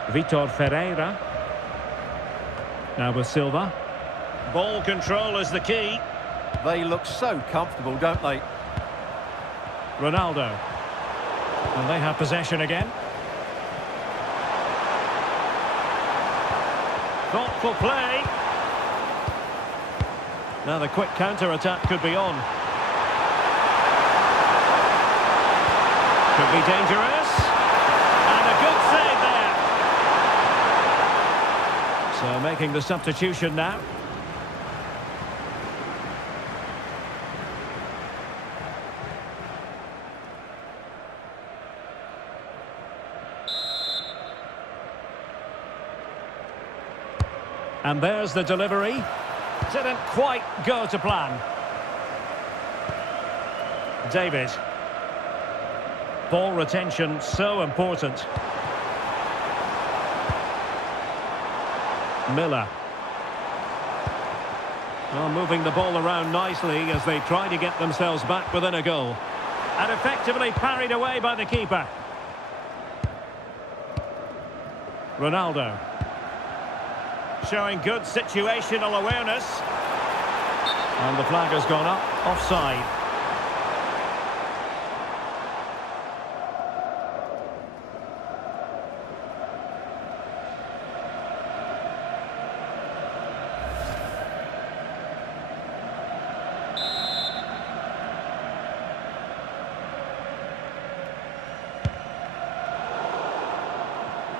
Vitor Ferreira. Now with Silva. Ball control is the key. They look so comfortable, don't they? Ronaldo. And they have possession again. Thoughtful play. Now the quick counter-attack could be on. Could be dangerous. And a good save there. So making the substitution now. And there's the delivery. Didn't quite go to plan. David. Ball retention so important. Miller. Well, moving the ball around nicely as they try to get themselves back within a goal. And effectively parried away by the keeper. Ronaldo. Showing good situational awareness. And the flag has gone up, offside.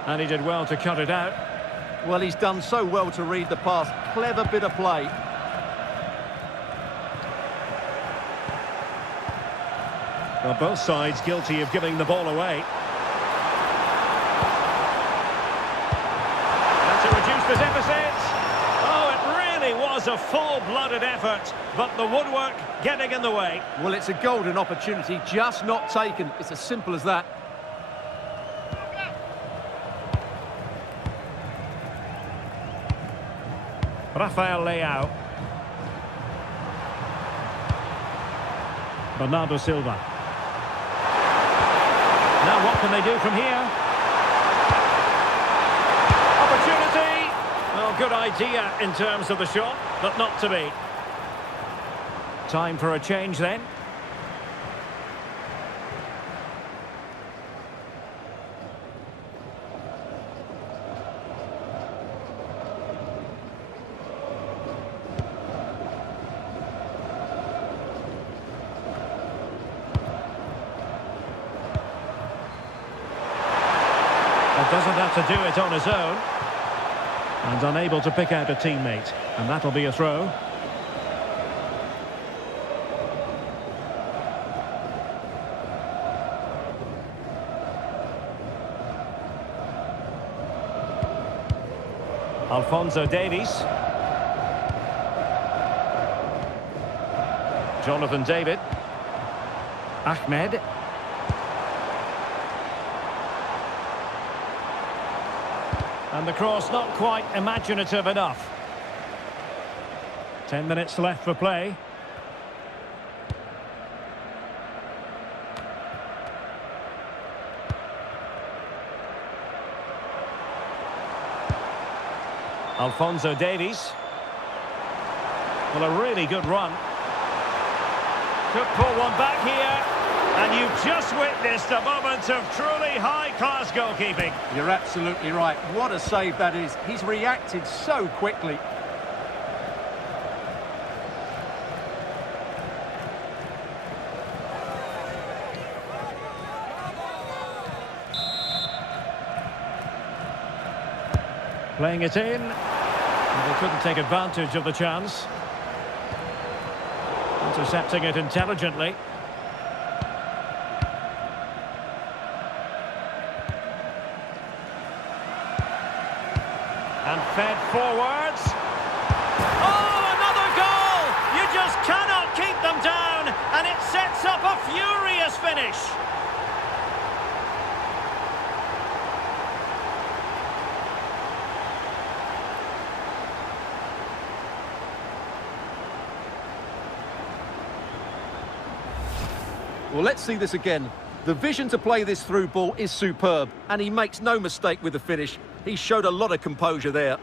And he did well to cut it out. Well, he's done so well to read the pass. Clever bit of play. Well, both sides guilty of giving the ball away. And to reduce the deficit. Oh, it really was a full-blooded effort, but the woodwork getting in the way. Well, it's a golden opportunity, just not taken. It's as simple as that. Rafael Leao. Bernardo Silva. Now what can they do from here? Opportunity! Well, good idea in terms of the shot, but not to be. Time for a change then. Doesn't have to do it on his own. And unable to pick out a teammate. And that'll be a throw. Alphonso Davies. Jonathan David. Ahmed. And the cross not quite imaginative enough. 10 minutes left for play. Alphonso Davies. Well, a really good run. Could pull one back here. And you've just witnessed a moment of truly high-class goalkeeping. You're absolutely right. What a save that is. He's reacted so quickly. Playing it in. And they couldn't take advantage of the chance. Intercepting it intelligently. And fed forwards. Oh, another goal! You just cannot keep them down, and it sets up a furious finish. Well, let's see this again. The vision to play this through ball is superb, and he makes no mistake with the finish. He showed a lot of composure there.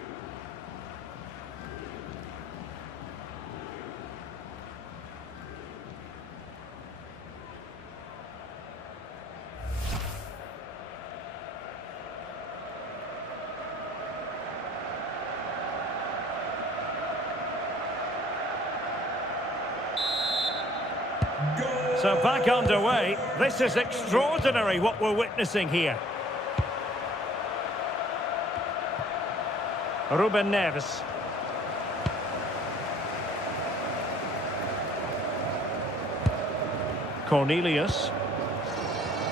So back underway. This is extraordinary what we're witnessing here. Ruben Neves. Cornelius.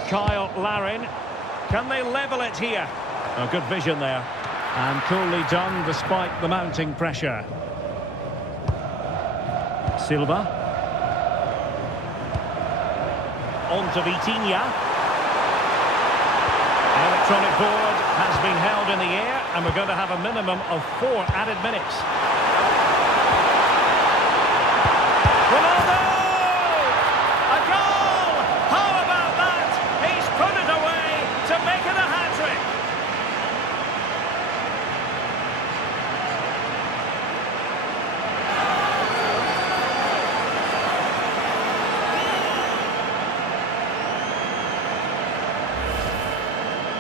Kyle Larin. Can they level it here? A good vision there. And coolly done despite the mounting pressure. Silva. On to Vitinha. The electronic board has been held in the air, and we're going to have a minimum of 4 added minutes. Ronaldo! A goal! How about that? He's put it away to make it a hat-trick.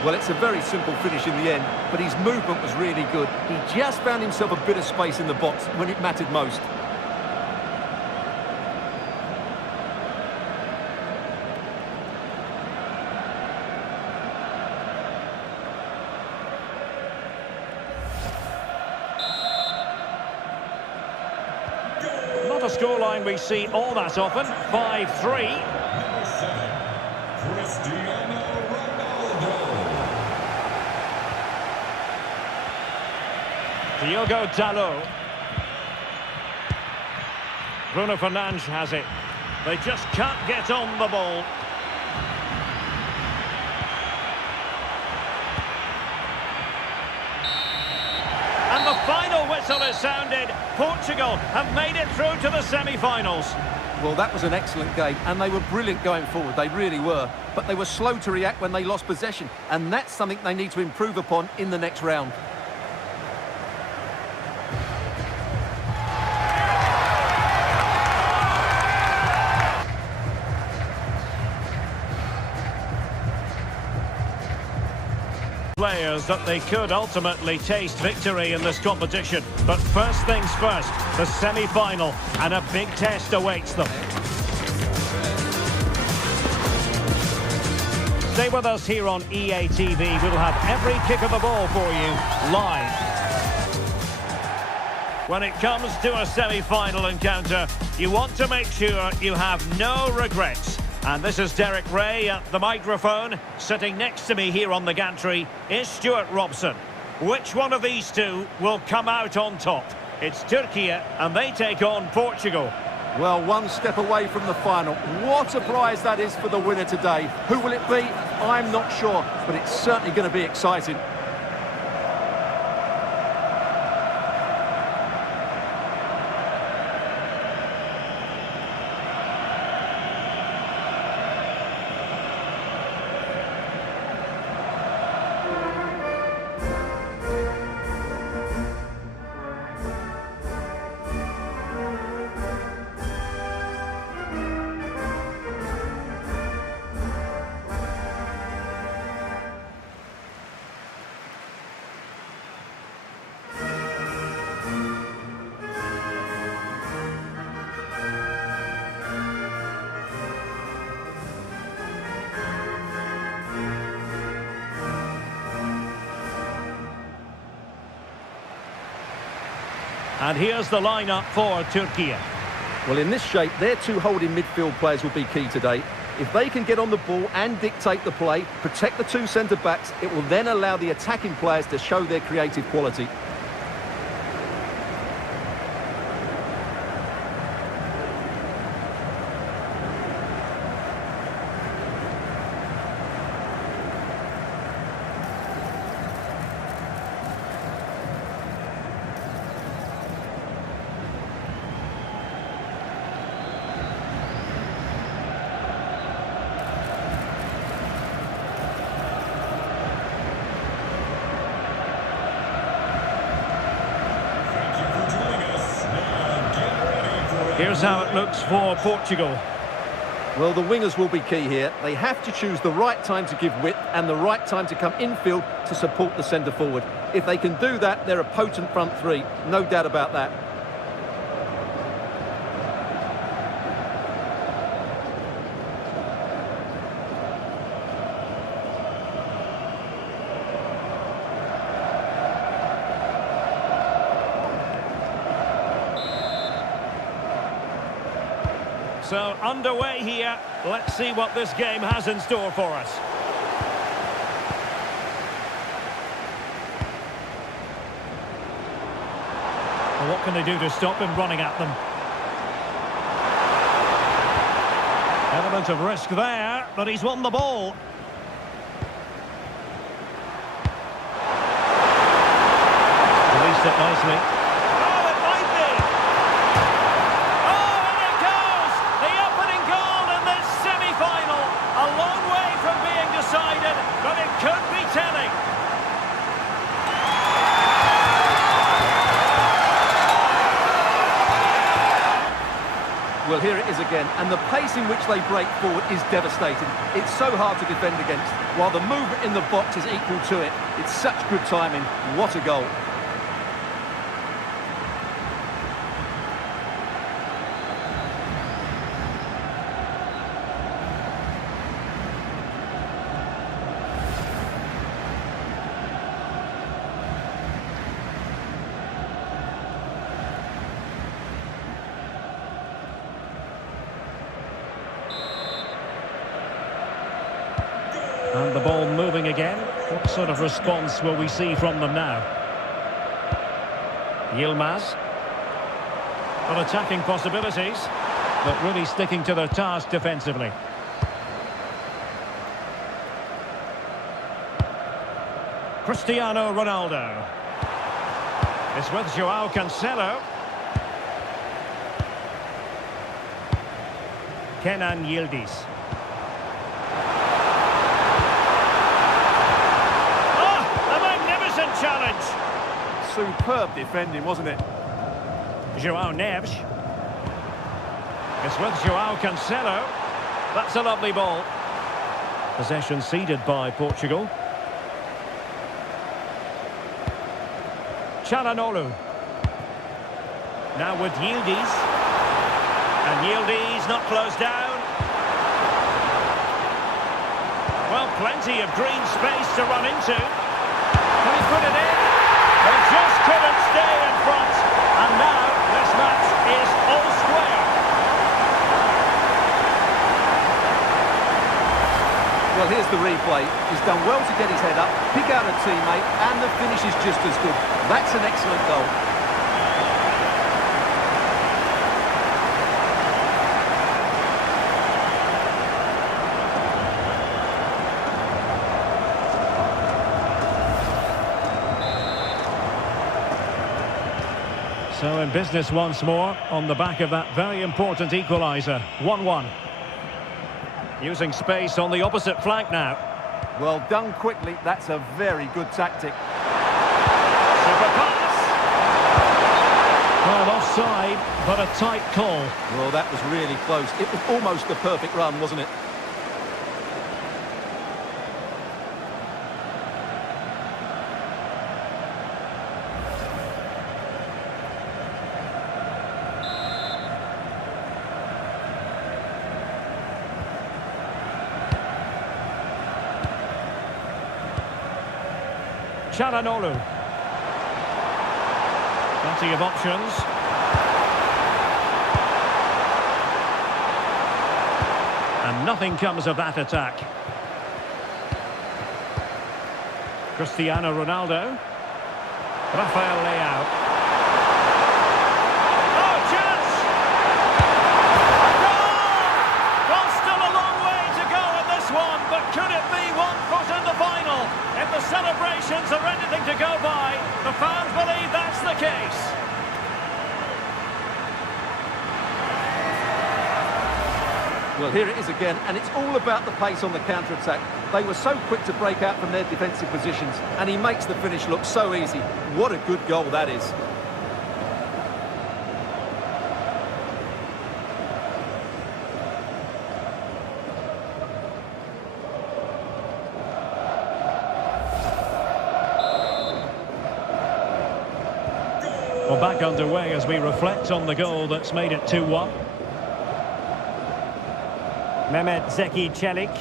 Well, it's a very simple finish in the end, but his movement was really good. He just found himself a bit of space in the box when it mattered most. Not a scoreline we see all that often. 5-3. Number 7, Cristiano Ronaldo. Diogo Dalot. Bruno Fernandes has it. They just can't get on the ball. And the final whistle is sounded. Portugal have made it through to the semi-finals. Well, that was an excellent game, and they were brilliant going forward. They really were. But they were slow to react when they lost possession, and that's something they need to improve upon in the next round. Players that they could ultimately taste victory in this competition. But first things first, the semi-final, and a big test awaits them. Stay with us here on EA TV. We'll have every kick of the ball for you live. When it comes to a semi-final encounter, you want to make sure you have no regrets. And this is Derek Ray at the microphone. Sitting next to me here on the gantry is Stuart Robson. Which one of these two will come out on top? It's Turkey, and they take on Portugal. Well, one step away from the final. What a prize that is for the winner today. Who will it be? I'm not sure, but it's certainly going to be exciting. And here's the lineup for Turkey. Well, in this shape, their two holding midfield players will be key today. If they can get on the ball and dictate the play, protect the two centre-backs, it will then allow the attacking players to show their creative quality. Here's how it looks for Portugal. Well, the wingers will be key here. They have to choose the right time to give width and the right time to come infield to support the centre-forward. If they can do that, they're a potent front three. No doubt about that. So underway here. Let's see what this game has in store for us. Well, what can they do to stop him running at them? Element of risk there, but he's won the ball. Released it nicely. But it could be telling. Well, Well, here it is again, and the pace in which they break forward is devastating. It's so hard to defend against, while the movement in the box is equal to it. It's such good timing. What a goal. And the ball moving again. What sort of response will we see from them now? Yilmaz. Well, attacking possibilities, but really sticking to their task defensively. Cristiano Ronaldo. It's with Joao Cancelo. Kenan Yildiz. Challenge. Superb defending, wasn't it? Joao Neves. It's with Joao Cancelo. That's a lovely ball. Possession ceded by Portugal. Çalhanoğlu. Now with Yildiz. And Yildiz not closed down. Well, plenty of green space to run into. Can he put it in? They just couldn't stay in front. And now this match is all square. Well, here's the replay. He's done well to get his head up, pick out a teammate, and the finish is just as good. That's an excellent goal. So in business once more, on the back of that very important equaliser. 1-1. Using space on the opposite flank now. Well done quickly. That's a very good tactic. Super pass. Well, offside, but a tight call. Well, that was really close. It was almost the perfect run, wasn't it? Çalhanoğlu. Plenty of options. And nothing comes of that attack. Cristiano Ronaldo. Rafael Leao. Oh, chance! Goal! Well, still a long way to go in this one, but could it be 1 foot in the final? If the celebrations are anything to go by, the fans believe that's the case. Well, here it is again, and it's all about the pace on the counter-attack. They were so quick to break out from their defensive positions, and he makes the finish look so easy. What a good goal that is. Well, back underway as we reflect on the goal that's made it 2-1. Mehmet Zeki Çelik.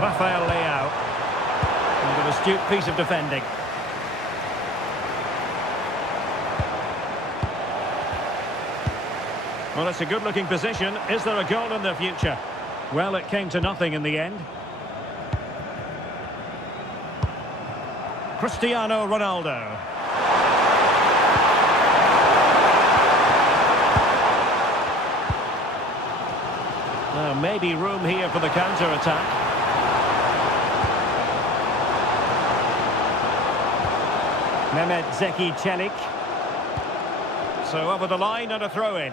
Rafael Leao. And an astute piece of defending. Well, it's a good-looking position. Is there a goal in the future? Well, it came to nothing in the end. Cristiano Ronaldo. Now, maybe room here for the counter-attack. Mehmet Zeki Çelik. So over the line and a throw-in.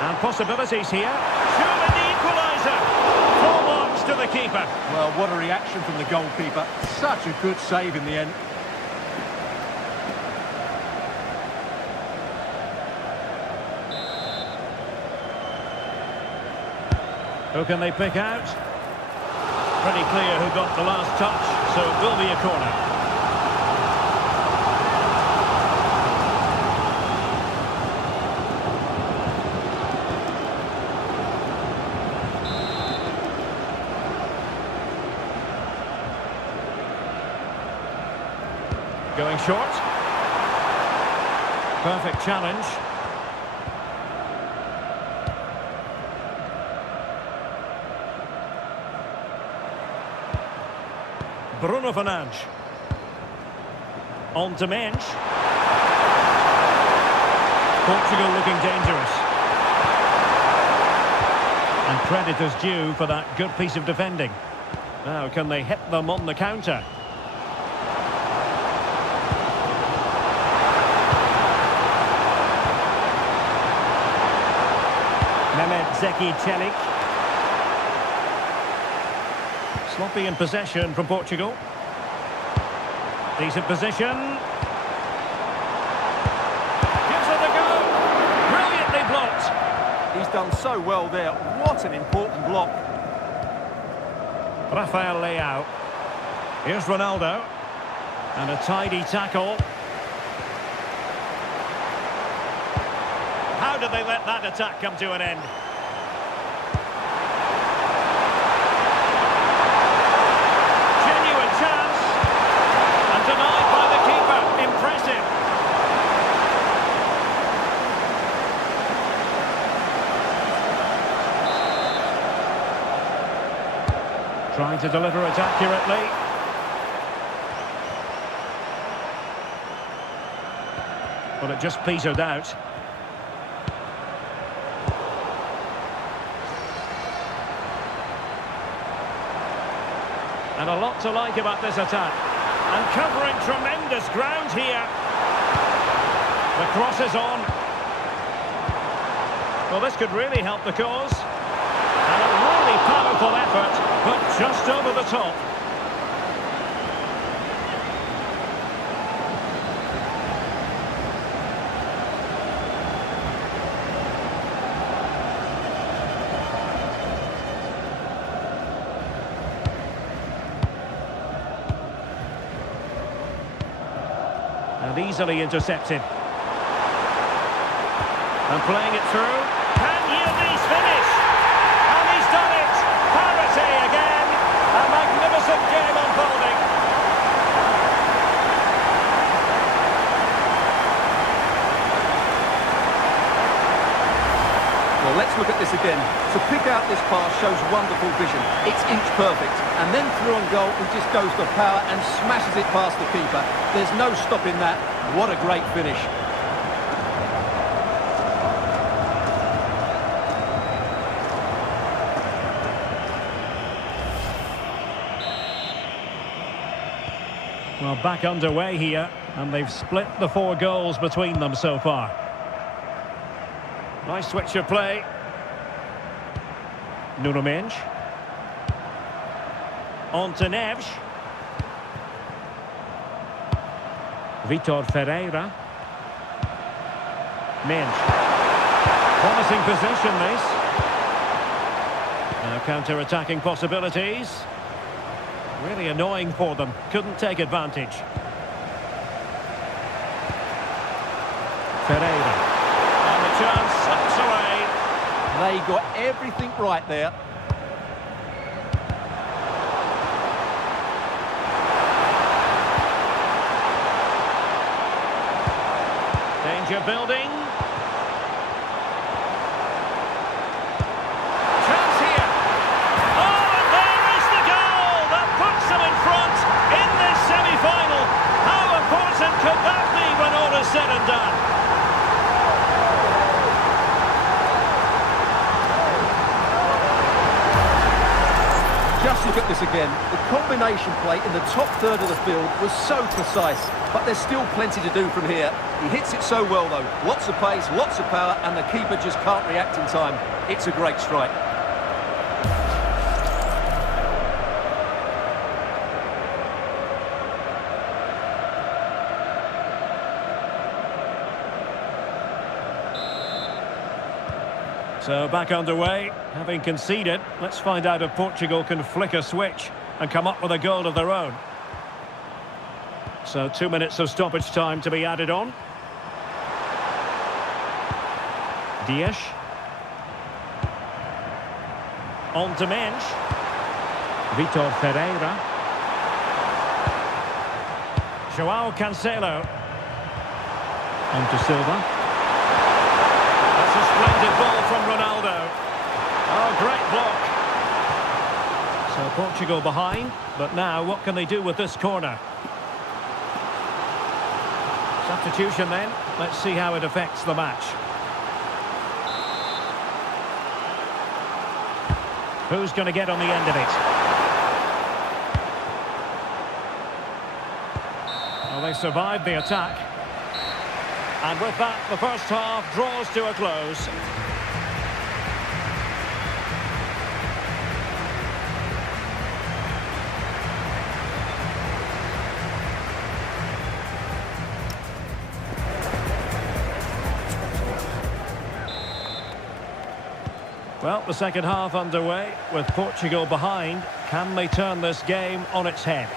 And And possibilities here. Surely the equaliser. Full marks to the keeper. Well, what a reaction from the goalkeeper. Such a good save in the end. Who can they pick out? Pretty clear who got the last touch, so it will be a corner. Going short. Perfect challenge. Bruno Fernandes. On to Mensch. Portugal looking dangerous. And credit is due for that good piece of defending. Now, can they hit them on the counter? Zeki Celik. Sloppy in possession from Portugal. Decent position. Gives it a go. Brilliantly blocked. He's done so well there. What an important block. Rafael Leao. Here's Ronaldo. And a tidy tackle. How did they let that attack come to an end? Genuine chance. And denied by the keeper. Impressive. Trying to deliver it accurately. But it just petered out. And a lot to like about this attack. And covering tremendous ground here. The cross is on. Well, this could really help the cause. And a really powerful effort, but just over the top. And easily intercepted. And playing it through. Can Yildiz finish? And he's done it! Parity again! A magnificent game unfolding. Well, let's look at this again. To pick out this pass shows wonderful vision. It's inch perfect. And then through on goal, he just goes for power and smashes it past the keeper. There's no stopping that. What a great finish. Well, back underway here, and they've split the 4 goals between them so far. Nice switch of play. Nuno Mensch. On to Neves. Vitor Ferreira. Mensch. Promising possession, this. Now counter-attacking possibilities. Really annoying for them. Couldn't take advantage. Ferreira. And the chance slips away. They got everything right there. Danger building. Chance here. Oh, and there is the goal that puts them in front in this semi-final. How important could that be when all is said and done? Let's look at this again. The combination play in the top third of the field was so precise, but there's still plenty to do from here. He hits it so well, though. Lots of pace, lots of power, and the keeper just can't react in time. It's a great strike. So back underway, having conceded, let's find out if Portugal can flick a switch and come up with a goal of their own. So 2 minutes of stoppage time to be added on. Dias. On to Mensch. Vitor Ferreira. João Cancelo. On to Silva. That's a splendid ball from Ronaldo. Oh, great block. So Portugal behind, but now what can they do with this corner? Substitution then. Let's see how it affects the match. Who's going to get on the end of it? Well, they survived the attack. And with that, the first half draws to a close. Well, the second half underway with Portugal behind. Can they turn this game on its head?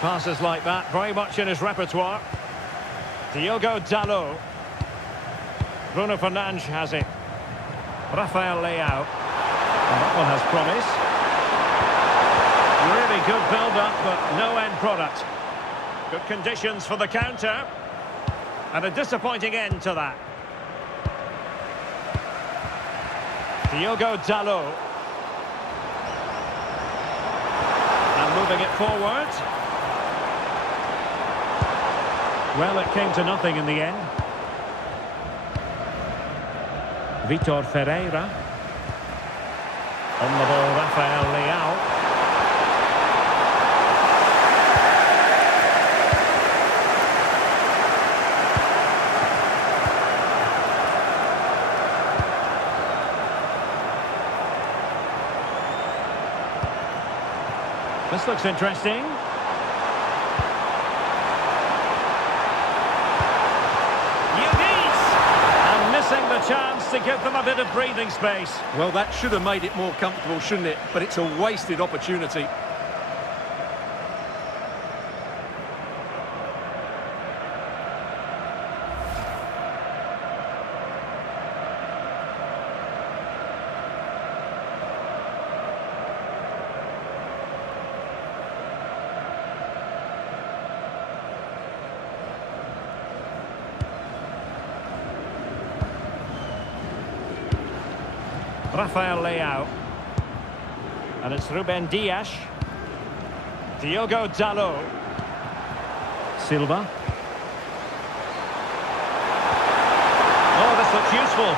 Passes like that, very much in his repertoire. Diogo Dalot. Bruno Fernandes has it. Rafael Leao. And that one has promise. Really good build-up, but no end product. Good conditions for the counter. And a disappointing end to that. Diogo Dalot. And moving it forward. Well, it came to nothing in the end. Vitor Ferreira. On the ball, Rafael Leao. This looks interesting. Missing the chance to give them a bit of breathing space. Well, that should have made it more comfortable, shouldn't it? But it's a wasted opportunity. Rafael Leao. And it's Ruben Dias. Diogo Dalot. Silva. Oh, this looks useful.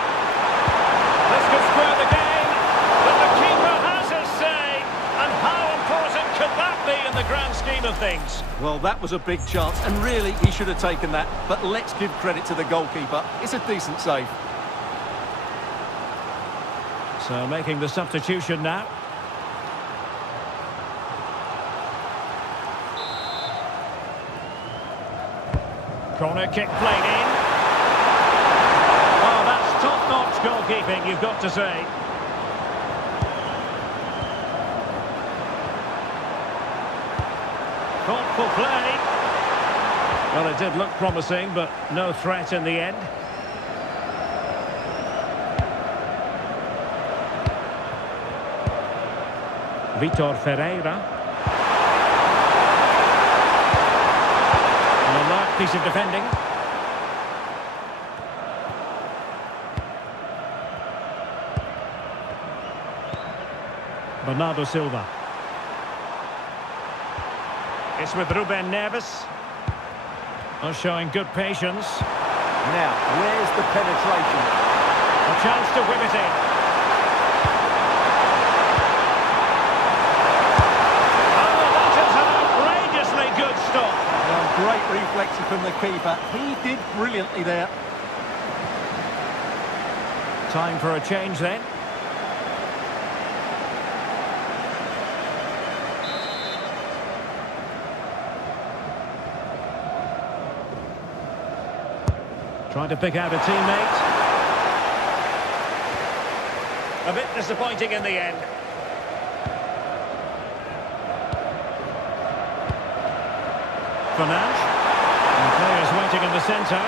This could square the game. But the keeper has his say. And how important could that be in the grand scheme of things? Well, that was a big chance, and really, he should have taken that. But let's give credit to the goalkeeper. It's a decent save. So making the substitution now. Corner kick played in. Oh, that's top-notch goalkeeping, you've got to say. Thoughtful play. Well, it did look promising, but no threat in the end. Vitor Ferreira. An alert piece of defending. Bernardo Silva. It's with Ruben Neves. Oh, showing good patience. Now, where's the penetration? A chance to whip it in. keeper. He did brilliantly there. Time for a change then. Trying to pick out a teammate. A bit disappointing in the end. Senagel. And players waiting in the centre.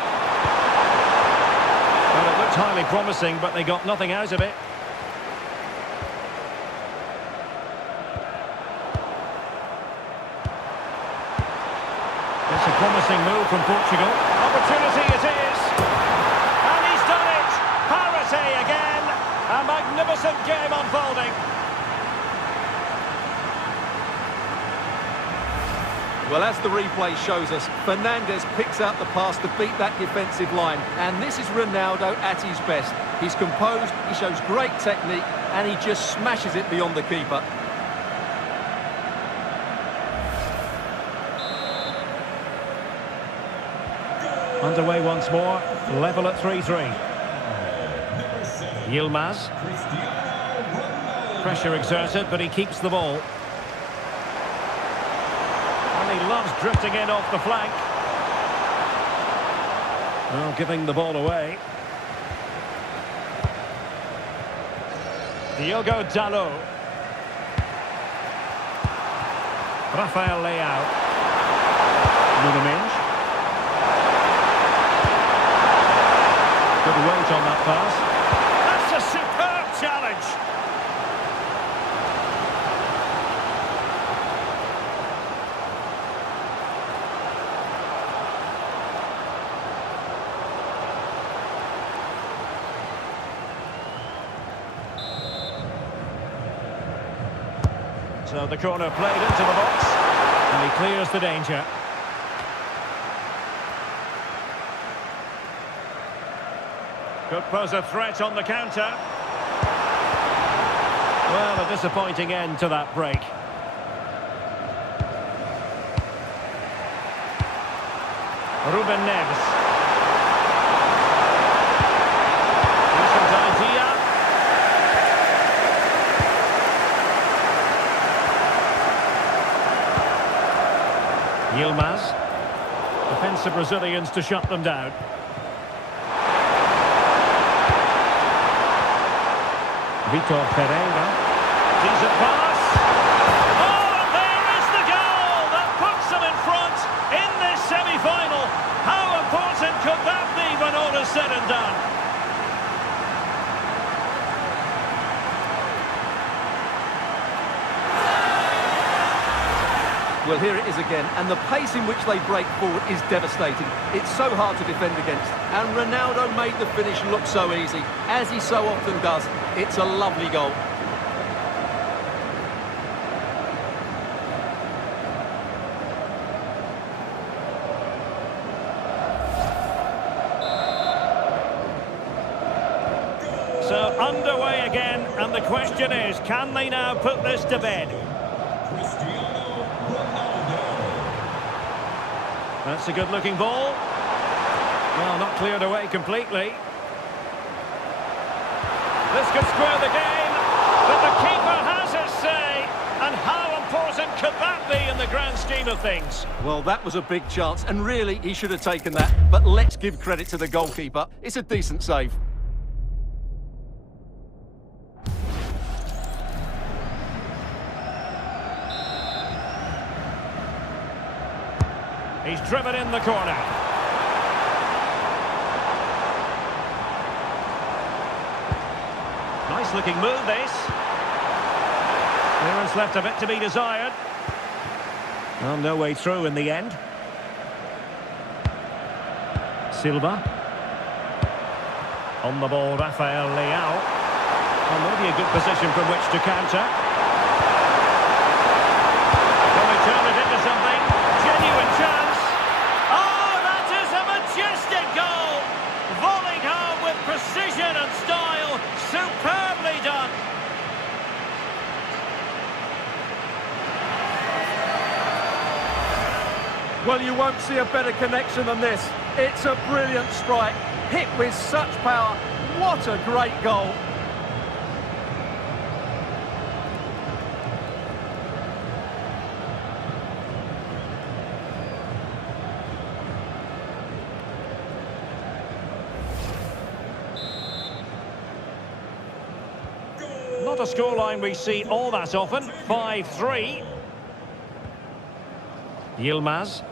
Well, it looked highly promising, but they got nothing out of it. It's a promising move from Portugal. Opportunity it is. And he's done it. Parity again. A magnificent game unfolding. Well, as the replay shows us, Fernandes picks out the pass to beat that defensive line. And this is Ronaldo at his best. He's composed, he shows great technique, and he just smashes it beyond the keeper. Underway once more, level at 3-3. Yilmaz. Pressure exerted, but he keeps the ball. And he loves drifting in off the flank. Well, giving the ball away. Diogo Dalot. Rafael Leao. Nunes. Good weight on that pass. That's a superb challenge. So the corner played into the box, and he clears the danger. Could pose a threat on the counter. Well, a disappointing end to that break. Ruben Neves. Decent idea. Yilmaz. Defensive Brazilians to shut them down. Vitor Pereira. Decent pass. Oh, and there is the goal that puts them in front in this semi-final. How important could that be when all is said and done? Well, here it is again, and the pace in which they break forward is devastating. It's so hard to defend against, and Ronaldo made the finish look so easy, as he so often does. It's a lovely goal. So underway again, and the question is, can they now put this to bed? That's a good-looking ball. Well, not cleared away completely. This could square the game, but the keeper has his say. And how important could that be in the grand scheme of things? Well, that was a big chance, and really, he should have taken that. But let's give credit to the goalkeeper. It's a decent save. He's driven in the corner. Nice looking move, this. Clearance left a bit to be desired. Well, no way through in the end. Silva. On the ball, Rafael Leao. Well, maybe a good position from which to counter. Can we turn it into something? Genuine chance. Oh, that is a majestic goal! Volleyed home with precision and style. Superbly done. Well, you won't see a better connection than this. It's a brilliant strike, hit with such power. What a great goal. Not a scoreline we see all that often. 5-3. Yilmaz.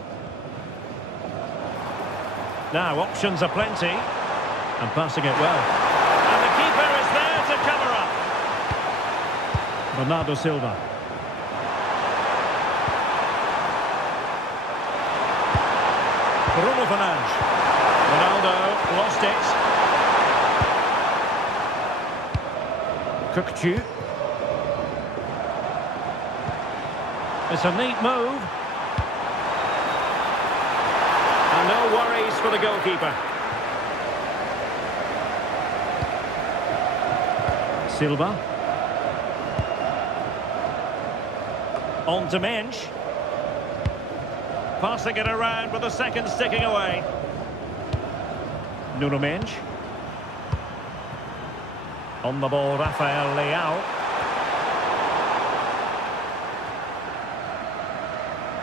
Now, options are plenty. And passing it well. And the keeper is there to cover up. Bernardo Silva. Bruno Fernandes. Ronaldo lost it. Kukçu. It's a neat move. And no worries for the goalkeeper. Silva. On to Mensch. Passing it around with a second sticking away. Nuno Mensch. On the ball, Rafael Leao.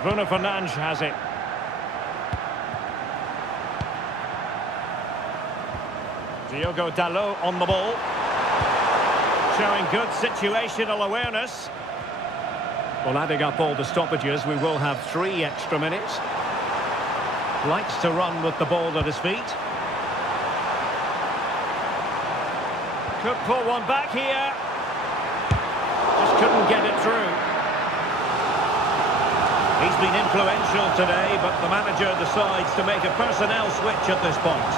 Bruno Fernandes has it. Diogo Dalot on the ball. Showing good situational awareness. Well, adding up all the stoppages, we will have 3 extra minutes. Likes to run with the ball at his feet. Could pull one back here. Just couldn't get it through. He's been influential today, but the manager decides to make a personnel switch at this point.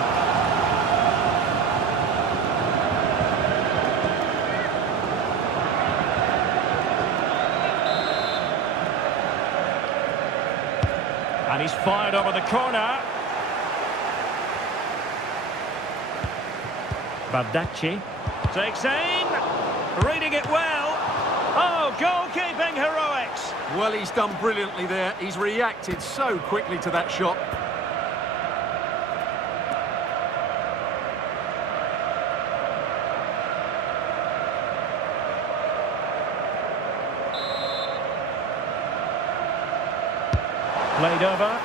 And he's fired over the corner. Bardacci. Takes aim, reading it well. Oh, goalkeeping heroics. Well, he's done brilliantly there. He's reacted so quickly to that shot. Played over.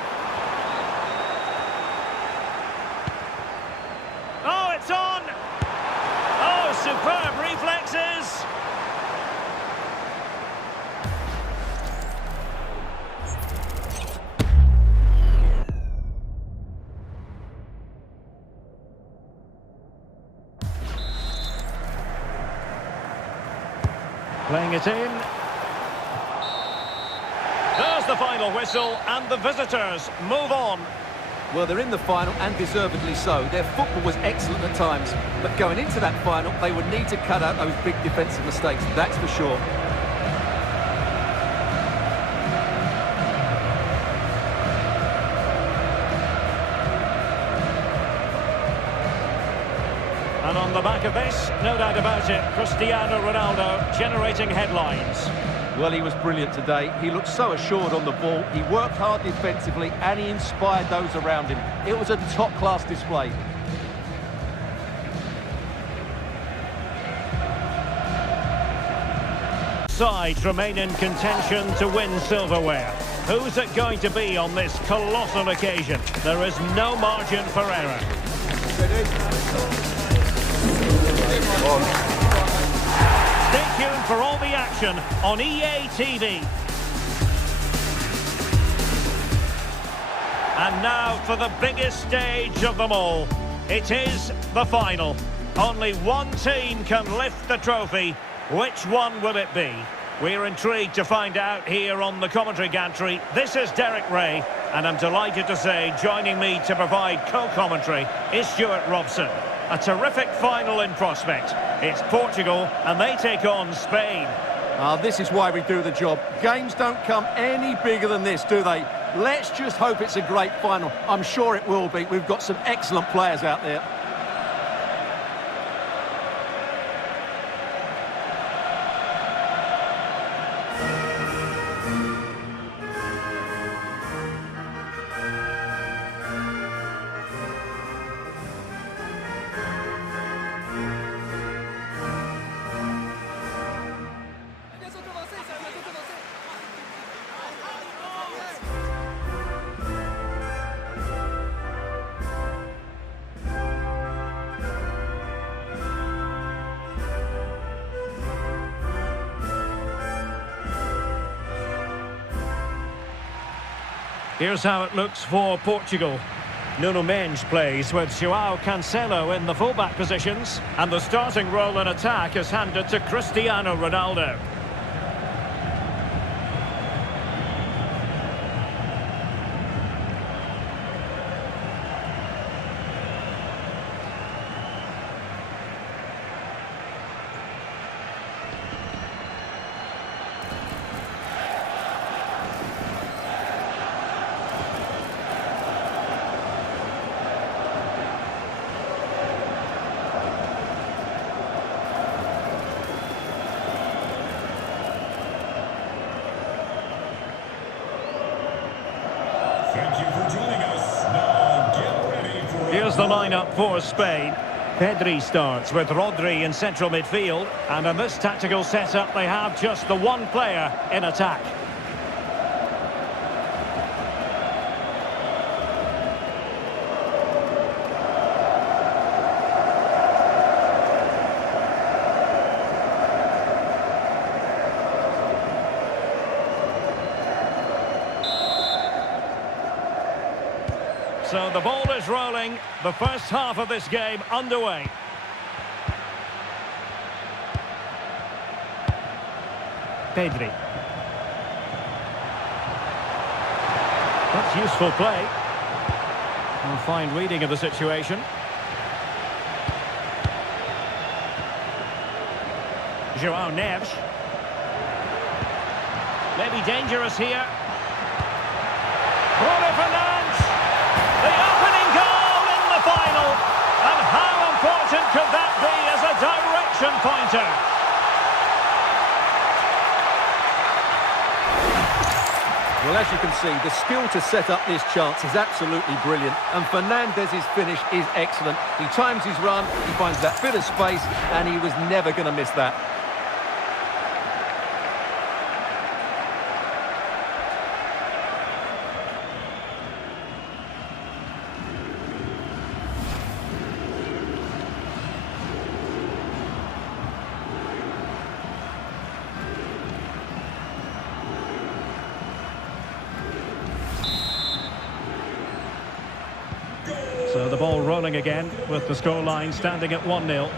Oh, it's on. Oh, superb reflexes. Playing it in. There's the final whistle, and the visitors move on. Well, they're in the final, and deservedly so. Their football was excellent at times, but going into that final, they would need to cut out those big defensive mistakes, that's for sure. And on the back of this, no doubt about it, Cristiano Ronaldo generating headlines. Well, he was brilliant today. He looked so assured on the ball. He worked hard defensively and he inspired those around him. It was a top-class display. Sides remain in contention to win silverware. Who's it going to be on this colossal occasion? There is no margin for error. Stay tuned for all the action on EA TV. And now for the biggest stage of them all. It is the final. Only one team can lift the trophy. Which one will it be? We're intrigued to find out here on the commentary gantry. This is Derek Ray, and I'm delighted to say joining me to provide co-commentary is Stuart Robson. A terrific final in prospect. It's Portugal, and they take on Spain. This is why we do the job. Games don't come any bigger than this, do they? Let's just hope it's a great final. I'm sure it will be. We've got some excellent players out there. Here's how it looks for Portugal. Nuno Mendes plays with João Cancelo in the fullback positions, and the starting role in attack is handed to Cristiano Ronaldo. Thank you for joining us. Now get ready for... Here's the lineup for Spain. Pedri starts with Rodri in central midfield, and in this tactical setup they have just the one player in attack. So the ball is rolling, the first half of this game underway. Pedri. That's useful play. A fine reading of the situation. João Neves. Maybe dangerous here. Bruno Fernandes. The opening goal in the final. And how important could that be as a direction pointer? Well, as you can see, the skill to set up this chance is absolutely brilliant. And Fernandez's finish is excellent. He times his run, he finds that bit of space, and he was never going to miss that. So the ball rolling again with the scoreline standing at 1-0.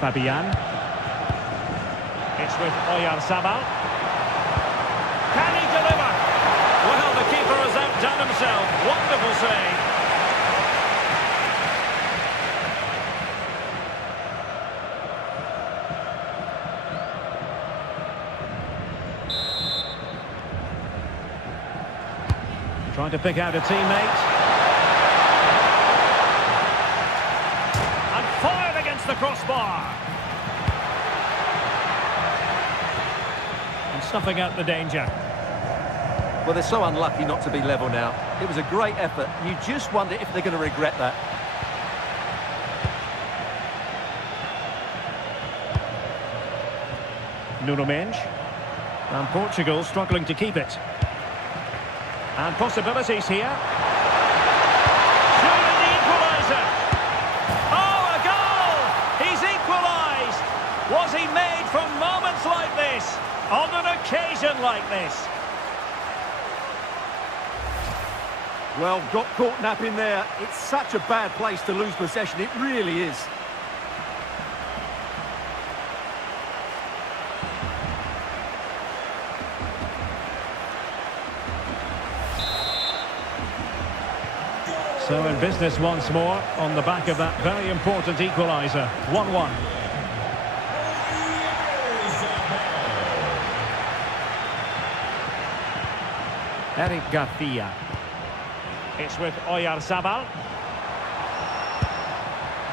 Fabian. It's with Oyarzabal. Can he deliver? Well, the keeper has outdone himself. Wonderful save. Trying to pick out a teammate. And fired against the crossbar. And snuffing out the danger. Well, they're so unlucky not to be level now. It was a great effort. You just wonder if they're going to regret that. Nuno Mendes. And Portugal struggling to keep it. And possibilities here. Shooting the equaliser. Oh, a goal! He's equalised. Was he made from moments like this? On an occasion like this? Well, got caught napping there. It's such a bad place to lose possession. It really is. So in business once more on the back of that very important equaliser. 1-1. Eric Garcia. It's with Oyarzabal.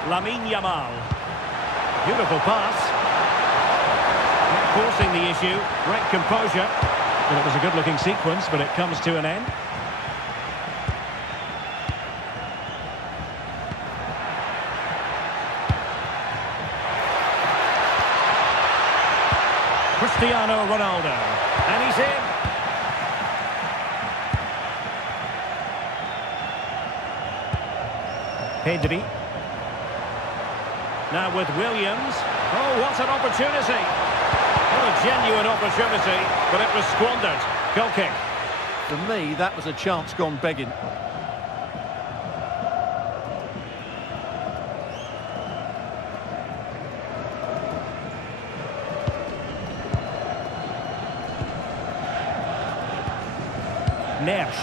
Lamine Yamal. Beautiful pass. Not forcing the issue. Great composure. Well, it was a good-looking sequence, but it comes to an end. Cristiano Ronaldo. And he's in. Pedri. Now with Williams. Oh, what an opportunity. What a genuine opportunity, but it was squandered. Goal kick. For me, that was a chance gone begging. Neves.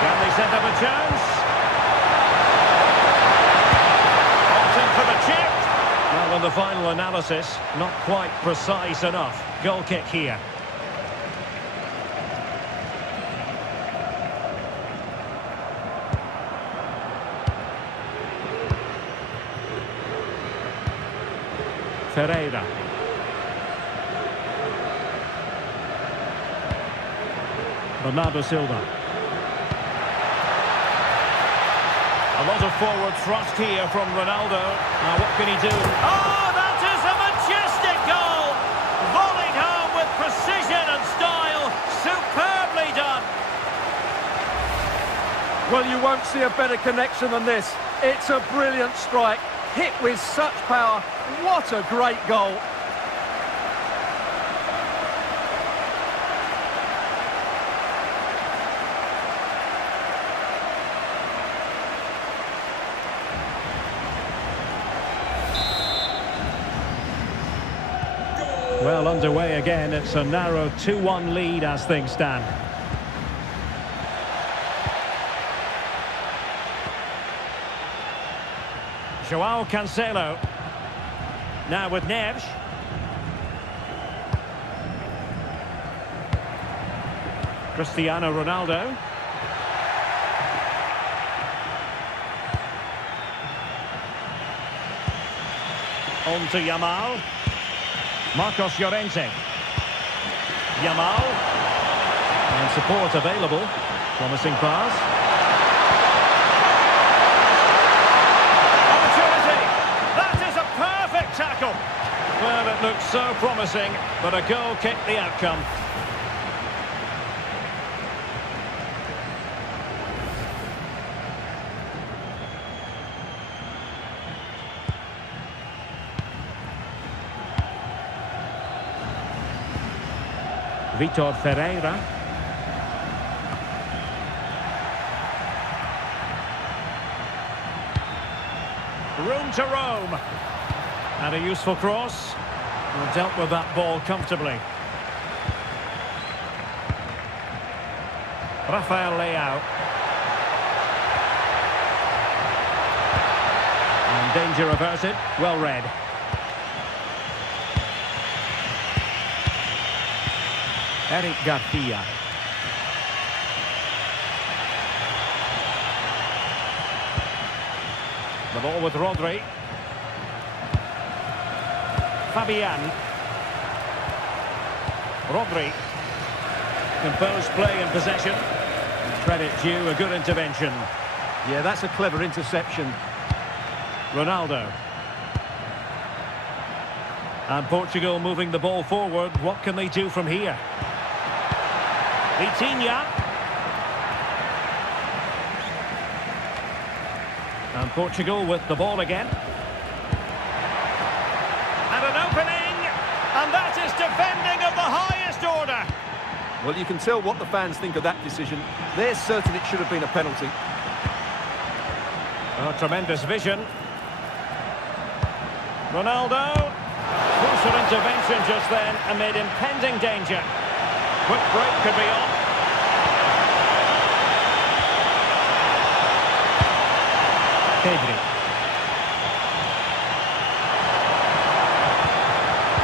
Can they set up a chance? Opting for the chip. Well, in the final analysis, not quite precise enough. Goal kick here. Ferreira. Bernardo Silva. A lot of forward thrust here from Ronaldo. Now what can he do? Oh, that is a majestic goal! Volleyed home with precision and style. Superbly done. Well, you won't see a better connection than this. It's a brilliant strike. Hit with such power. What a great goal. Well, underway again. It's a narrow 2-1 lead as things stand. João Cancelo. Now with Neves. Cristiano Ronaldo. On to Yamal. Marcos Llorente. Yamal. And support available. Promising pass. Opportunity. That is a perfect tackle. Well, it looks so promising, but a goal kicked the outcome. Vitor Ferreira. Room to roam. And a useful cross. Well, dealt with that ball comfortably. Rafael Leao. And danger averted. Well read. Eric Garcia. The ball with Rodri. Fabian. Rodri. Composed play and possession. Credit due, a good intervention. Yeah, that's a clever interception. Ronaldo. And Portugal moving the ball forward. What can they do from here? Vitinha. And Portugal with the ball again. And an opening. And that is defending of the highest order. Well, you can tell what the fans think of that decision. They're certain it should have been a penalty. Oh, tremendous vision. Ronaldo. Crucial intervention just then amid impending danger. Quick break could be on. Pedri.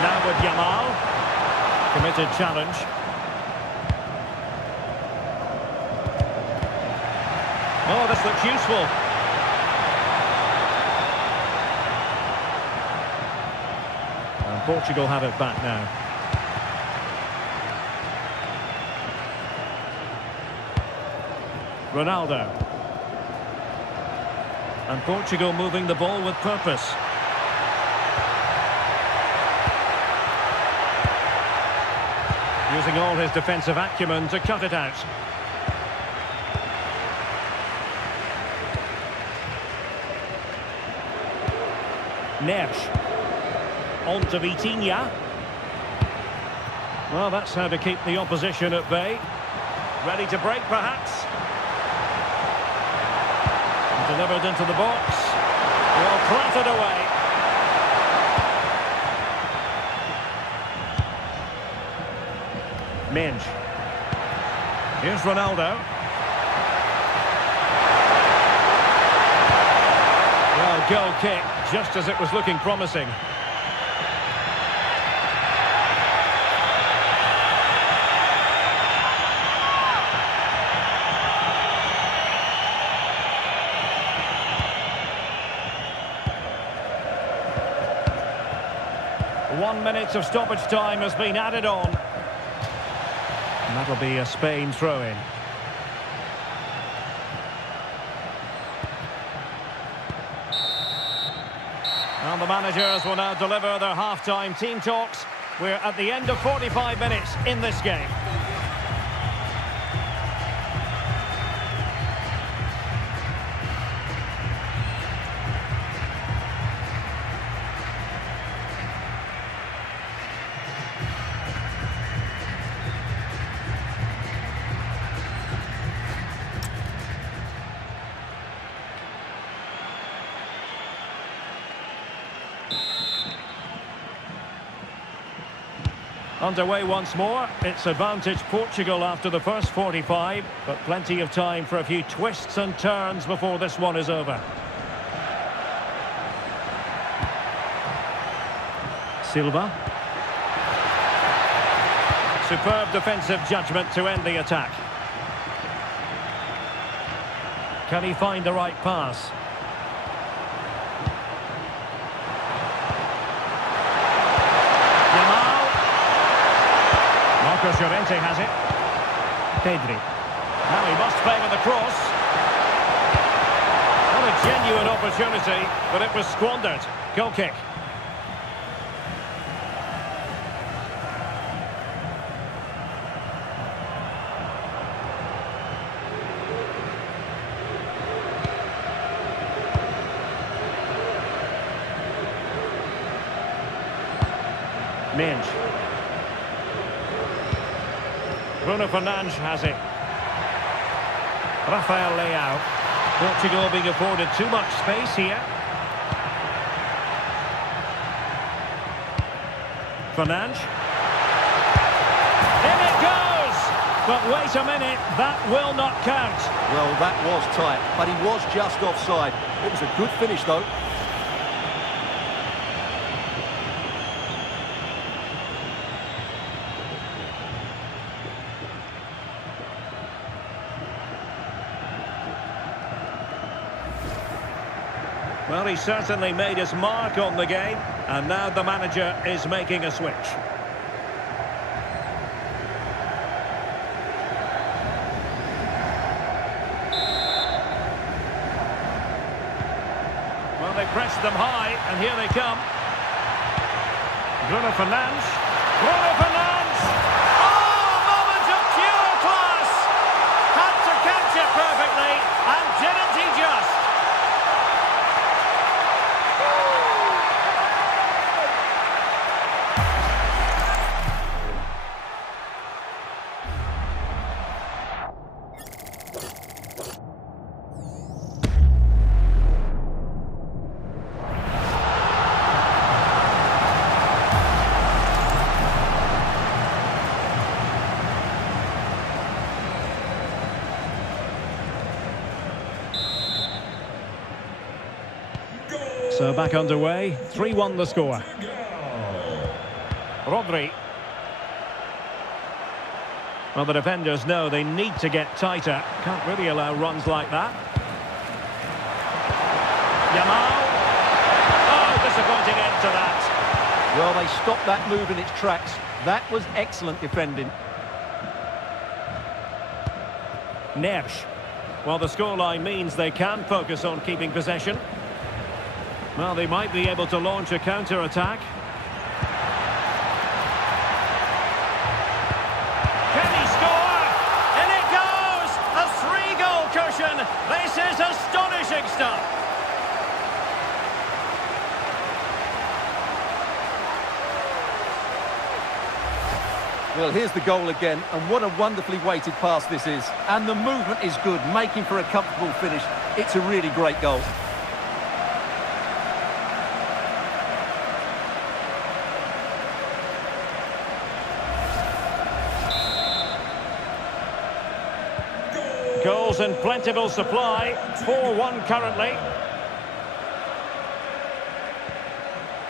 Now with Yamal. Committed challenge. Oh, this looks useful. And Portugal have it back now. Ronaldo. And Portugal moving the ball with purpose. Using all his defensive acumen to cut it out. Neves. On to Vitinha. Well, that's how to keep the opposition at bay. Ready to break, perhaps. Delivered into the box. Well, clattered away. Minge. Here's Ronaldo. Well, goal kick, just as it was looking promising. One minute of stoppage time has been added on. And that'll be a Spain throw-in. And the managers will now deliver their half-time team talks. We're at the end of 45 minutes in this game. Underway once more. It's advantage Portugal after the first 45, but plenty of time for a few twists and turns before this one is over. Silva. Superb defensive judgment to end the attack. Can he find the right pass? Llorente has it. Pedri. Now he must favour the cross. What a genuine opportunity, but it was squandered. Goal kick. Minge. Bruno Fernandes has it. Rafael Leao. Portugal being afforded too much space here. Fernandes. In it goes! But wait a minute, that will not count. Well, that was tight, but he was just offside. It was a good finish, though. Well, he certainly made his mark on the game, and now the manager is making a switch. Well, they pressed them high, and here they come. Bruno Fernandes. Bruno Fernandes! Oh, moment of pure class! Had to catch it perfectly, and didn't he just? So back underway, 3-1 the score. Rodri. Well, the defenders know they need to get tighter. Can't really allow runs like that. Yamal. Oh, disappointing end to that. Well, they stopped that move in its tracks. That was excellent defending. Neves. Well, the scoreline means they can focus on keeping possession. Well, they might be able to launch a counter-attack. Can he score? And it goes! A 3-goal cushion! This is astonishing stuff! Well, here's the goal again, and what a wonderfully weighted pass this is. And the movement is good, making for a comfortable finish. It's a really great goal. Goals in plentiful supply. 4-1 currently.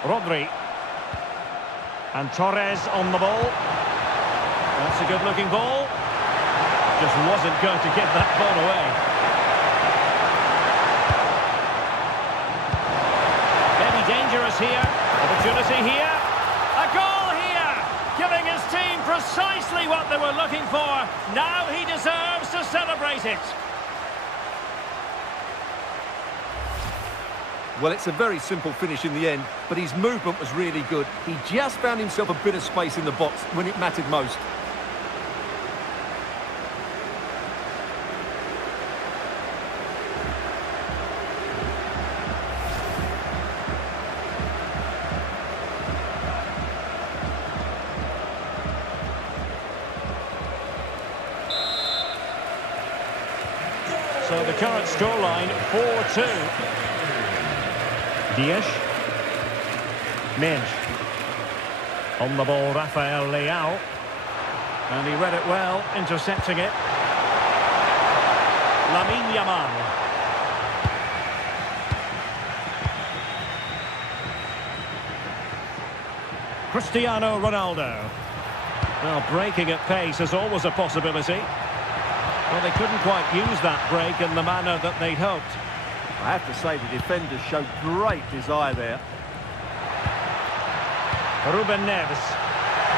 Rodri. And Torres on the ball. That's a good-looking ball. Just wasn't going to give that ball away. Maybe dangerous here. Opportunity here. A goal here! Giving his team precisely what they were looking for. Now he deserves to celebrate it. Well, it's a very simple finish in the end, but his movement was really good. He just found himself a bit of space in the box when it mattered most. So the current scoreline, 4-2. Dias. Menj. On the ball, Rafael Leao. And he read it well, intercepting it. Lamine Yamal. Cristiano Ronaldo. Well, breaking at pace is always a possibility. Well, they couldn't quite use that break in the manner that they'd hoped. I have to say the defenders showed great desire there. Ruben Neves.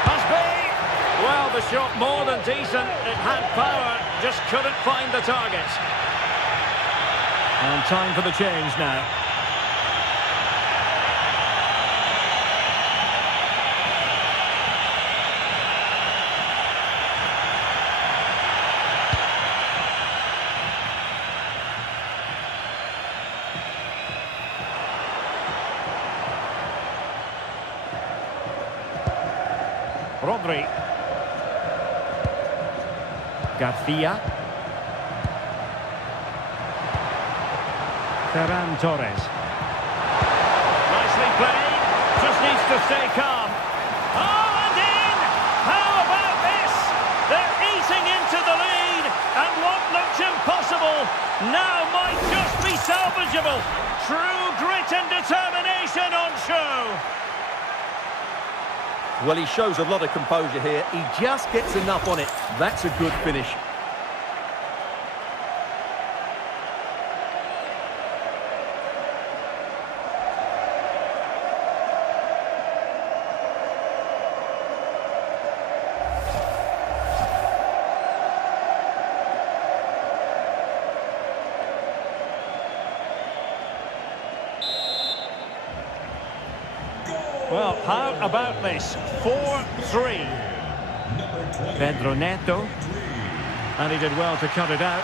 Must be! Well, the shot more than decent. It had power, just couldn't find the target. And time for the change now. Rodri. Garcia. Ferran Torres. Nicely played. Just needs to stay calm. Oh, and in! How about this? They're eating into the lead, and what looked impossible now might just be salvageable. True grit and determination on show. Well, he shows a lot of composure here. He just gets enough on it. That's a good finish. Well, how about this? 4-3. Pedro Neto. And he did well to cut it out.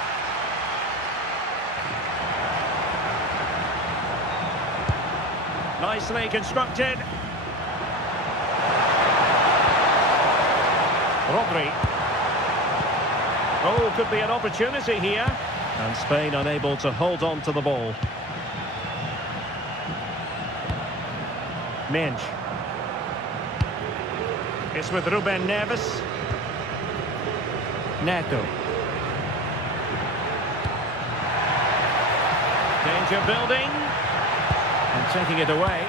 Nicely constructed. Rodri. Oh, could be an opportunity here. And Spain unable to hold on to the ball. Menj. It's with Ruben Neves. Neto. Danger building. And taking it away.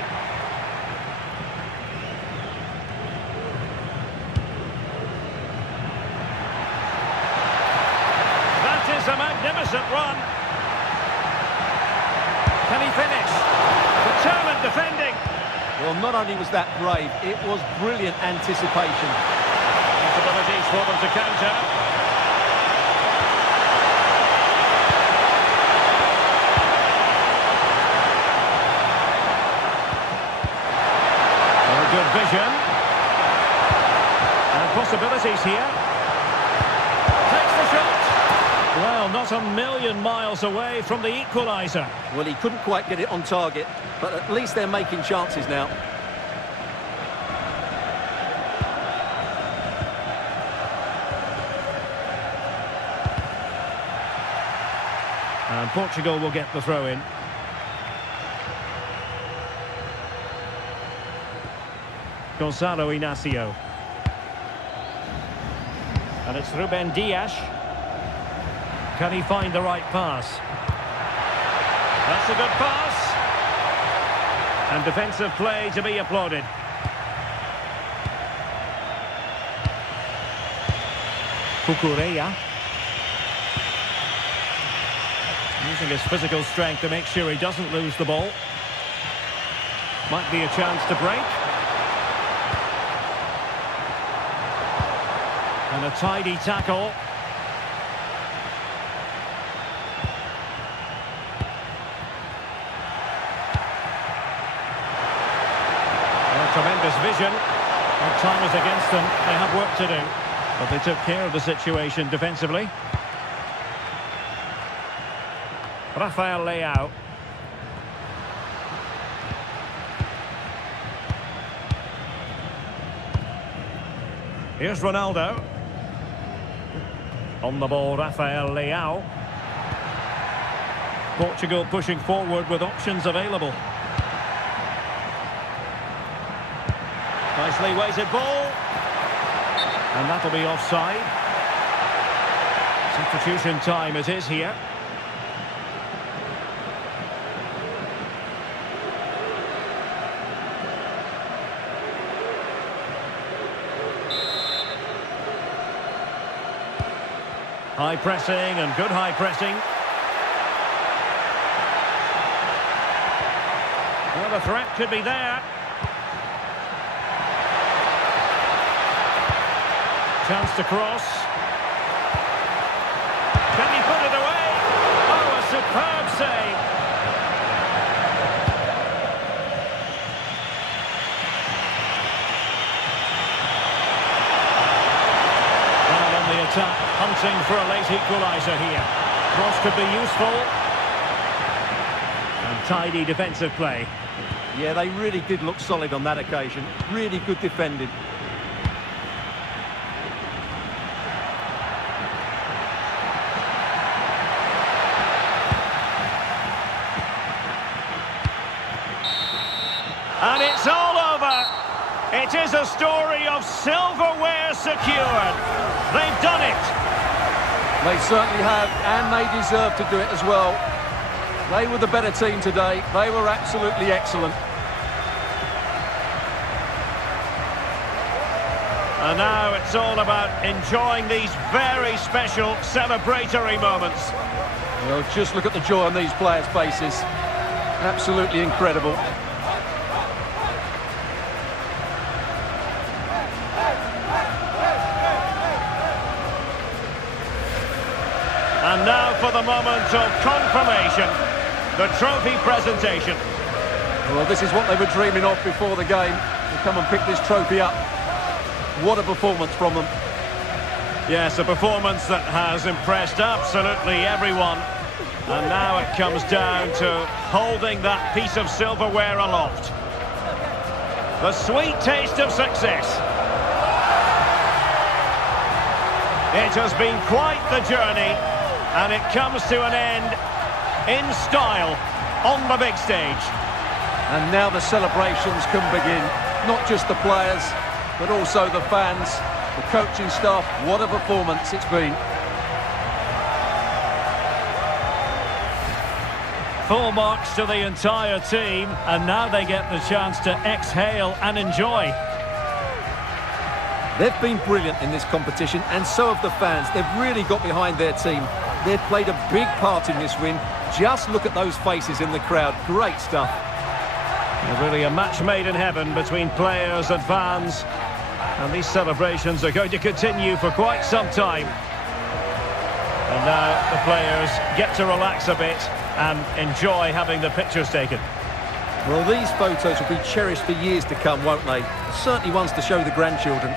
That is a magnificent run. Can he finish? Determined defending. Well, not only was that brave, it was brilliant anticipation. Possibilities for them to counter. Well, good vision. And possibilities here. Takes the shot. Well, not a million miles away from the equaliser. Well, he couldn't quite get it on target, but at least they're making chances now. And Portugal will get the throw in. Gonzalo Inacio. And it's Ruben Dias. Can he find the right pass? That's a good pass. And defensive play to be applauded. Cucurella. Using his physical strength to make sure he doesn't lose the ball. Might be a chance to break. And a tidy tackle. Tremendous vision. When time is against them, they have work to do. But they took care of the situation defensively. Rafael Leao. Here's Ronaldo. On the ball, Rafael Leao. Portugal pushing forward with options available. Nicely weighted ball. And that'll be offside. Substitution time it is here. High pressing and good high pressing. Well, the threat could be there. Chance to cross. Can he put it away? Oh, a superb save. Well, on the attack, hunting for a late equaliser here. Cross could be useful. And tidy defensive play. Yeah, they really did look solid on that occasion. Really good defending. And it's all over. It is a story of silverware secured. They've done it. They certainly have, and they deserve to do it as well. They were the better team today. They were absolutely excellent. And now it's all about enjoying these very special celebratory moments. Well, just look at the joy on these players' faces. Absolutely incredible. And now for the moment of confirmation, the trophy presentation. Well, this is what they were dreaming of before the game, to come and pick this trophy up. What a performance from them. Yes, a performance that has impressed absolutely everyone. And now it comes down to holding that piece of silverware aloft. The sweet taste of success. It has been quite the journey. And it comes to an end in style on the big stage. And now the celebrations can begin. Not just the players, but also the fans, the coaching staff. What a performance it's been. Full marks to the entire team, and now they get the chance to exhale and enjoy. They've been brilliant in this competition, and so have the fans. They've really got behind their team. They've played a big part in this win. Just look at those faces in the crowd. Great stuff. Really a match made in heaven between players and fans. And these celebrations are going to continue for quite some time. And now the players get to relax a bit and enjoy having the pictures taken. Well, these photos will be cherished for years to come, won't they? Certainly ones to show the grandchildren.